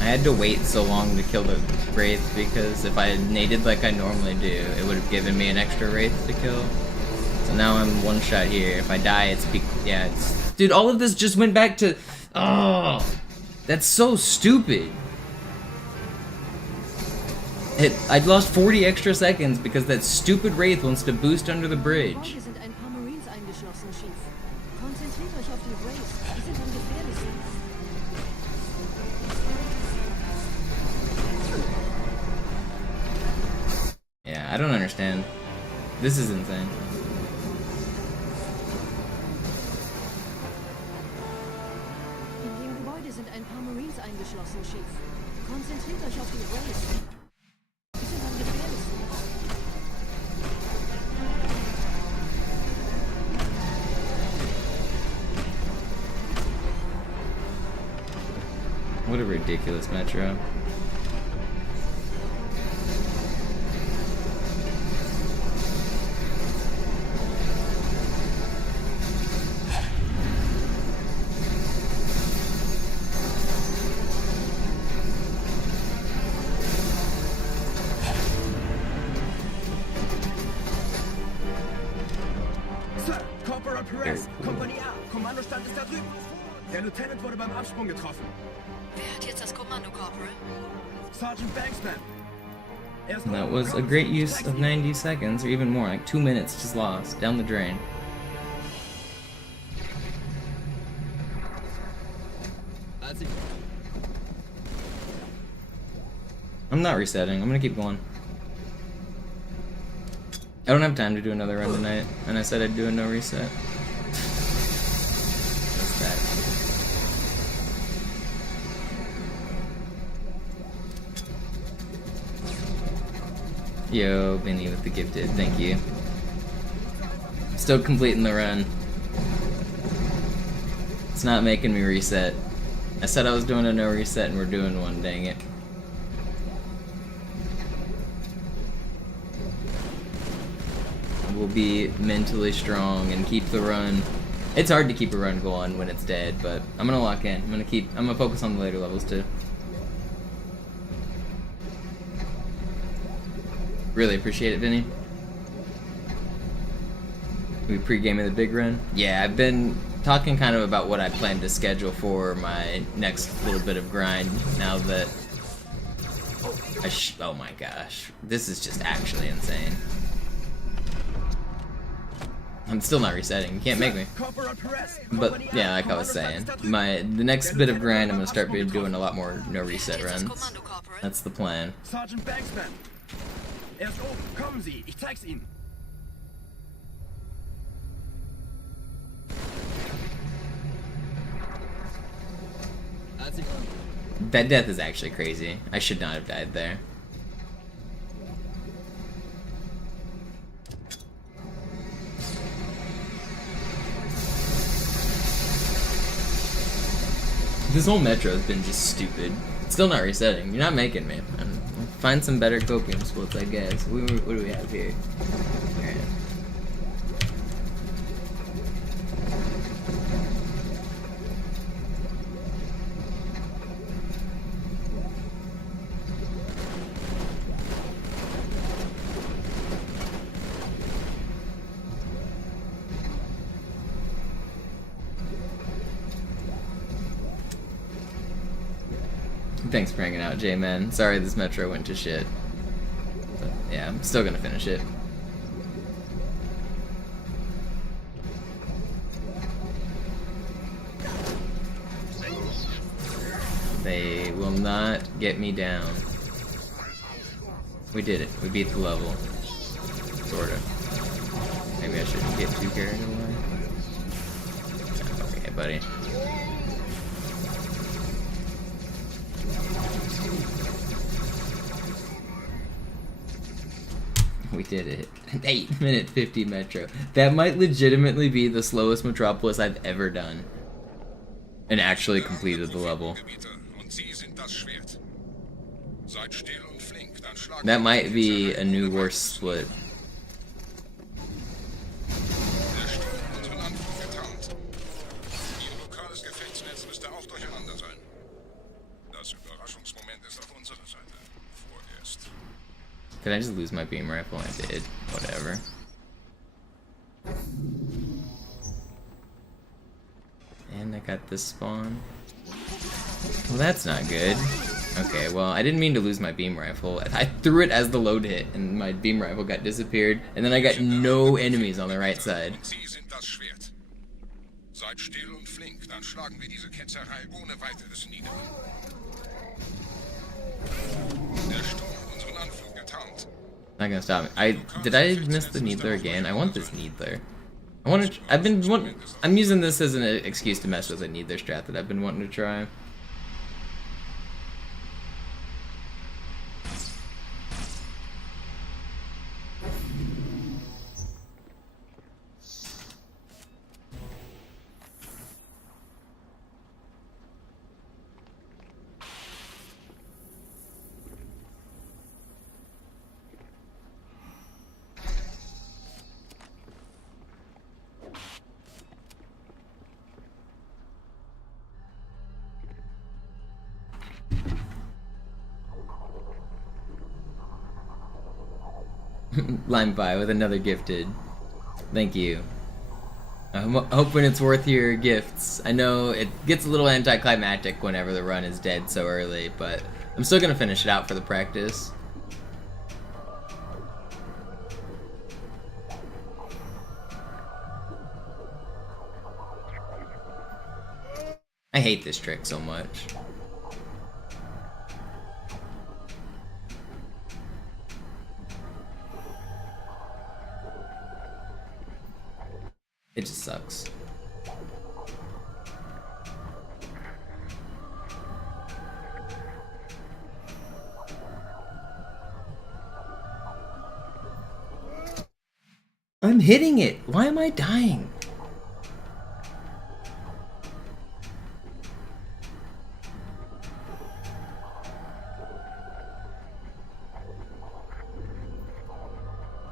I had to wait so long to kill the wraith because if I had naded like I normally do, it would have given me an extra wraith to kill. So now I'm one shot here. If I die, it's yeah, it's... Dude, all of this just went back to... Oh! That's so stupid. I'd lost 40 extra seconds because that stupid wraith wants to boost under the bridge. Gebäude sind ein paar Marines eingeschlossen, Chief. Konzentriert euch auf die Race. Sie sind am gefährlichsten. Yeah, I don't understand. This is insane. In dem Gebäude sind ein paar Marines eingeschlossen, Chief. Konzentriert euch auf die Race. Sie sind am gefährlichsten. What a ridiculous metro. Sir, Corporal Perez, Kompanie A, Kommandostand ist da drüben. Der Lieutenant wurde beim Absprung getroffen. Wer hat jetzt das Kommando, Corporal? Sergeant Banksman. And that was a great use of 90 seconds, or even more, like 2 minutes just lost, down the drain. I'm not resetting, I'm gonna keep going. I don't have time to do another run tonight, and I said I'd do a no reset. What's that? Yo, Vinny with the gifted, thank you. Still completing the run. It's not making me reset. I said I was doing a no reset and we're doing one, dang it. We'll be mentally strong and keep the run. It's hard to keep a run going when it's dead, but I'm gonna lock in. I'm gonna focus on the later levels too. Really appreciate it, Vinny. We pre-gaming the big run? Yeah, I've been talking kind of about what I plan to schedule for my next little bit of grind now that oh my gosh, this is just actually insane. I'm still not resetting, you can't make me. But yeah, like I was saying, the next bit of grind I'm gonna start doing a lot more no reset runs. That's the plan. Sergeant Banksman. Er ist oben. Kommen Sie, ich zeig's Ihnen. That death is actually crazy. I should not have died there. This whole metro has been just stupid. Still not resetting. You're not making me. Find some better copium splits, I guess. What do we have here? Alright. Thanks for hanging out, J-Man. Sorry this metro went to shit. But yeah, I'm still gonna finish it. They will not get me down. We did it. We beat the level. Sorta. Maybe I shouldn't get too carried away. Okay, buddy. We did it. 8-minute 50 metro. That might legitimately be the slowest Metropolis I've ever done. And actually completed the level. That might be a new worst split. Did I just lose my beam rifle? I did. Whatever. And I got this spawn. Well, that's not good. Okay, well, I didn't mean to lose my beam rifle. I threw it as the load hit, and my beam rifle got disappeared, and then I got no enemies on the right side. Seid still und flink, dann schlagen wir diese Ketzerei ohne weiteres nieder. Der Sturm hat unseren Anflug getarnt. Not gonna stop me. Did I miss the Needler again? I want this Needler. I'm using this as an excuse to mess with a Needler strat that I've been wanting to try. Lime Pie with another gifted. Thank you. I'm hoping it's worth your gifts. I know it gets a little anticlimactic whenever the run is dead so early, but I'm still gonna finish it out for the practice. I hate this trick so much. It just sucks. I'm hitting it! Why am I dying?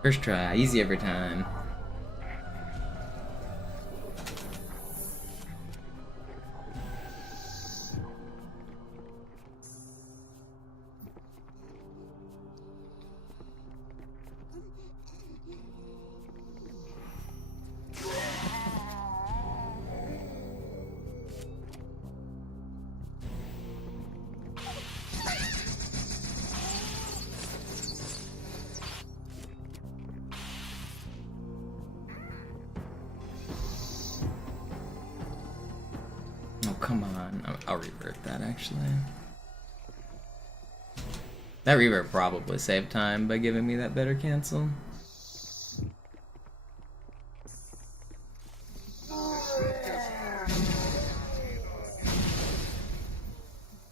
First try, easy every time. Oh, come on. I'll revert that, actually. That revert probably saved time by giving me that better cancel.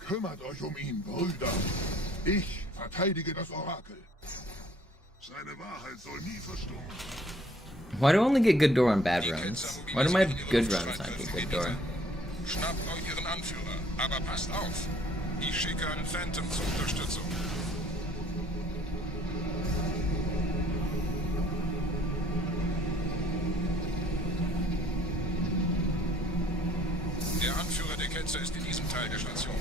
Kümmert euch ihn, Brüder. Ich verteidige das Orakel. Seine Wahrheit soll nie verstummen. Why do I only get good door on bad runs? Why do my good runs not get good door? Schnappt euch ihren Anführer, aber passt auf. Ich schicke einen Phantom zur Unterstützung. Der Anführer der Ketzer ist in diesem Teil der Station.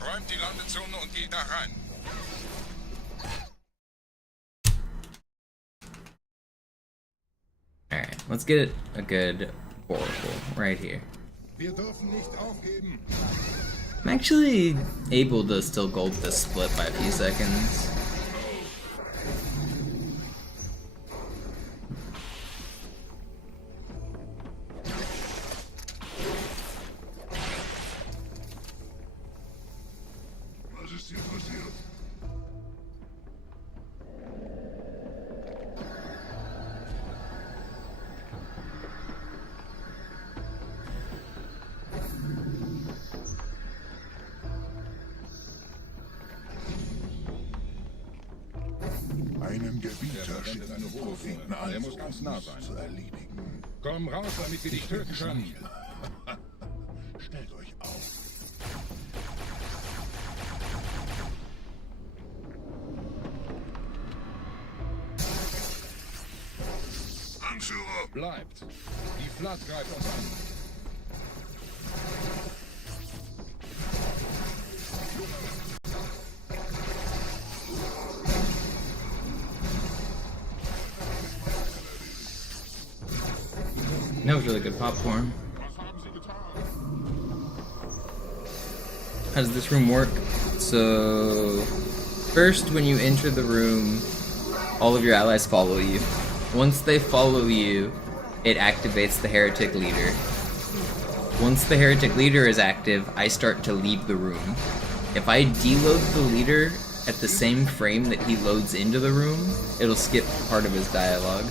Räumt die Landezone und geht da rein. Alright, let's get a good oracle right here. Wir dürfen nicht aufgeben. I'm actually able to still gold this split by a few seconds. Was ist hier passiert? Einen Gebieter schicken die Propheten Er muss ganz nah zu sein. erledigen. Komm raus, damit wir dich töten können. Stellt euch auf. Anführer! Bleibt. Die Flat greift uns an. That was really good popcorn. How does this room work? So, first when you enter the room, all of your allies follow you. Once they follow you, it activates the heretic leader. Once the heretic leader is active, I start to leave the room. If I deload the leader at the same frame that he loads into the room, it'll skip part of his dialogue.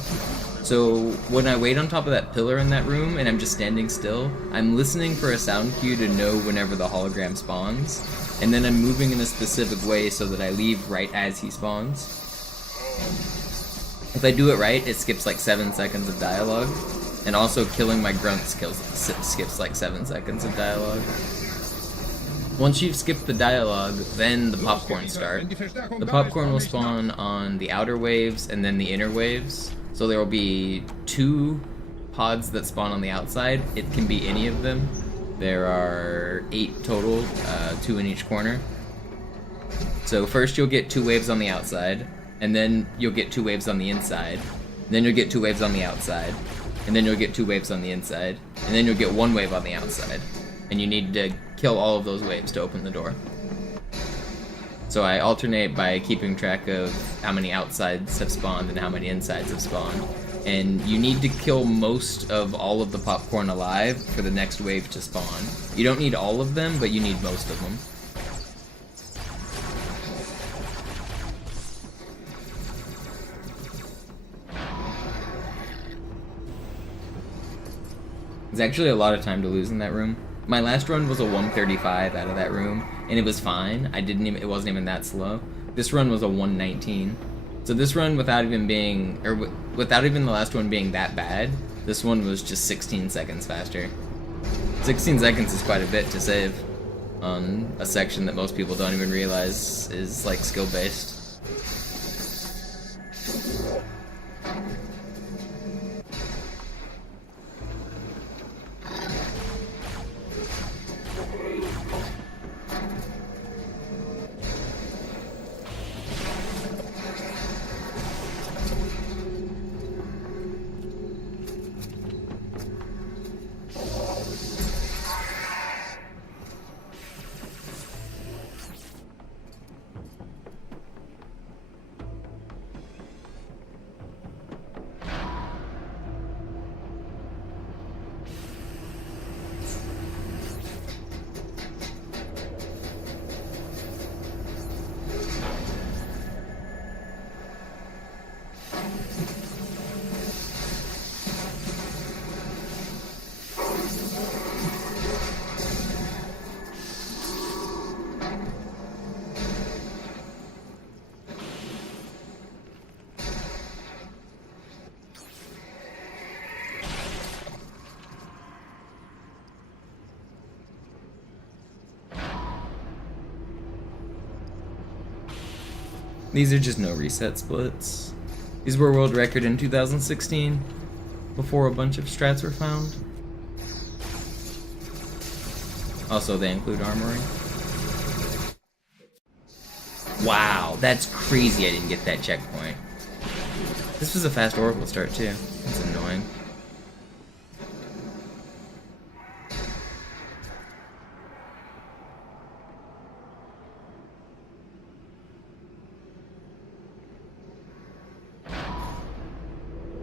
So when I wait on top of that pillar in that room and I'm just standing still, I'm listening for a sound cue to know whenever the hologram spawns, and then I'm moving in a specific way so that I leave right as he spawns. If I do it right, it skips like 7 seconds of dialogue, and also killing my grunts skips like 7 seconds of dialogue. Once you've skipped the dialogue, then the popcorn start. The popcorn will spawn on the outer waves and then the inner waves. So there will be 2 pods that spawn on the outside. It can be any of them. There are 8 total, 2 in each corner. So first you'll get 2 waves on the outside, and then you'll get 2 waves on the inside. Then you'll get 2 waves on the outside, and then you'll get 2 waves on the inside, and then you'll get 1 wave on the outside. And you need to kill all of those waves to open the door. So I alternate by keeping track of how many outsides have spawned and how many insides have spawned. And you need to kill most of all of the popcorn alive for the next wave to spawn. You don't need all of them, but you need most of them. There's actually a lot of time to lose in that room. My last run was a 135 out of that room, and it was fine. It wasn't even that slow. This run was a 119. So this run, without even the last one being that bad, this one was just 16 seconds faster. 16 seconds is quite a bit to save on a section that most people don't even realize is like skill based. These are just no reset splits. These were world record in 2016, before a bunch of strats were found. Also, they include armoring. Wow, that's crazy I didn't get that checkpoint. This was a fast Oracle start too. That's annoying.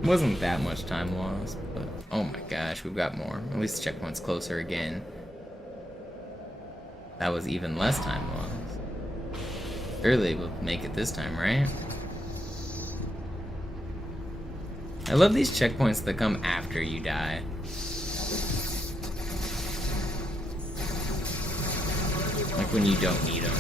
Wasn't that much time lost, but oh my gosh, we've got more. At least the checkpoint's closer again. That was even less time lost. Surely we'll make it this time, right? I love these checkpoints that come after you die. Like when you don't need them.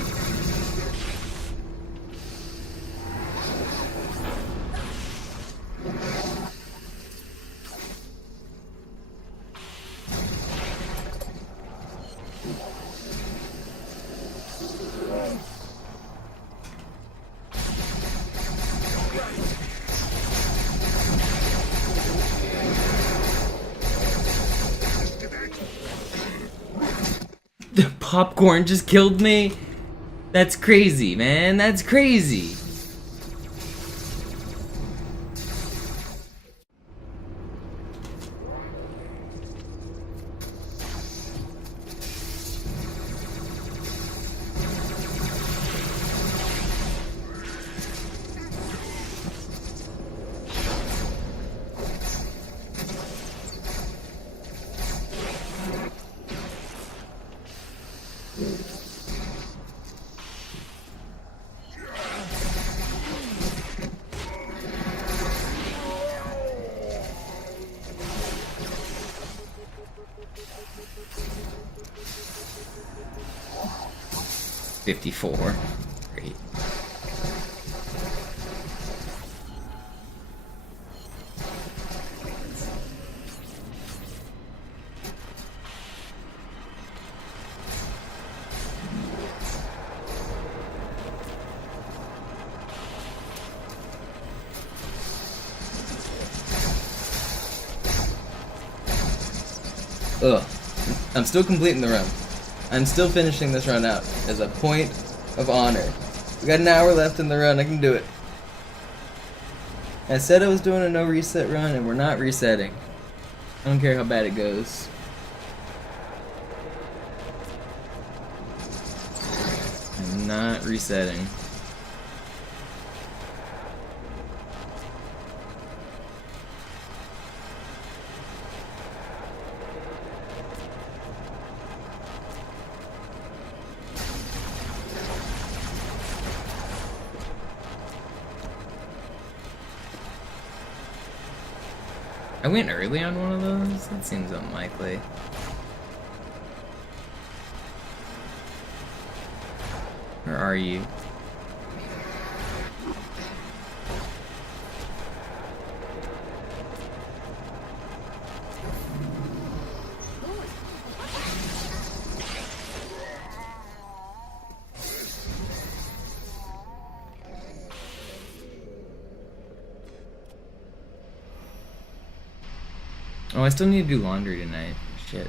The popcorn just killed me? That's crazy, man. That's crazy. $54. Great. Ugh. I'm still completing the run. I'm still finishing this run out as a point of honor. We got an hour left in the run. I can do it. I said I was doing a no reset run, and we're not resetting. I don't care how bad it goes. I'm not resetting. I went early on one of those? That seems unlikely. Where are you? Oh, I still need to do laundry tonight. Shit.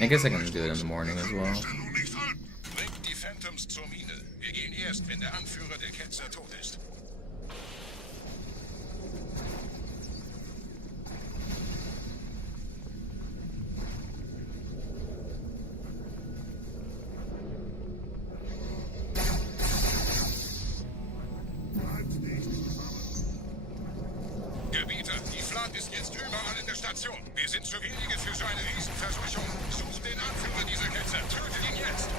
I guess I can do it in the morning as well. Bringt die Phantoms zur Mine. Wir gehen erst, wenn der Anführer der Ketzer tot ist. Gebieter, die Flat ist jetzt überall in der Station. Wir sind zu wenige für so eine Riesenverseuchung. Sucht den Anführer dieser Ketzer. Tötet ihn jetzt!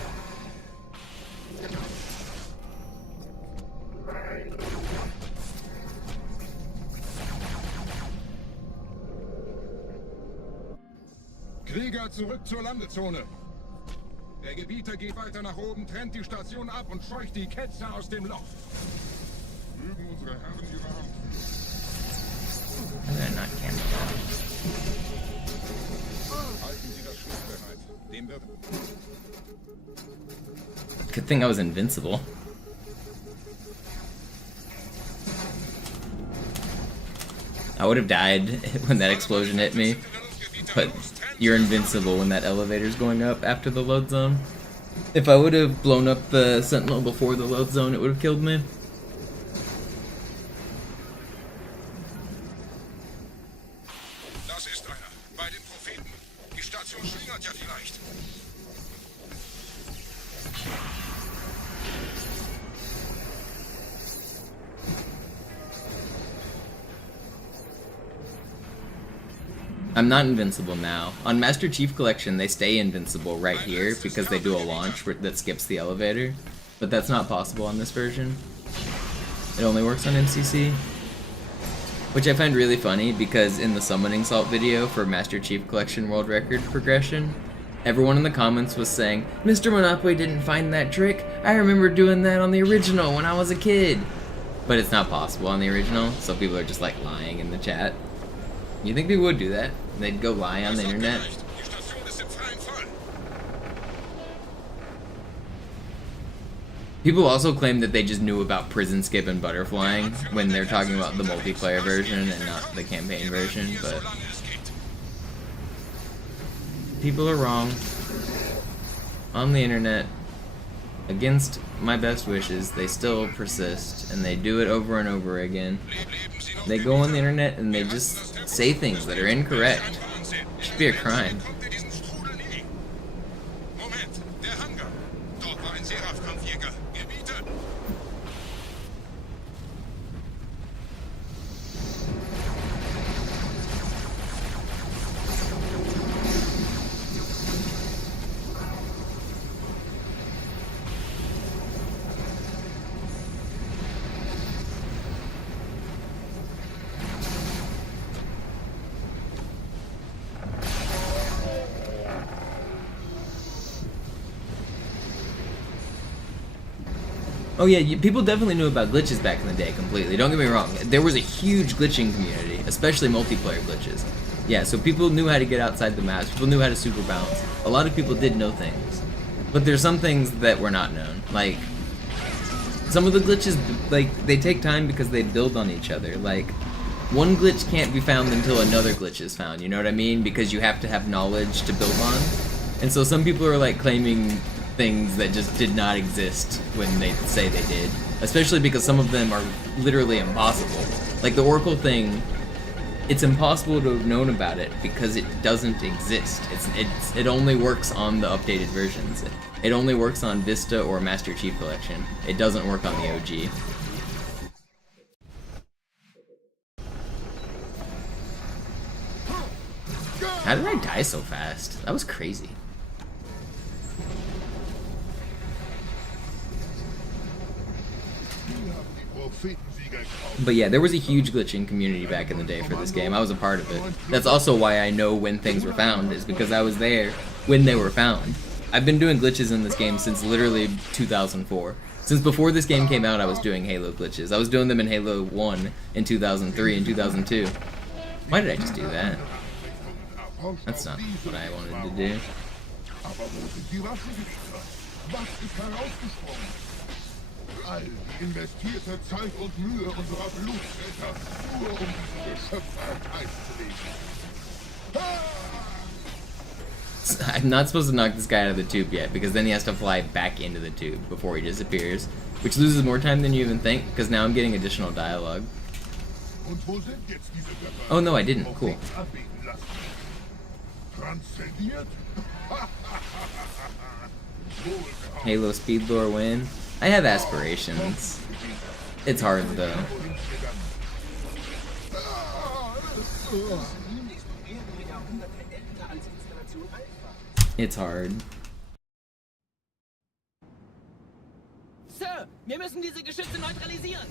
Krieger, zurück zur Landezone. Der Gebieter geht weiter nach oben, trennt die Station ab und scheucht die Ketzer aus dem Loch. Mögen unsere Herren ihre Hand führen. Not Halten Sie das Schiff bereit. Dem wird... Good thing I was invincible. I would have died when that explosion hit me, but you're invincible when that elevator's going up after the load zone. If I would have blown up the sentinel before the load zone, it would have killed me. Das ist einer. Bei den Propheten. Die Station schlingert ja vielleicht. I'm not invincible now. On Master Chief Collection, they stay invincible right here because they do a launch that skips the elevator. But that's not possible on this version. It only works on MCC. Which I find really funny because in the Summoning Salt video for Master Chief Collection World Record progression, everyone in the comments was saying, MisterMonopoli didn't find that trick. I remember doing that on the original when I was a kid. But it's not possible on the original, so people are just like lying in the chat. You think people would do that? They'd go lie on the internet? People also claim that they just knew about prison skip and butterflying when they're talking about the multiplayer version and not the campaign version, but people are wrong on the internet. Against my best wishes, they still persist, and they do it over and over again. They go on the internet and they just say things that are incorrect. It should be a crime. Oh yeah, people definitely knew about glitches back in the day completely, don't get me wrong. There was a huge glitching community, especially multiplayer glitches. Yeah, so people knew how to get outside the maps, people knew how to super bounce. A lot of people did know things. But there's some things that were not known. Like, some of the glitches, like, they take time because they build on each other. Like, one glitch can't be found until another glitch is found, you know what I mean? Because you have to have knowledge to build on. And so some people are like claiming things that just did not exist when they say they did, especially because some of them are literally impossible. Like the Oracle thing, it's impossible to have known about it because it doesn't exist. It only works on the updated versions. It only works on Vista or Master Chief Collection. It doesn't work on the OG. How did I die so fast? That was crazy. But yeah, there was a huge glitching community back in the day for this game. I was a part of it. That's also why I know when things were found, is because I was there when they were found. I've been doing glitches in this game since literally 2004. Since before this game came out, I was doing Halo glitches. I was doing them in Halo 1 in 2003 and 2002. Why did I just do that? That's not what I wanted to do. All die investierte Zeit und Mühe unserer Blutväter, nur um diese Geschöpfe auf Eis zu legen. I'm not supposed to knock this guy out of the tube yet, because then he has to fly back into the tube before he disappears, which loses more time than you even think, because now I'm getting additional dialogue. Oh no, I didn't. Cool. Halo Speedlore win. I have aspirations. It's hard though. It's hard. Sir, wir müssen diese Geschütze neutralisieren.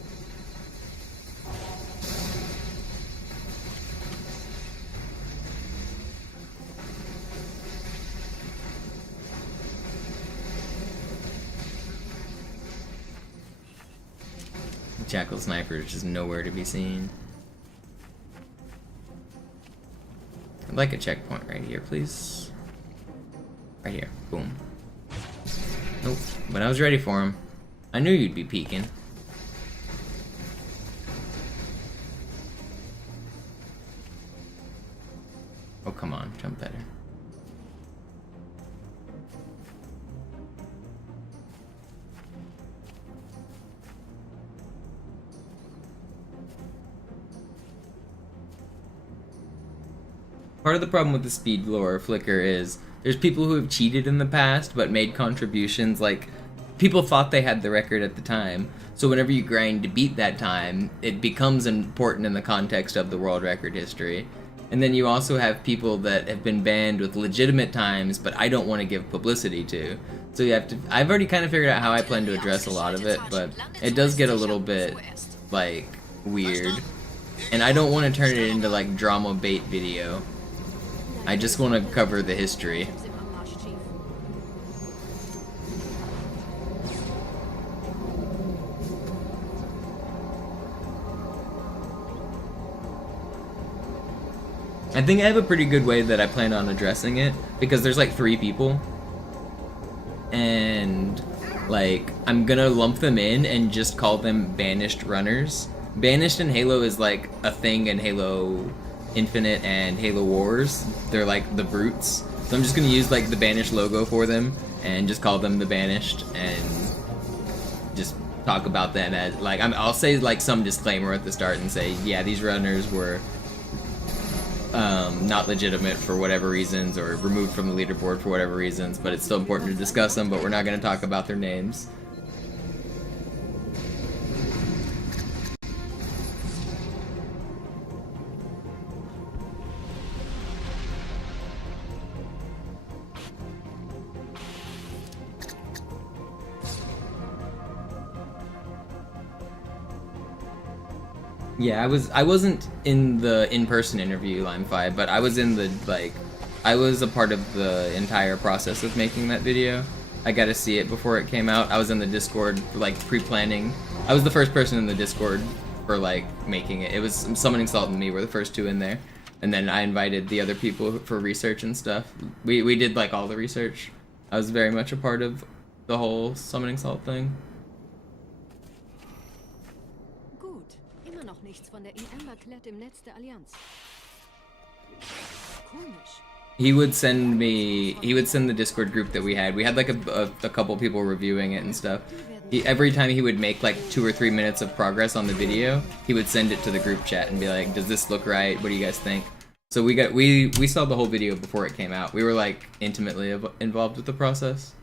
Jackal Sniper is just nowhere to be seen. I'd like a checkpoint right here, please. Right here. Boom. Nope. But I was ready for him. I knew you'd be peeking. Oh, come on, jump better. Part of the problem with the speed lore flicker is there's people who have cheated in the past but made contributions. Like, people thought they had the record at the time, so whenever you grind to beat that time, it becomes important in the context of the world record history. And then you also have people that have been banned with legitimate times, but I don't want to give publicity to. So you have to. I've already kind of figured out how I plan to address a lot of it, but it does get a little bit, like, weird. And I don't want to turn it into, like, drama bait video. I just want to cover the history. I think I have a pretty good way that I plan on addressing it, because there's like 3 people, and like I'm gonna lump them in and just call them banished runners. Banished in Halo is like a thing in Halo Infinite and Halo Wars. They're like the brutes. So I'm just gonna use like the banished logo for them and just call them the banished and just talk about them as like I'll say like some disclaimer at the start and say, yeah, these runners were not legitimate for whatever reasons or removed from the leaderboard for whatever reasons, but it's still important to discuss them, but we're not going to talk about their names. Yeah, I wasn't in the in-person interview Lime 5, but I was in the, like, I was a part of the entire process of making that video. I got to see it before it came out. I was in the Discord, like, pre-planning. I was the first person in the Discord for, like, making it. It was Summoning Salt and me were the first 2 in there. And then I invited the other people for research and stuff. We did, like, all the research. I was very much a part of the whole Summoning Salt thing. Noch nichts von der EM erklärt im Netz der Allianz. Komisch. He would send the Discord group that we had. We had like a couple people reviewing it and stuff. Every time he would make like 2 or 3 minutes of progress on the video, he would send it to the group chat and be like, does this look right? What do you guys think? So we saw the whole video before it came out. We were like intimately involved with the process.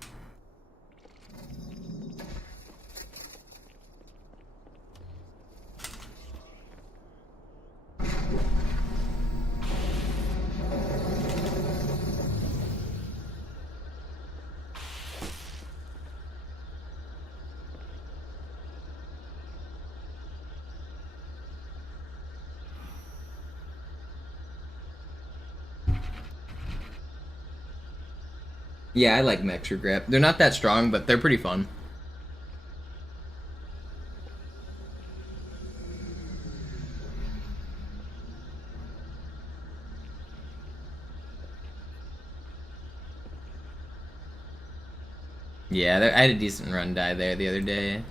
Yeah, I like Mexer Grip. They're not that strong, but they're pretty fun. Yeah, I had a decent run die there the other day.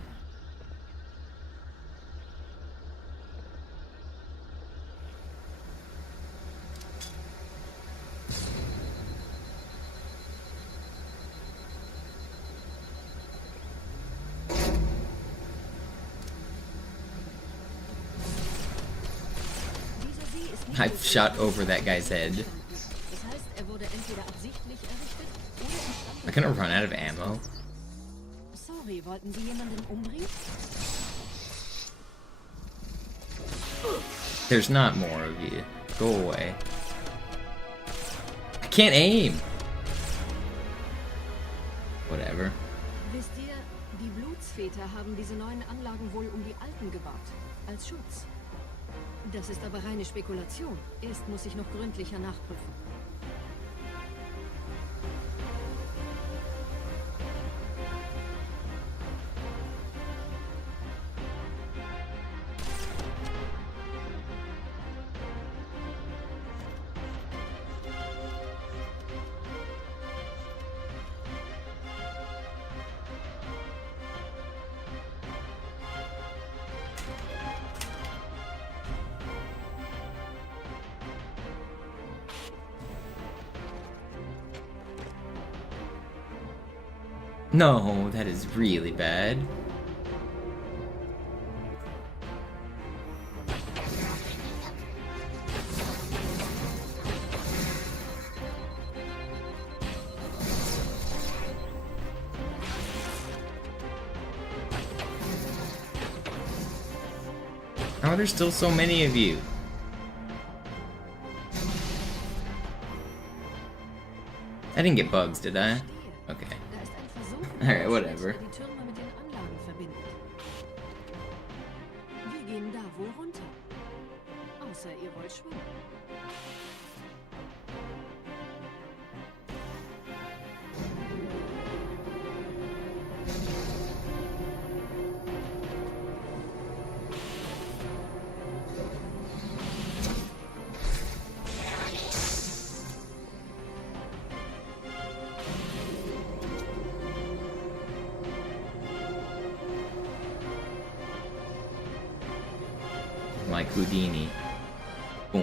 I shot over that guy's head. I'm gonna run out of ammo. Sorry, wollten Sie jemanden umbringen? There's not more of you. Go away. I can't aim. Whatever. Wisst ihr, die Blutsväter haben diese neuen Anlagen wohl die alten gebaut. Als Schutz. Das ist aber reine Spekulation. Erst muss ich noch gründlicher nachprüfen. No, that is really bad. How are there still so many of you? I didn't get bugs, did I? Okay. Alright, whatever. Wir gehen da wohl runter. Außer ihr wollt schwimmen. Like Houdini. Boom.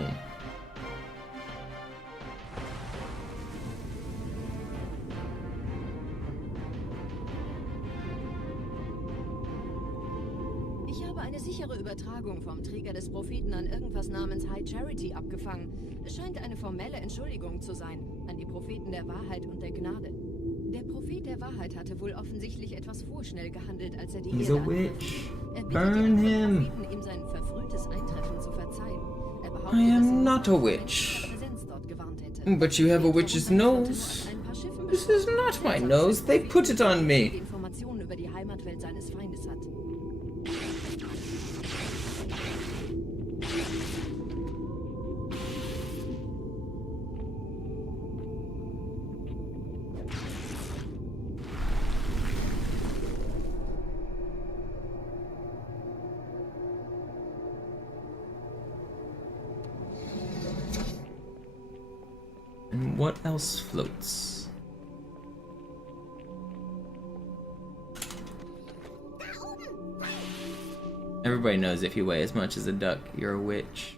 Ich habe eine sichere Übertragung vom Träger des Propheten an irgendwas namens High Charity abgefangen. Es scheint eine formelle Entschuldigung zu sein, an die Propheten der Wahrheit und der Gnade. Der Prophet der Wahrheit hatte wohl offensichtlich etwas vorschnell gehandelt, als er die He's Erde a witch. Er Burn him. Propheten, ihm sein verfrühtes Eintreffen zu verzeihen. Er behauptet, I dass am er not a vor witch. Präsenz dort gewarnt hätte. But you have a witch's nose. This is not my nose. They put it on me. Informationen über die Heimatwelt seines Feindes hat. And what else floats? Everybody knows if you weigh as much as a duck, you're a witch.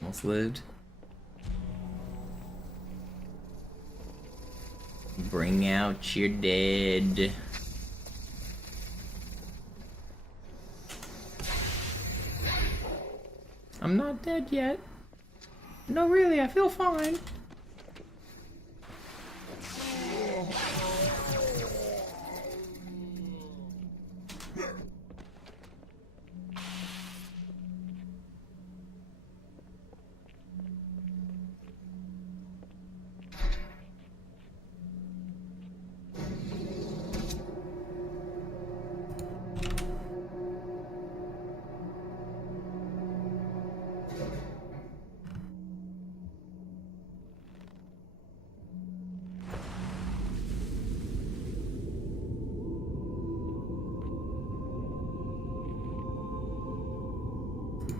Almost lived. Bring out your dead. I'm not dead yet. No, really, I feel fine.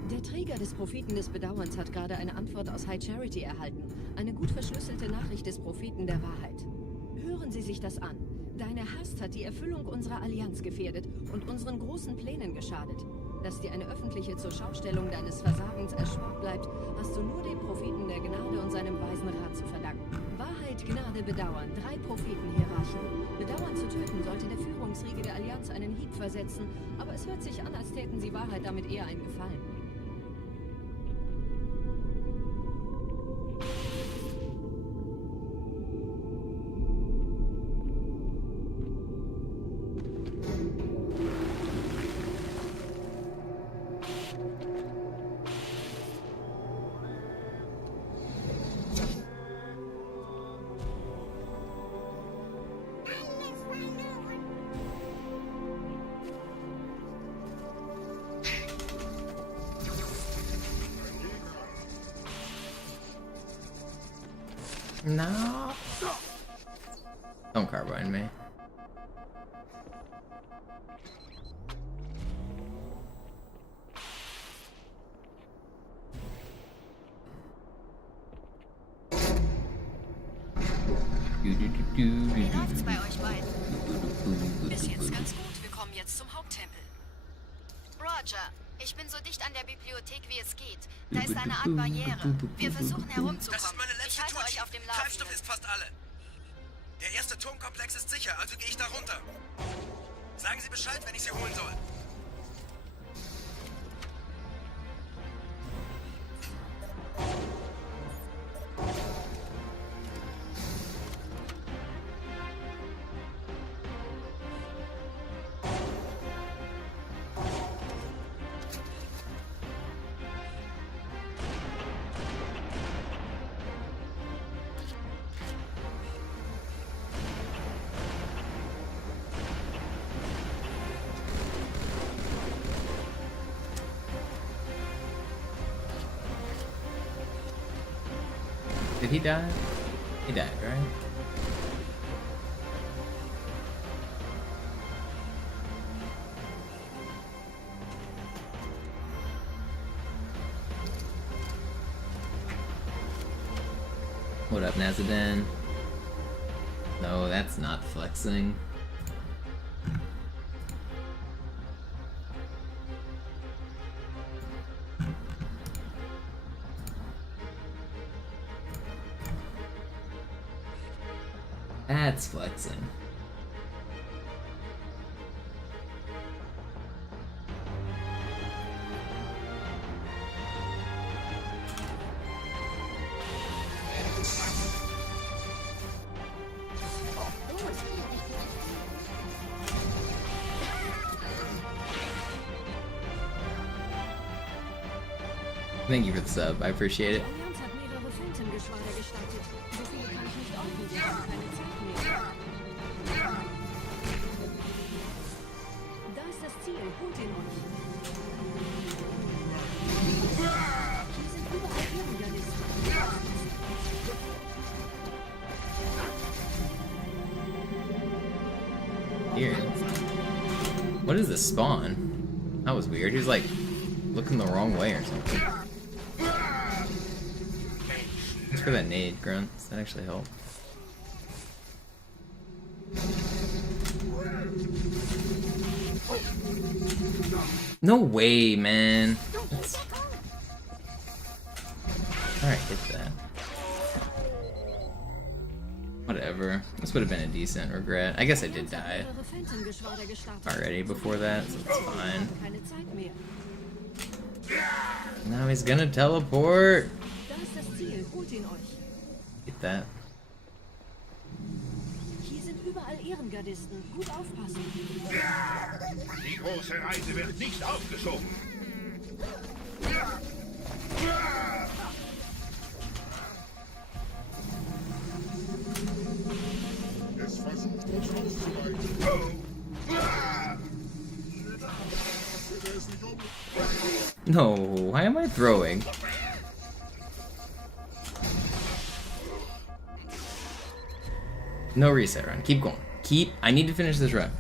Der Träger des Propheten des Bedauerns hat gerade eine Antwort aus High Charity erhalten. Eine gut verschlüsselte Nachricht des Propheten der Wahrheit. Hören Sie sich das an. Deine Hast hat die Erfüllung unserer Allianz gefährdet und unseren großen Plänen geschadet. Dass dir eine öffentliche Zurschaustellung deines Versagens erspart bleibt, hast du nur dem Propheten der Gnade und seinem weisen Rat zu verdanken. Wahrheit, Gnade, Bedauern. 3 Prophetenhierarchen. Bedauern zu töten sollte der Führungsriege der Allianz einen Hieb versetzen, aber es hört sich an, als täten sie Wahrheit damit eher einen Gefallen. No. Don't carbine me. Wie läuft's bei euch beiden? Bis jetzt ganz gut. Wir kommen jetzt zum Haupttempel. Roger, ich bin so dicht an der Bibliothek, wie es geht. Da ist eine Art Barriere. Wir versuchen herumzukommen. Das ist meine letzte Ich halte euch auf dem Treibstoff Laufenden. ist fast alle. Der erste Turmkomplex ist sicher, also gehe ich da runter. Sagen Sie Bescheid, wenn ich Sie holen soll. Did he die? He died, right? What up, Nazadan? No, that's not flexing. That's flexing. Thank you for the sub, I appreciate it. Die Allianz hat mehrere Phantom-Geschwader gestartet. So viele kann ich nicht aufrufen. Wir haben keine Zeit mehr. Da ist das Ziel. Holt ihn euch. Hier sind überall Irrengarnisten. Here. What is this spawn? That was weird. He was like looking the wrong way or something. Thanks for that nade, Grunt. Does that actually help? No way, man. Alright, hit that. Whatever. This would have been a decent regret. I guess I did die already before that, so it's fine. Now he's gonna teleport. Get that. Hier sind überall Ehrengardisten. Gut aufpassen. Die große Reise wird nicht aufgeschoben. Es versucht uns auszuleiten. No, why am I throwing? No reset run. Keep going. I need to finish this run.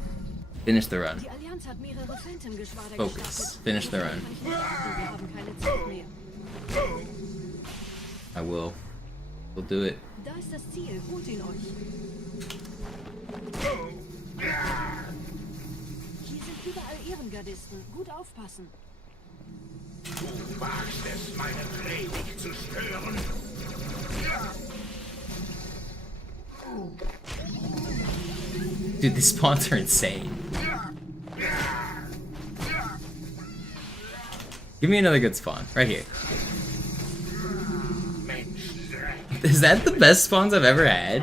Finish the run. Die Allianz hat mehrere Phantom-Geschwader Focus. gestartet. Finish the run. Wir haben keine Zeit mehr. I will. We'll do it. Da ist das Ziel. Holt ihn euch. Hier sind überall Ehrengardisten. Gut aufpassen. Du wagst es, meine Predigt zu stören. Dude, these spawns are insane. Give me another good spawn. Right here. Is that the best spawns I've ever had?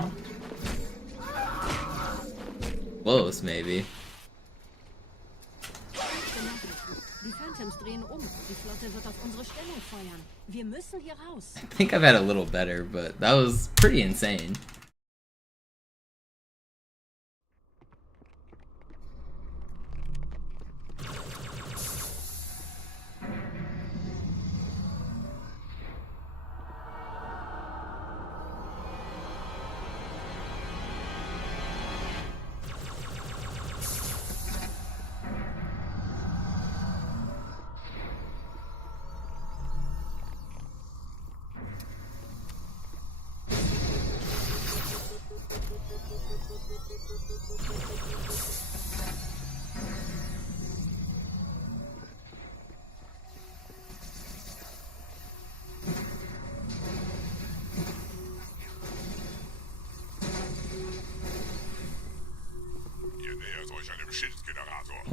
Close, maybe. Die Phantoms drehen um. Die Flotte wird auf unsere Stellung feuern. Wir müssen hier raus. I think I've had a little better, but that was pretty insane.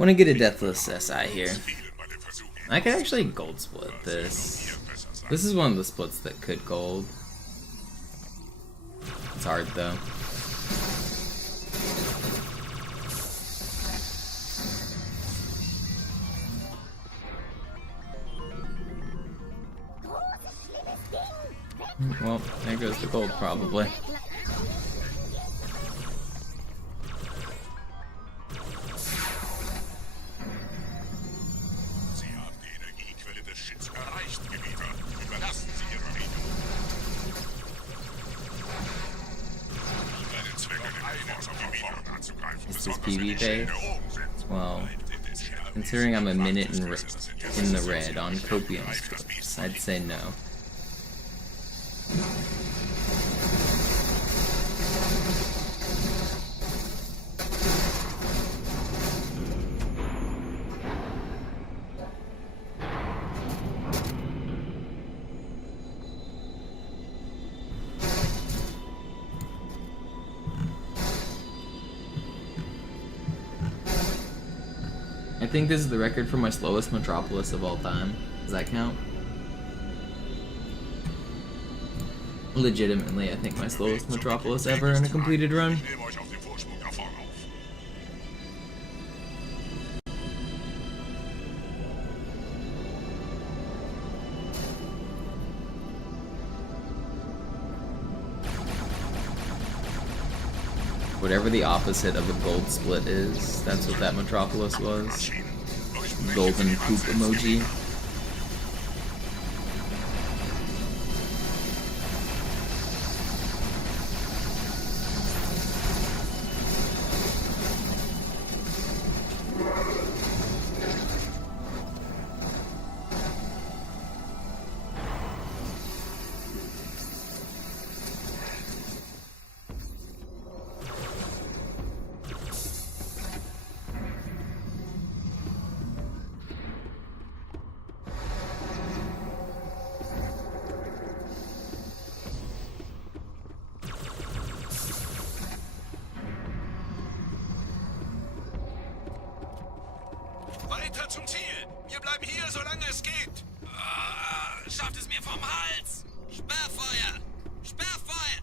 Want to get a deathless SI here. I could actually gold split this. This is one of the splits that could gold. It's hard though. Well, there goes the gold probably. Is this PB base? Well, considering I'm a minute in the red on copium strips, I'd say no. I think this is the record for my slowest Metropolis of all time. Does that count? Legitimately, I think my slowest Metropolis ever in a completed run. Whatever the opposite of a gold split is, that's what that Metropolis was. Golden poop emoji. Weiter zum Ziel! Wir bleiben hier, solange es geht! Schafft es mir vom Hals! Sperrfeuer! Sperrfeuer!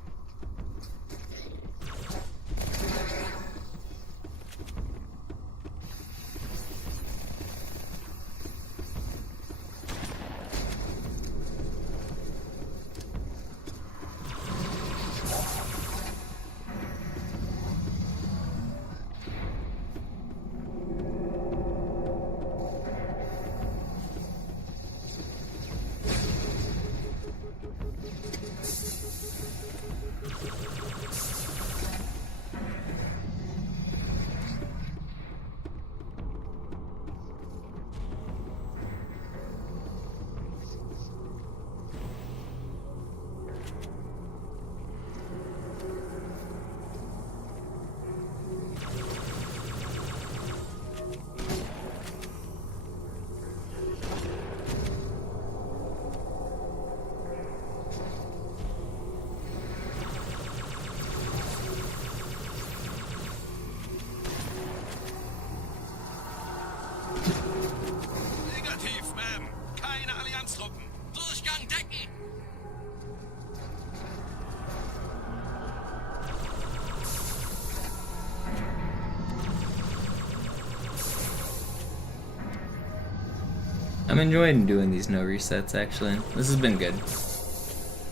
I'm enjoying doing these no resets actually. This has been good.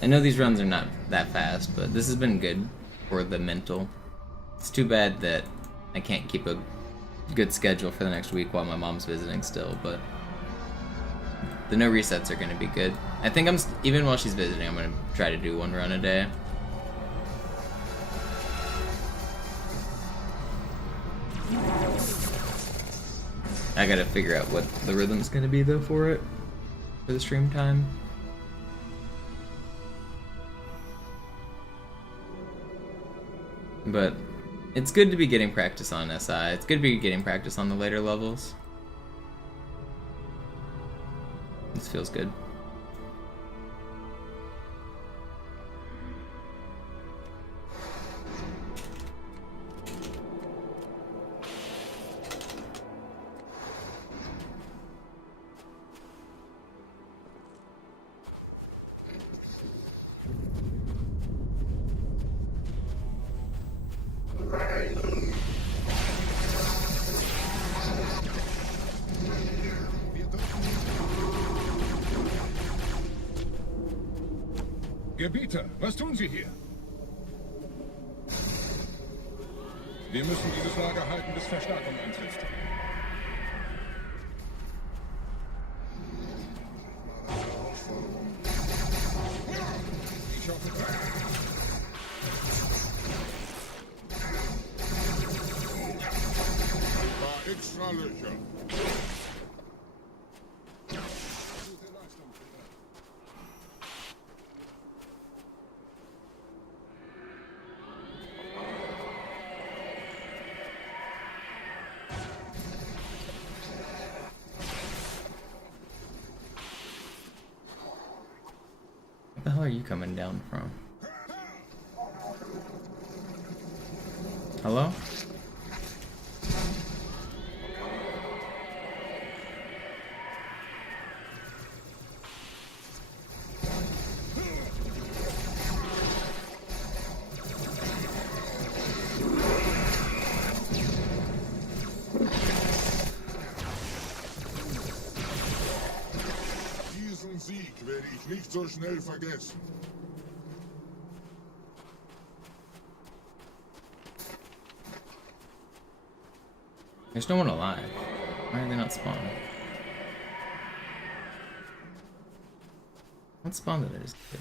I know these runs are not that fast, but this has been good for the mental. It's too bad that I can't keep a good schedule for the next week while my mom's visiting still, but the no resets are going to be good. I think even while she's visiting, I'm going to try to do one run a day. I gotta figure out what the rhythm's gonna be though for the stream time. But it's good to be getting practice on SI. It's good to be getting practice on the later levels. This feels good. Gebieter, was tun Sie hier? Wir müssen dieses Lager halten, bis Verstärkung eintrifft. Ich hoffe, Ein paar extra Löcher. Where the hell are you coming down from? Hello? Diesen Sieg werde ich nicht so schnell vergessen. There's no one alive. Why are they not spawning? What spawn did I just get?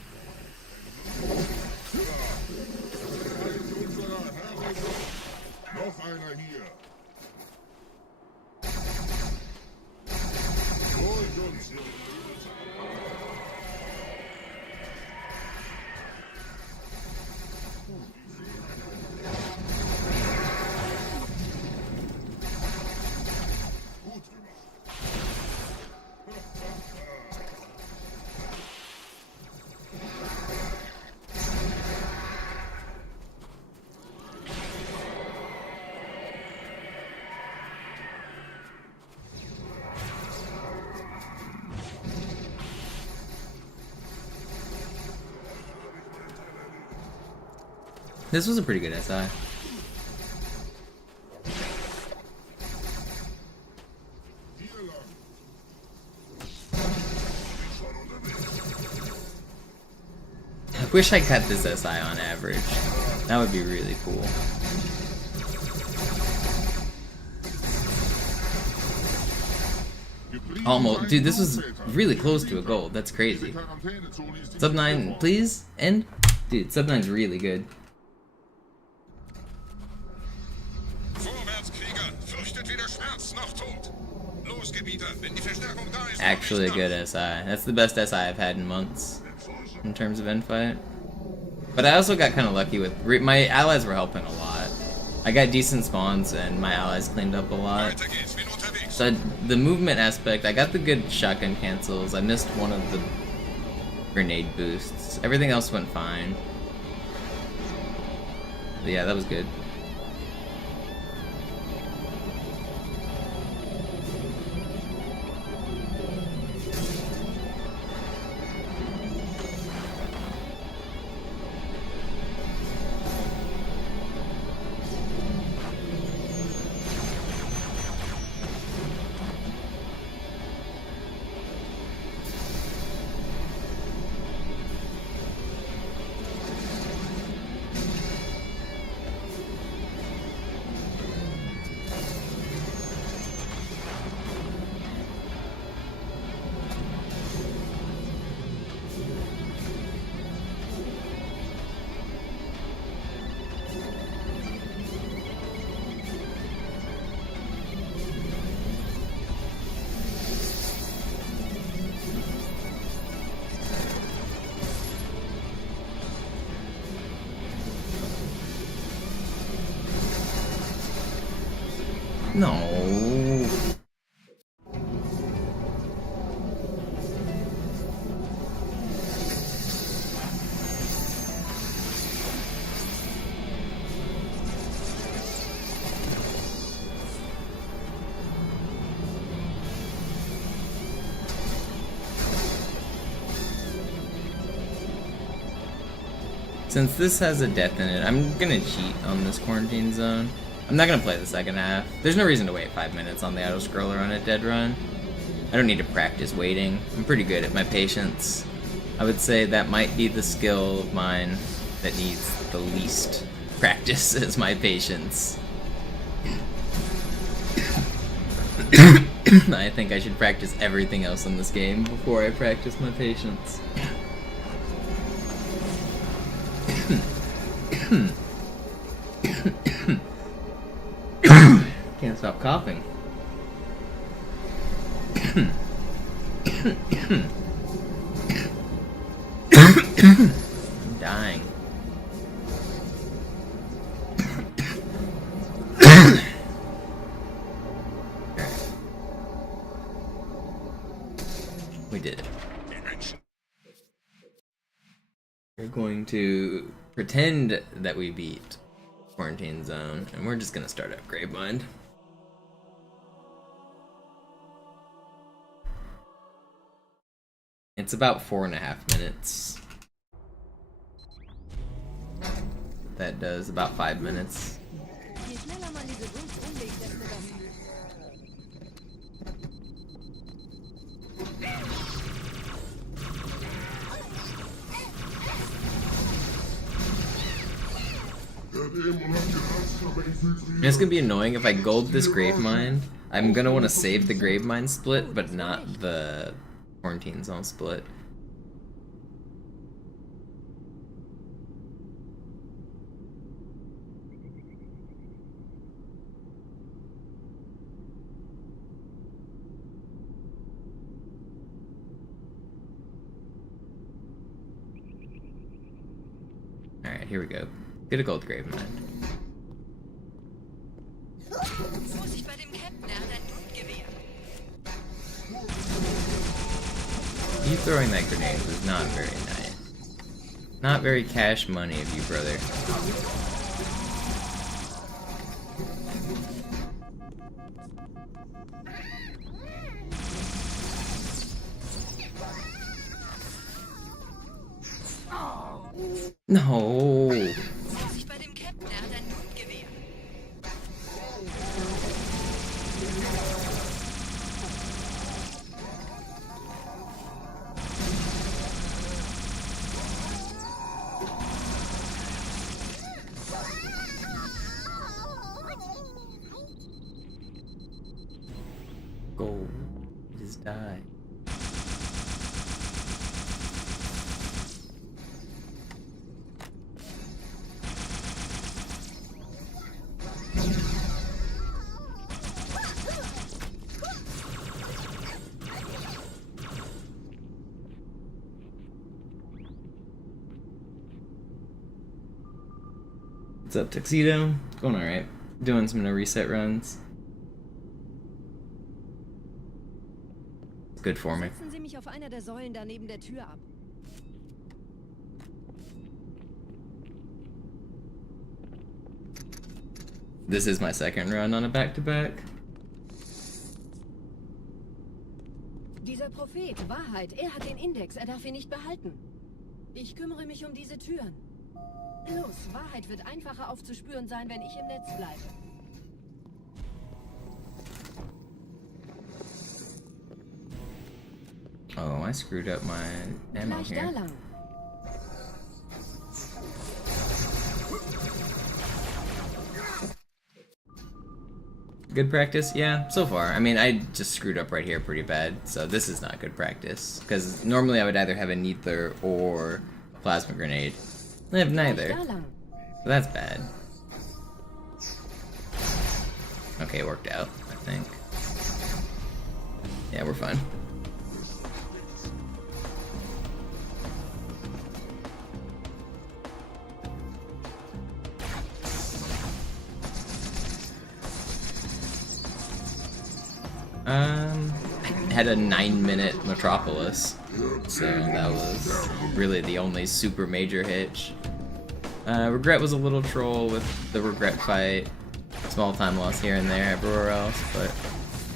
Noch einer hier. Holt uns hier. Gut gemacht. This was a pretty good SI. Hier lang. I wish I cut this SI on average. That would be really cool. Almost. Dude, this was really close to a gold. That's crazy. Sub 9, please? End? Dude, Sub 9's really good. Vorwärts, Krieger! Fürchtet weder Schmerz noch Tod! Los, Gebieter, wenn die Verstärkung da ist... Actually a good SI. That's the best SI I've had in months in terms of end fight. But I also got kind of lucky with... my allies were helping a lot. I got decent spawns and my allies cleaned up a lot. Weiter geht's, bin unterwegs. So the movement aspect, I got the good shotgun cancels. I missed one of the grenade boosts. Everything else went fine. But yeah, that was good. No. Since this has a death in it, I'm gonna cheat on this quarantine zone. I'm not gonna play the second half. There's no reason to wait 5 minutes on the Autoscroller on a dead run. I don't need to practice waiting. I'm pretty good at my patience. I would say that might be the skill of mine that needs the least practice is my patience. I think I should practice everything else in this game before I practice my patience. Can't stop coughing. I'm dying. We did it. We're going to pretend that we beat Quarantine Zone, and we're just gonna start up Gravemind. It's about 4.5 minutes. That does about 5 minutes. It's gonna be annoying if I gold this Gravemind. I'm gonna want to save the Gravemind split, but not the Quarantine Zone split. Alright, here we go. Get a gold Gravemind. Vorsicht bei dem Captain, er hat ein Blutgewehr. You throwing that grenade was not very nice. Not very cash money of you, brother. No. Vorsicht bei dem Captain, er hat ein Blutgewehr. Gold. Just die. What's up, Tuxedo? Going alright. Doing some no reset runs. It's good for me. Setzen Sie mich auf einer der Säulen da neben der Tür ab. This is my second run on a back-to-back. Dieser Prophet, Wahrheit, er hat den Index, er darf ihn nicht behalten. Ich kümmere mich um diese Türen. Los, Wahrheit wird einfacher aufzuspüren sein, wenn ich im Netz bleibe. Oh, I screwed up my ammo Gleich da here. lang. Good practice? Yeah, so far. I mean, I just screwed up right here pretty bad, so this is not good practice. Because normally I would either have a Needler or a Plasma Grenade. I have neither. So that's bad. Okay, it worked out, I think. Yeah, we're fine. I had a 9-minute Metropolis, so that was really the only super major hitch. Regret was a little troll with the Regret fight, small time loss here and there everywhere else, but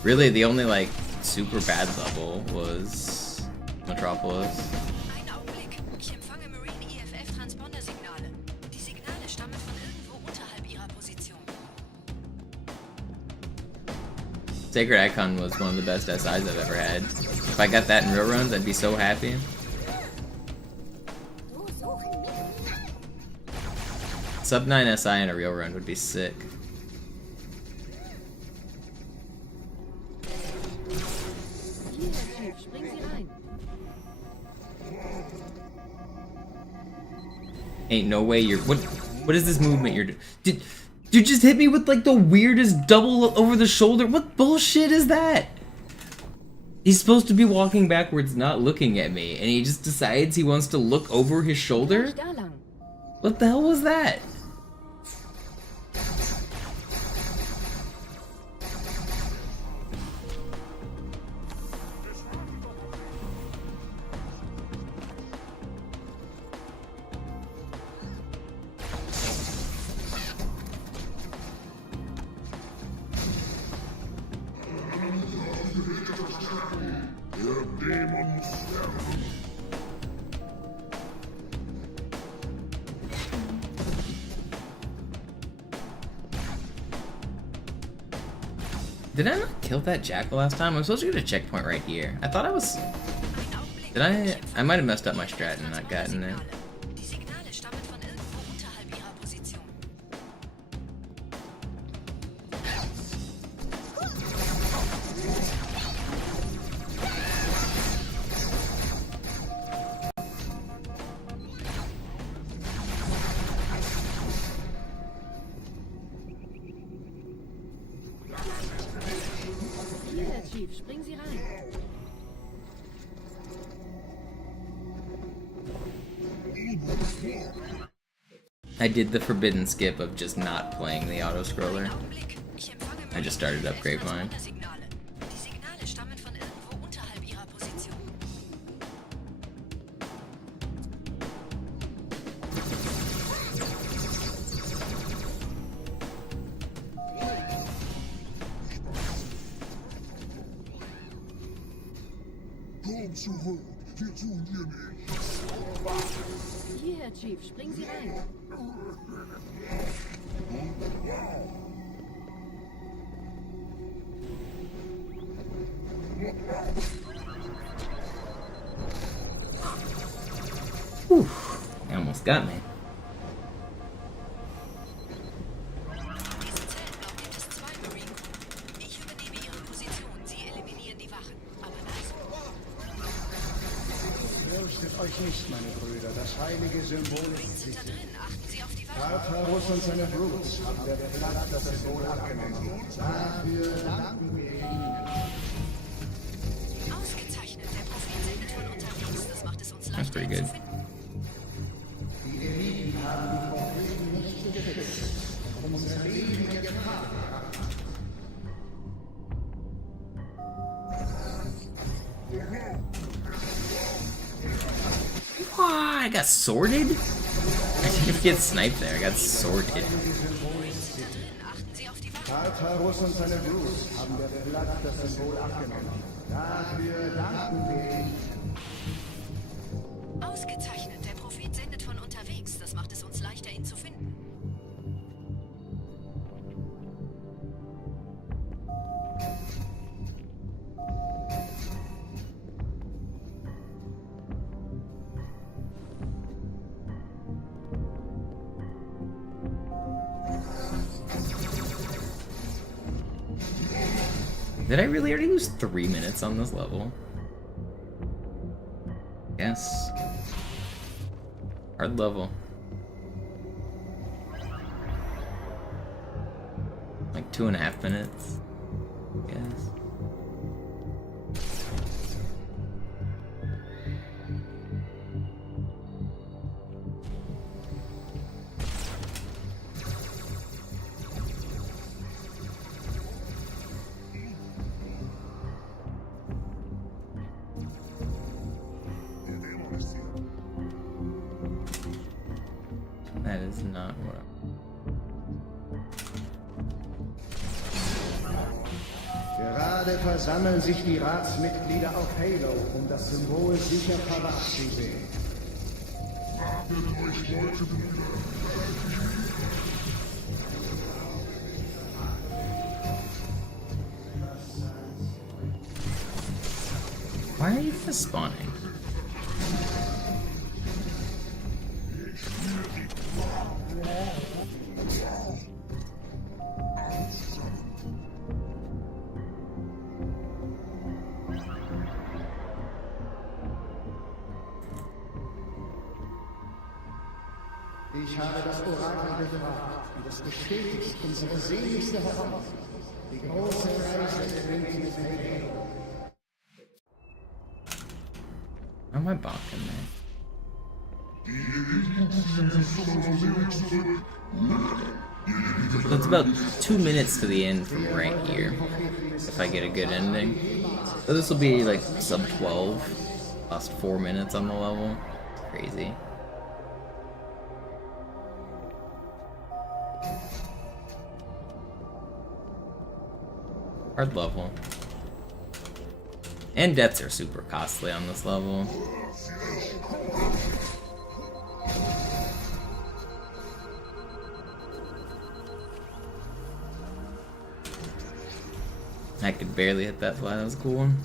really the only like super bad level was Metropolis. Einen Augenblick. Ich empfange Marine EFF-Transponder-Signale. Die Signale stammen von irgendwo unterhalb ihrer Position. Sacred Icon was one of the best SIs I've ever had. If I got that in real runs, I'd be so happy. Sub 9 SI in a real run would be sick. Hier, Chief, spring Sie rein. Ain't no way you're. What is this movement you're doing? Dude, just hit me with like the weirdest double over the shoulder. What bullshit is that? He's supposed to be walking backwards, not looking at me, and he just decides he wants to look over his shoulder? What the hell was that? Did I not kill that jackal last time? I'm supposed to get a checkpoint right here. I thought I was... Did I? I might have messed up my strat and not gotten it. Die Signale stammen von irgendwo unterhalb ihrer Position. Hier, Chief, spring Sie rein. I did the forbidden skip of just not playing the Autoscroller. I just started up Grapevine. Die Signale stammen von irgendwo unterhalb ihrer Position. Komm zurück, wir tun dir nichts. Hier, Chief, spring Sie rein. Whew, they almost got me. Diese Zellen blockiert es 2 Marine. Ich übernehme ihre Position. Sie eliminieren die Wachen. Aber Fürchtet euch nicht, meine Brüder. Das heilige Symbol ist sind da drin. Achten Sie auf die Wachen. Tartarus und seine Brutes haben der Platt das Symbol abgenommen. Dafür danken wir ihnen. Ausgezeichnet. Der Prophet sendet von unterwegs. Das macht es uns That's leichter pretty ihn good. zu finden. Die Eliten haben die Propheten nicht gefixt. Unser Leben in Gefahr gebracht. Ah, I got sorted? I didn't get sniped there, I got sorted. Achten Sie auf die Wachen. Tartarus und seine Brutes haben der Platt das Symbol abgenommen. Dafür danken wir ihnen. Ausgezeichnet. Der Prophet sendet von unterwegs. Das macht es uns leichter, ihn zu finden. Did I really already lose 3 minutes on this level? Yes. Hard level. Like 2.5 minutes. Yes. That is not what Gerade versammeln sich die Ratsmitglieder auf Halo, um das Symbol sicher verwahrt zu sehen. Why are you just spawning? Ich habe das Orakel gefragt und es bestätigt unsere seligste Hoffnung. Die große Reise der Wildnis Helden. How am I bonking there? So it's about 2 minutes to the end from right here, if I get a good ending. So this will be like sub 12, lost 4 minutes on the level. Crazy. Hard level. And deaths are super costly on this level. I could barely hit that fly, that was a cool one.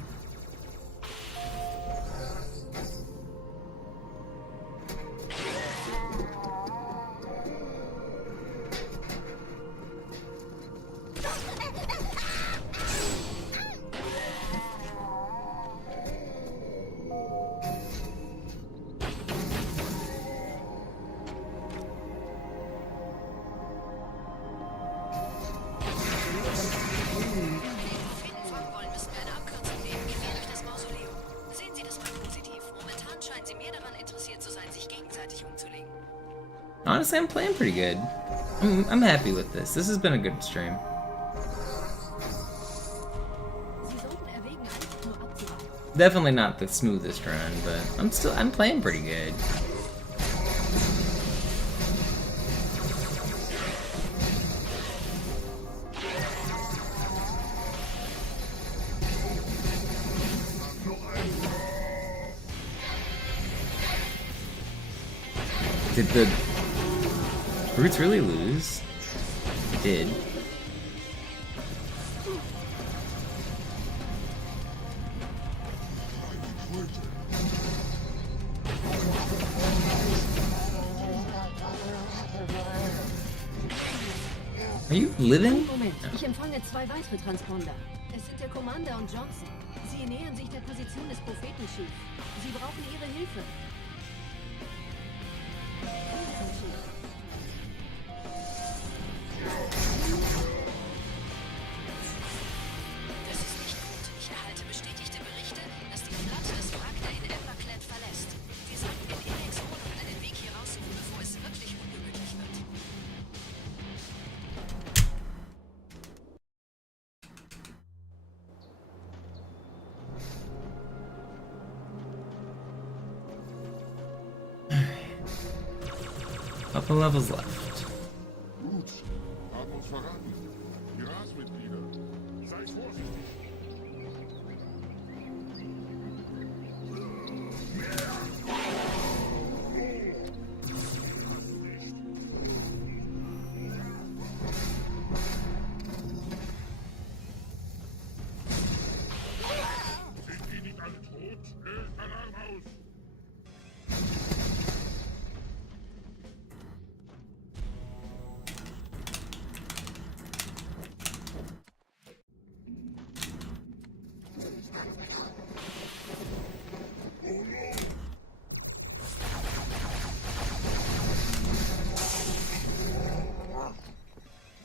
Honestly, I'm playing pretty good. I'm happy with this. This has been a good stream. Definitely not the smoothest run, but I'm playing pretty good. Did the Brutes really lose? It did. Are you living? Moment, ich empfange 2 weitere Transponder. Es sind der Commander und Johnson. Sie nähern sich der Position des Prophetenchief. Sie brauchen Ihre Hilfe. Das ist nicht gut. Ich erhalte bestätigte Berichte, dass die Flotte das Wrack der in Everclad verlässt. Wir sollten in Elex Wohnung einen Weg hier raussuchen, bevor es wirklich ungemütlich wird. Couple levels left. Gut, haben uns verraten. Die Ratsmitglieder, seid vorsichtig. Sind die nicht alle tot? Löst Alarm aus!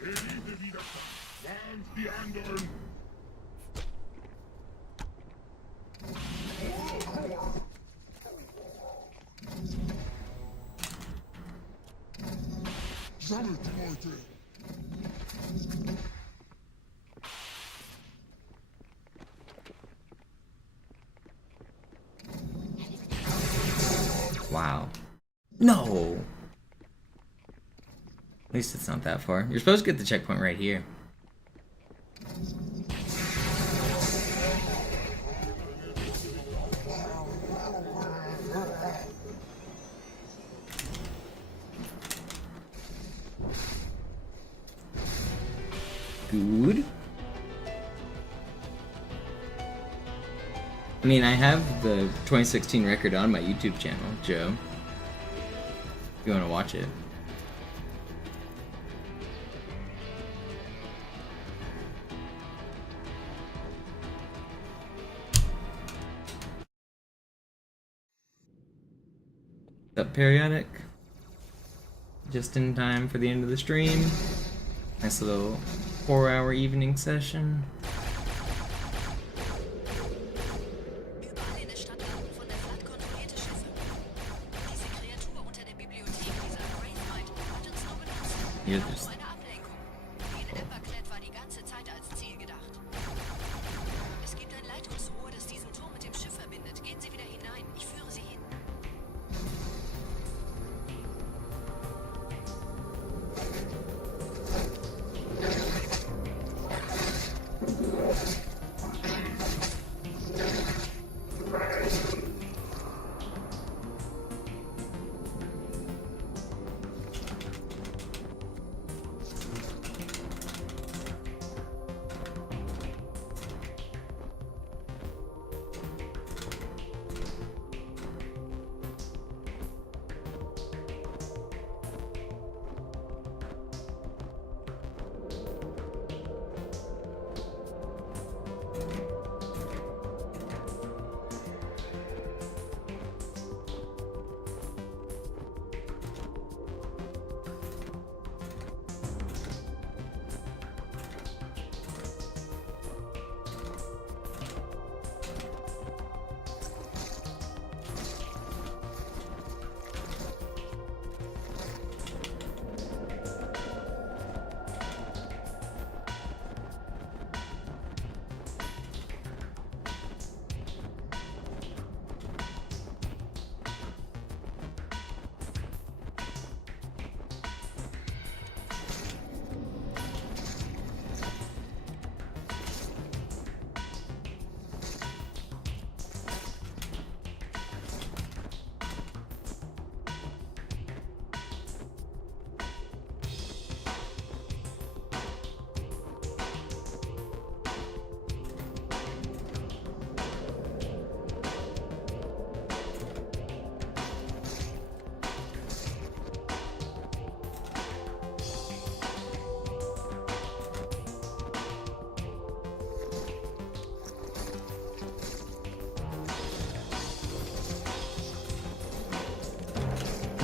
Elite Widerstand, warnt die anderen! Sammelt die Leute! Wow. No! At least it's not that far. You're supposed to get the checkpoint right here. Good. I mean, I have the 2016 record on my YouTube channel, Joe. If you want to watch it. Periodic. just in time for the end of the stream. Nice little 4-hour evening session. Hier ist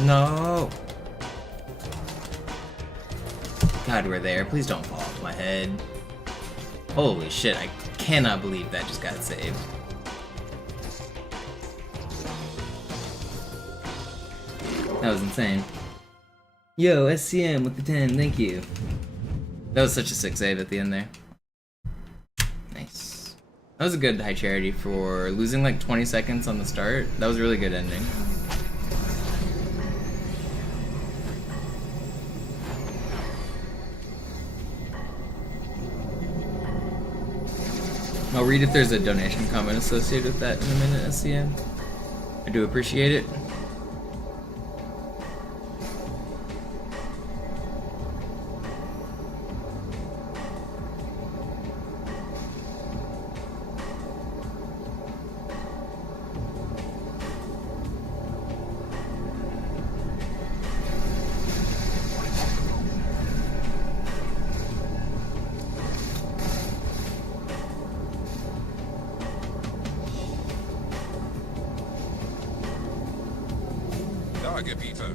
No! God, we're there. Please don't fall off my head. Holy shit, I cannot believe that just got saved. That was insane. Yo, SCM with the 10, thank you. That was such a sick save at the end there. Nice. That was a good high charity for losing like 20 seconds on the start. That was a really good ending. I'll read if there's a donation comment associated with that in a minute, SCM. I do appreciate it. Gebieter.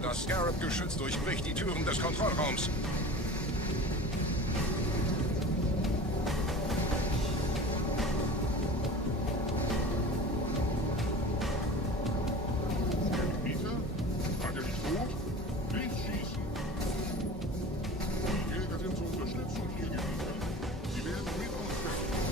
Das Scarab-Geschütz durchbricht die Türen des Kontrollraums. Gebieter? Hat er nicht hoch? Nicht schießen. Die Jäger sind zur Unterstützung hier, Gebieter. Sie werden mit uns kämpfen.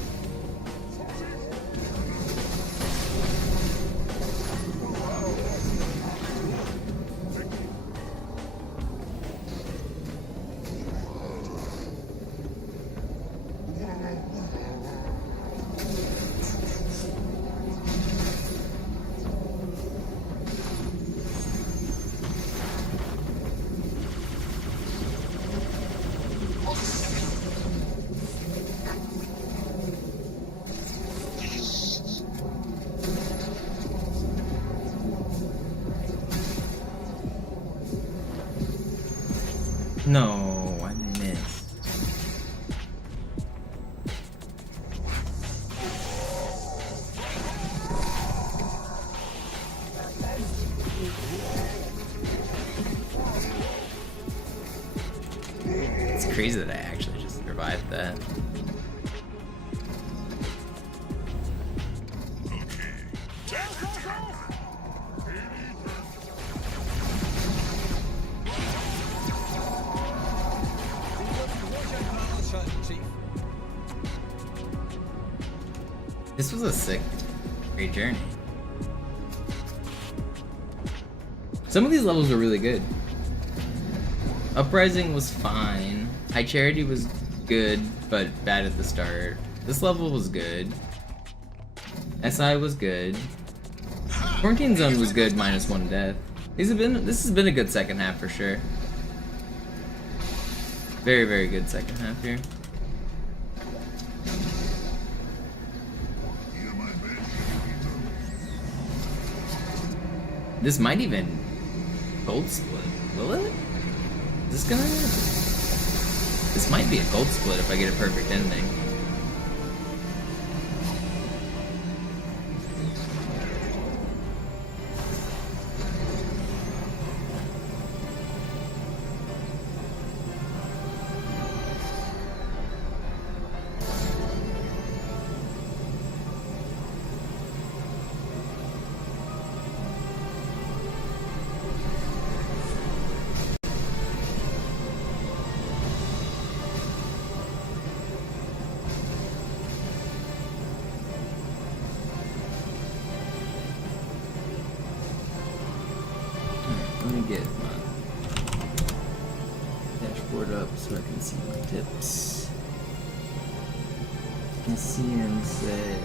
No, I missed. crazy that I actually just survived that. This was a sick, great journey. Some of these levels were really good. Uprising was fine. High Charity was good, but bad at the start. This level was good. SI was good. Quarantine Zone was good, minus 1 death. This has been a good second half for sure. Very, very good second half here. This might even gold split, will it? Is this gonna... This might be a gold split if I get a perfect ending. Let me get my dashboard up so I can see my tips. CM said,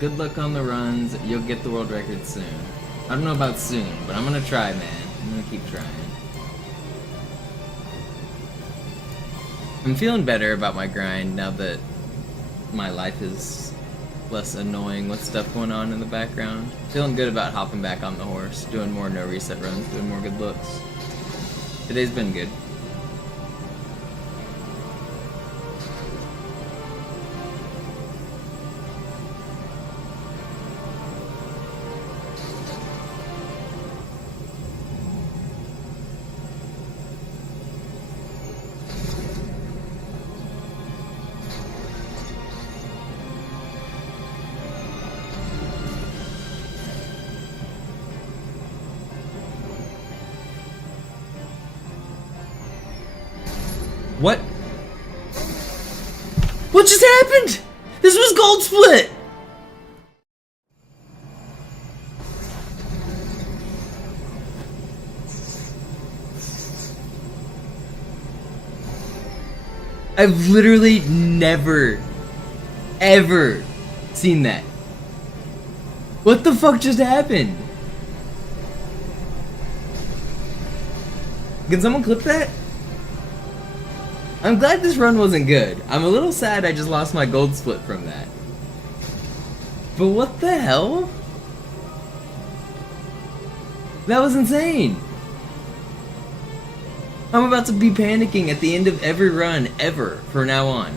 good luck on the runs, you'll get the world record soon. I don't know about soon, but I'm gonna try, man. I'm gonna keep trying. I'm feeling better about my grind now that my life is less annoying with stuff going on in the background. Feeling good about hopping back on the horse, doing more no reset runs, doing more good looks. Today's been good. What? What just happened? This was gold split! I've literally never, ever seen that. What the fuck just happened? Can someone clip that? I'm glad this run wasn't good. I'm a little sad I just lost my gold split from that. But what the hell? That was insane. I'm about to be panicking at the end of every run ever from now on.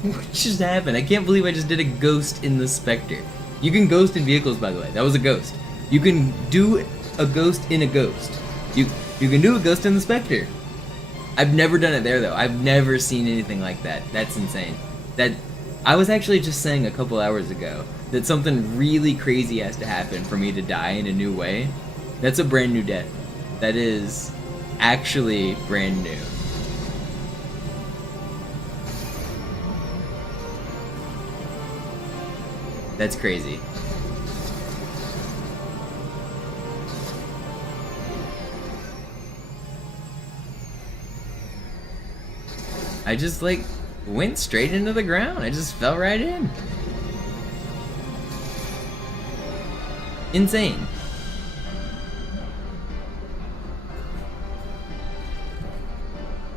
What just happened? I can't believe I just did a ghost in the Spectre. You can ghost in vehicles, by the way. That was a ghost. You can do a ghost in a ghost. You can do a ghost in the Spectre. I've never done it there, though. I've never seen anything like that. That's insane. I was actually just saying a couple hours ago that something really crazy has to happen for me to die in a new way. That's a brand new death. That is actually brand new. That's crazy. I just like went straight into the ground. I just fell right in. Insane.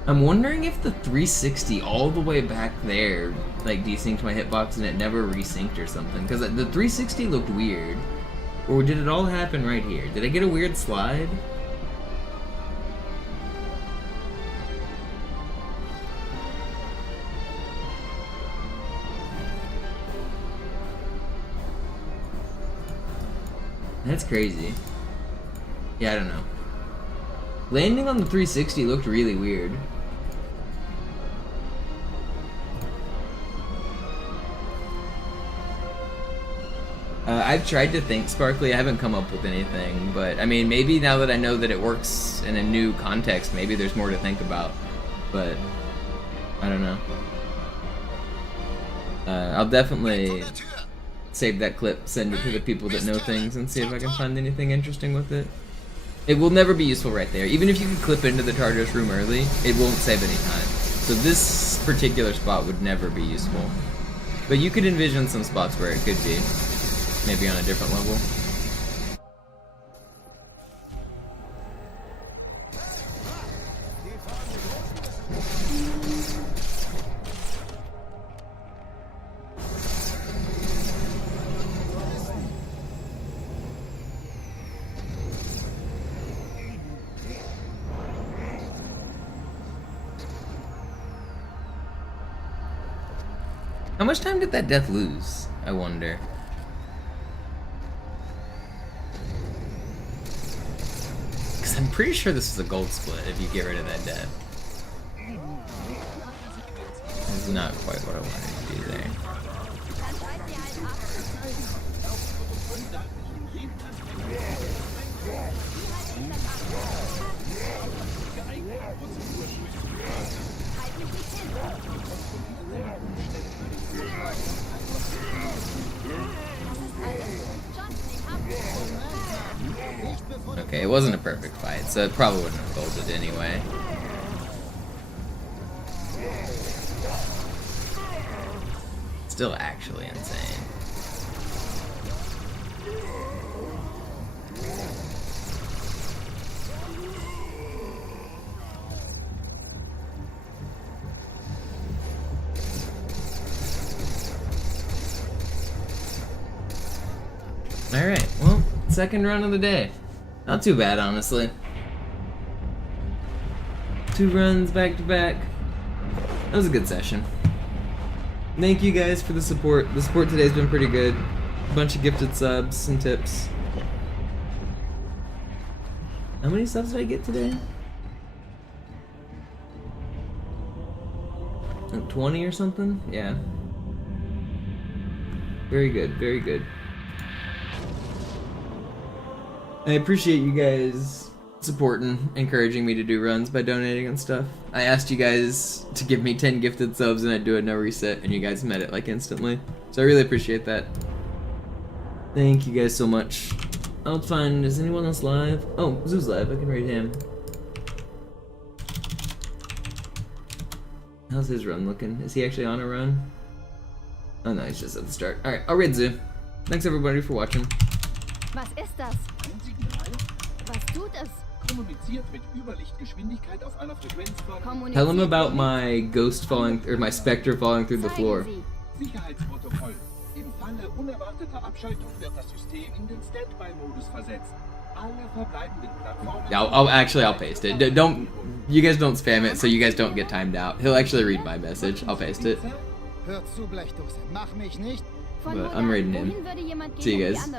I'm wondering if the 360 all the way back there like desynced my hitbox and it never resynced or something, because the 360 looked weird. Or did it all happen right here? Did I get a weird slide? That's crazy. Yeah, I don't know. Landing on the 360 looked really weird. I've tried to think, Sparkly. I haven't come up with anything, but I mean, maybe now that I know that it works in a new context, maybe there's more to think about. But I don't know. I'll definitely save that clip, send it to the people that know things, and see if I can find anything interesting with it. It will never be useful right there. Even if you can clip into the Tartarus room early, it won't save any time. So this particular spot would never be useful. But you could envision some spots where it could be. Maybe on a different level. How much time did that death lose, I wonder? Because I'm pretty sure this is a gold split if you get rid of that death. This is not quite what I wanted to do there. Okay, it wasn't a perfect fight, so it probably wouldn't have golded anyway. Still actually insane. Alright, well, second run of the day. Not too bad, honestly. 2 runs back to back. That was a good session. Thank you guys for the support. The support today's been pretty good. A bunch of gifted subs and tips. How many subs did I get today? Like 20 or something? Yeah. Very good, very good. I appreciate you guys supporting, encouraging me to do runs by donating and stuff. I asked you guys to give me 10 gifted subs and I'd do a no reset, and you guys met it like instantly. So I really appreciate that. Thank you guys so much. I'll find, is anyone else live? Oh, Zoo's live, I can raid him. How's his run looking? Is he actually on a run? Oh no, he's just at the start. Alright, I'll raid Zoo. Thanks everybody for watching. Was ist das? Was tut es? Tell him about my ghost falling, or my specter falling through the floor. Yeah, I'll paste it. Don't, you guys don't spam it, so you guys don't get timed out. He'll actually read my message. I'll paste it. But I'm raiding him. See you guys.